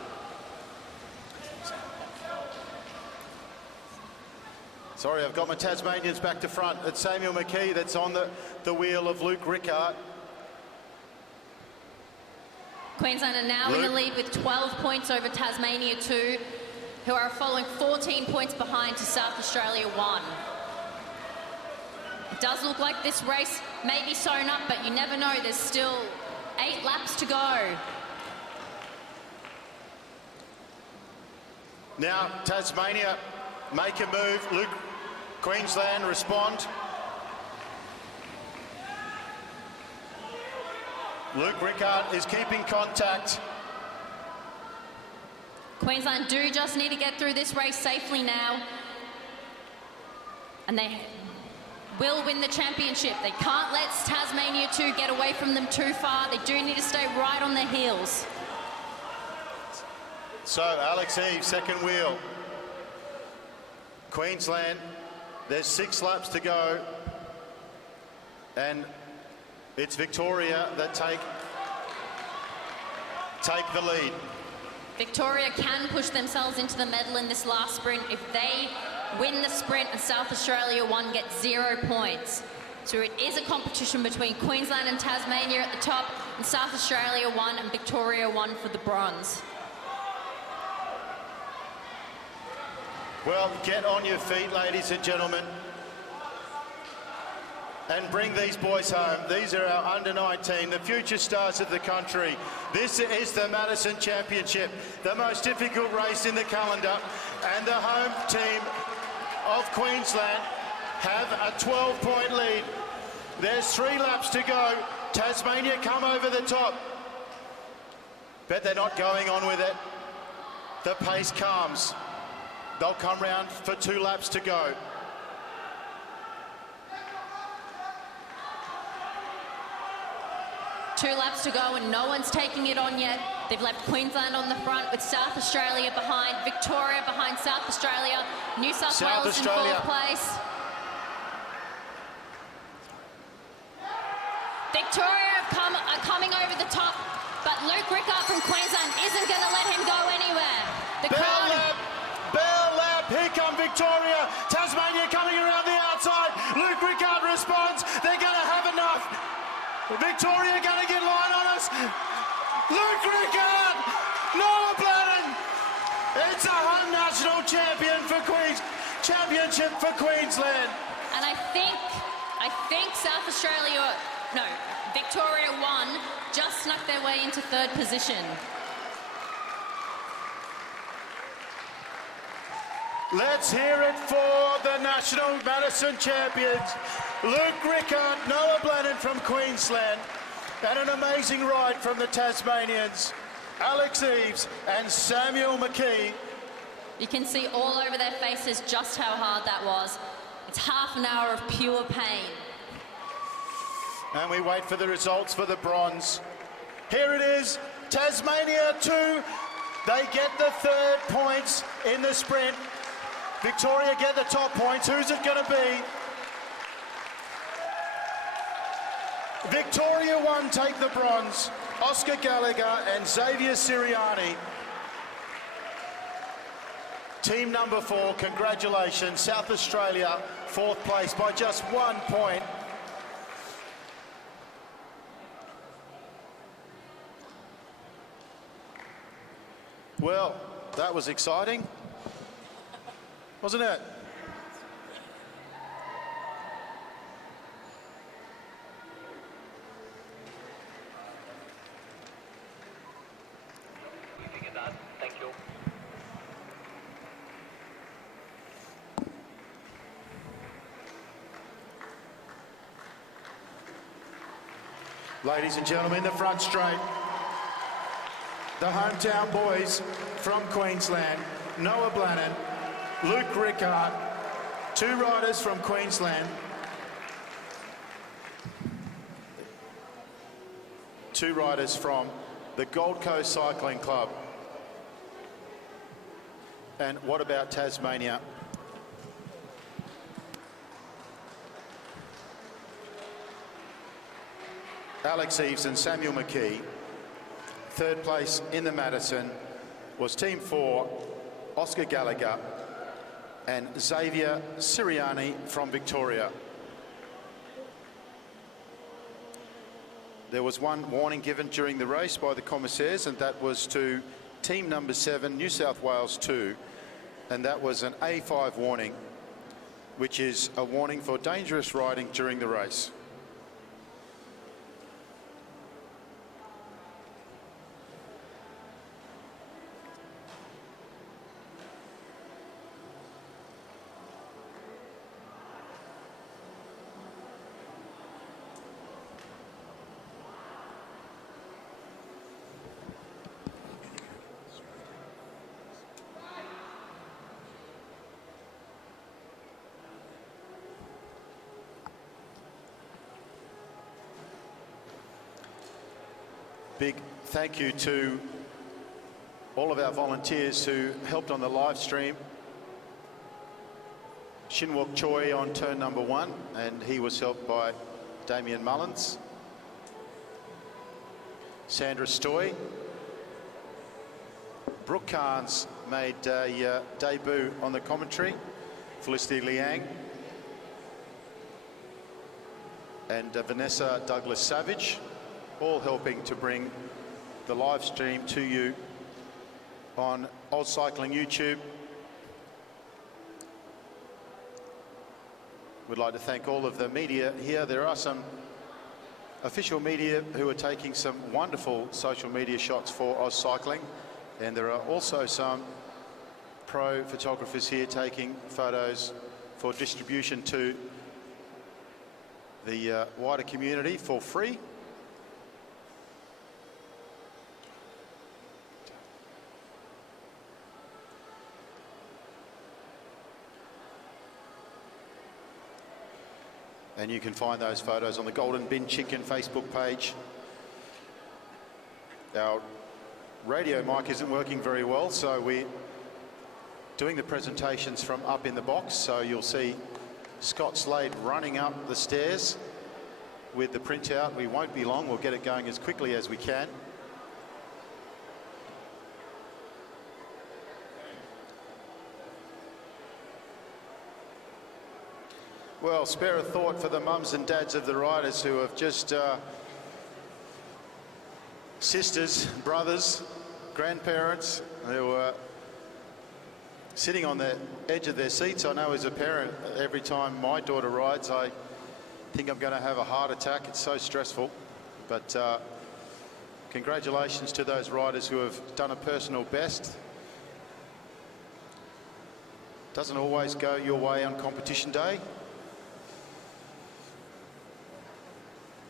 Sorry, I've got my Tasmanians back to front. It's Samuel McKee that's on the wheel of Luke Rickard. Queensland are now in the lead with 12 points over Tasmania 2, who are following 14 points behind to South Australia 1. It does look like this race may be sewn up, but you never know. There's still 8 laps to go. Now, Tasmania make a move. Luke, Queensland respond. Luke Rickard is keeping contact. Queensland do just need to get through this race safely now. And they will win the championship. They can't let Tasmania 2 get away from them too far. They do need to stay right on their heels. So, Alex Eve, second wheel. Queensland, there's 6 laps to go. And it's Victoria that take the lead. Victoria can push themselves into the medal in this last sprint if they win the sprint and South Australia 1 gets 0 points. So it is a competition between Queensland and Tasmania at the top, and South Australia 1 and Victoria 1 for the bronze. Well, get on your feet, ladies and gentlemen, and bring these boys home. These are our under-19, the future stars of the country. This is the Madison Championship, the most difficult race in the calendar, and the home team of Queensland have a 12-point lead. There's 3 laps to go. Tasmania come over the top, but they're not going on with it. The pace calms. They'll come round for 2 laps to go. Two laps to go and no one's taking it on yet. They've left Queensland on the front with South Australia behind, Victoria behind South Australia, New South Wales in 4th place. Victoria are coming over the top, but Luke Rickard from Queensland isn't going to let him go anywhere. The crowd... Bell lap, here come Victoria. Tasmania coming around the outside. Luke Rickard responds. They're going to have enough. Victoria going to get line on us. Luke Rickard, Noah Bladden. It's a home national championship for Queensland. And I think South Australia, no, Victoria 1 just snuck their way into 3rd position. Let's hear it for the national Madison champions. Luke Rickard, Noah Bladden from Queensland, and an amazing ride from the Tasmanians, Alex Eves and Samuel McKee. You can see all over their faces just how hard that was. It's half an hour of pure pain. And we wait for the results for the bronze. Here it is, Tasmania 2. They get the 3rd points in the sprint. Victoria get the top points. Who's it going to be? Victoria 1 take the bronze. Oscar Gallagher and Xavier Siriani. Team number 4, congratulations. South Australia, 4th place by just 1 point. Well, that was exciting, wasn't it? Thank you. Ladies and gentlemen, the front straight. The hometown boys from Queensland, Noah Bladden, Luke Rickard, 2 riders from Queensland, 2 riders from the Gold Coast Cycling Club. And what about Tasmania? Alex Eves and Samuel McKee. 3rd place in the Madison was Team 4, Oscar Gallagher and Xavier Siriani from Victoria. There was one warning given during the race by the commissaires, and that was to team number 7, New South Wales 2, and that was an A5 warning. which is a warning for dangerous riding during the race. Big thank you to all of our volunteers who helped on the live stream. Shinwok Choi on turn number 1, and he was helped by Damien Mullins. Sandra Stoy. Brooke Carnes made a debut on the commentary. Felicity Liang. And Vanessa Douglas-Savage, all helping to bring the live stream to you on AusCycling YouTube. We'd like to thank all of the media here. There are some official media who are taking some wonderful social media shots for AusCycling, and there are also some pro photographers here taking photos for distribution to the wider community for free. And you can find those photos on the Golden Bin Chicken Facebook page. Our radio mic isn't working very well, so we're doing the presentations from up in the box. So you'll see Scott Slade running up the stairs with the printout. We won't be long. We'll get it going as quickly as we can. Well, spare a thought for the mums and dads of the riders who have just sisters, brothers, grandparents who are sitting on the edge of their seats. I know as a parent, every time my daughter rides, I think I'm going to have a heart attack. It's so stressful. But congratulations to those riders who have done a personal best. Doesn't always go your way on competition day.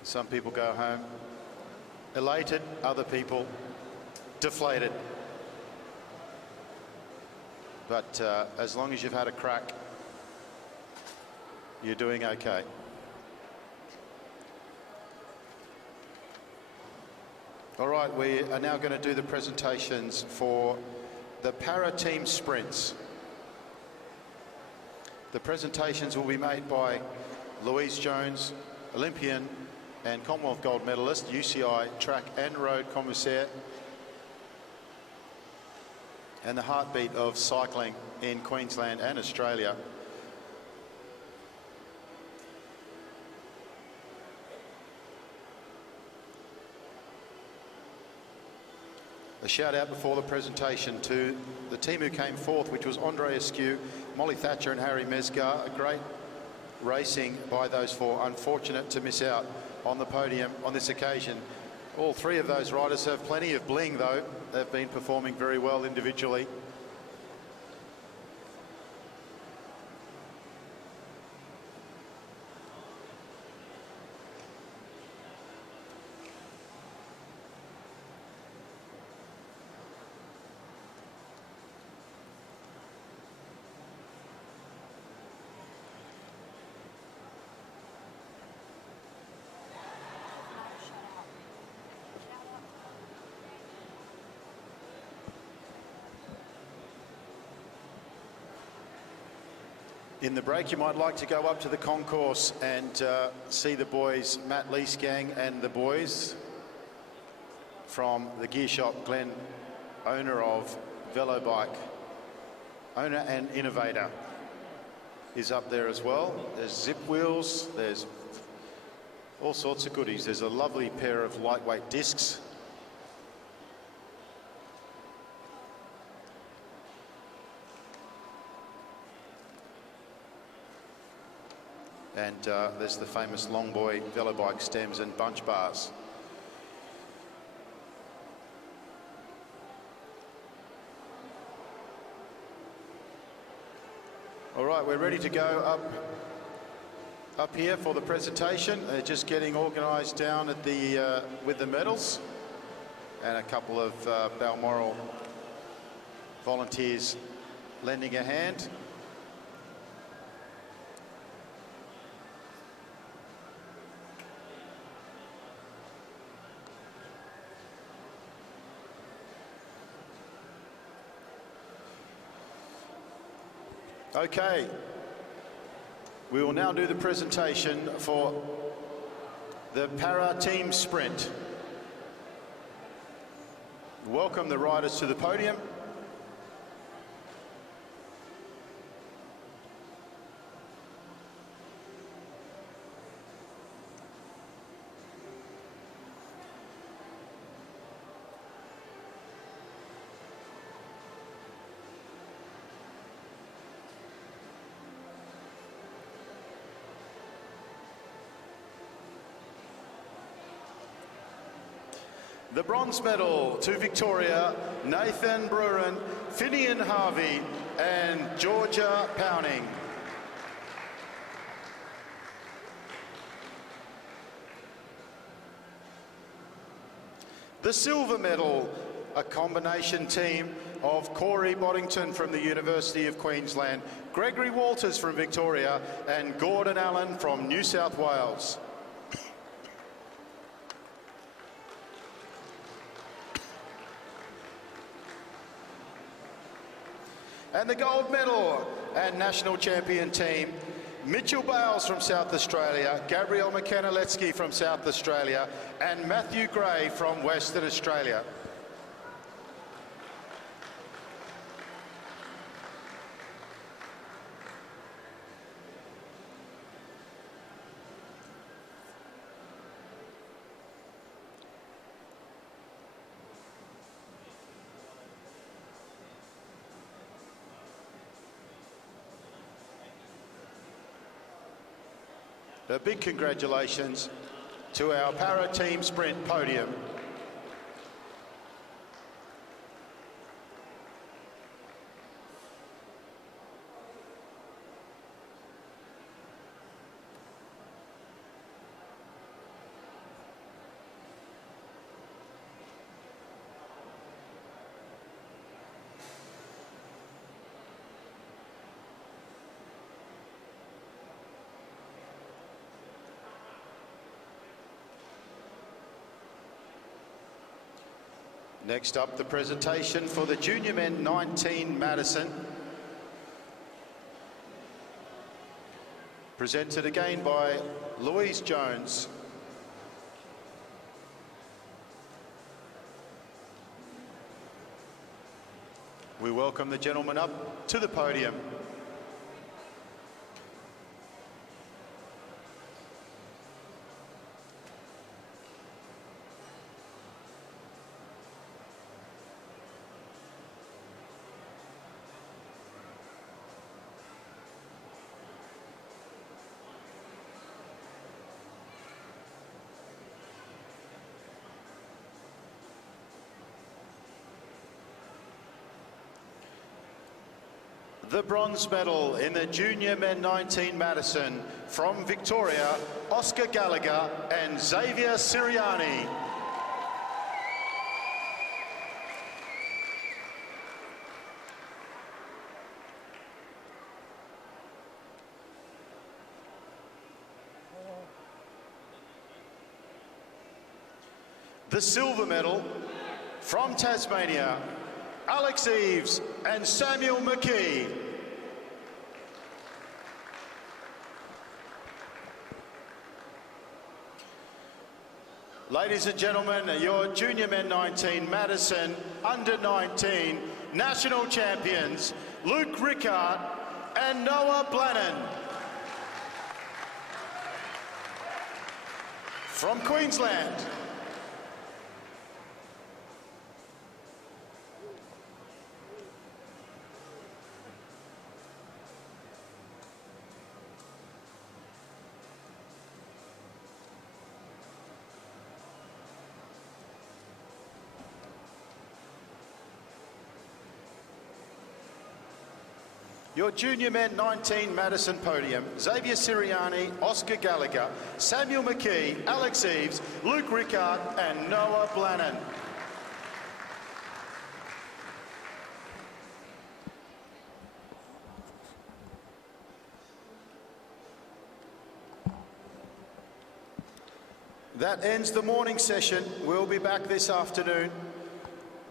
Some people go home elated, other people deflated. But as long as you've had a crack, you're doing okay. All right, we are now going to do the presentations for the para team sprints. The presentations will be made by Louise Jones, Olympian and Commonwealth gold medalist, UCI track and road commissaire, and the heartbeat of cycling in Queensland and Australia. A shout out before the presentation to the team who came fourth, which was Andre Askew, Molly Thatcher and Harry Mesgar. A great racing by those four. Unfortunate to miss out on the podium on this occasion. All three of those riders have plenty of bling though. They've been performing very well individually. In the break, you might like to go up to the concourse and see the boys, Matt Leesgang and the boys from the gear shop, Glenn, owner of Velobike, owner and innovator, is up there as well. There's zip wheels, there's all sorts of goodies. There's a lovely pair of lightweight discs. And there's the famous long boy velo bike stems and bunch bars. All right, we're ready to go up here for the presentation. They're just getting organised down at the with the medals, and a couple of Balmoral volunteers lending a hand. Okay, we will now do the presentation for the para team sprint. Welcome the riders to the podium. The bronze medal to Victoria, Nathan Bruin, Finian Harvey and Georgia Powning. The silver medal, a combination team of Corey Boddington from the University of Queensland, Gregory Walters from Victoria and Gordon Allen from New South Wales. And the gold medal and national champion team, Mitchell Bales from South Australia, Gabriel McKenna-Letsky from South Australia, and Matthew Gray from Western Australia. A big congratulations to our para team sprint podium. Next up, the presentation for the Junior Men 19 Madison. Presented again by Louise Jones. We welcome the gentleman up to the podium. The bronze medal in the Junior Men 19 Madison from Victoria, Oscar Gallagher and Xavier Siriani. The silver medal from Tasmania, Alex Eves and Samuel McKee. Ladies and gentlemen, your Junior Men 19 Madison Under 19 National Champions, Luke Rickard and Noah Blannon. From Queensland. Your junior men 19 Madison podium, Xavier Siriani, Oscar Gallagher, Samuel McKee, Alex Eves, Luke Rickard and Noah Blannon. That ends the morning session. We'll be back this afternoon.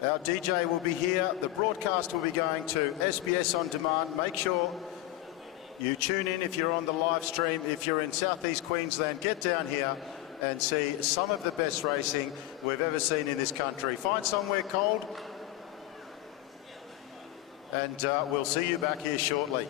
Our DJ will be here. The broadcast will be going to SBS On Demand. Make sure you tune in if you're on the live stream. If you're in southeast Queensland, get down here and see some of the best racing we've ever seen in this country. Find somewhere cold and we'll see you back here shortly.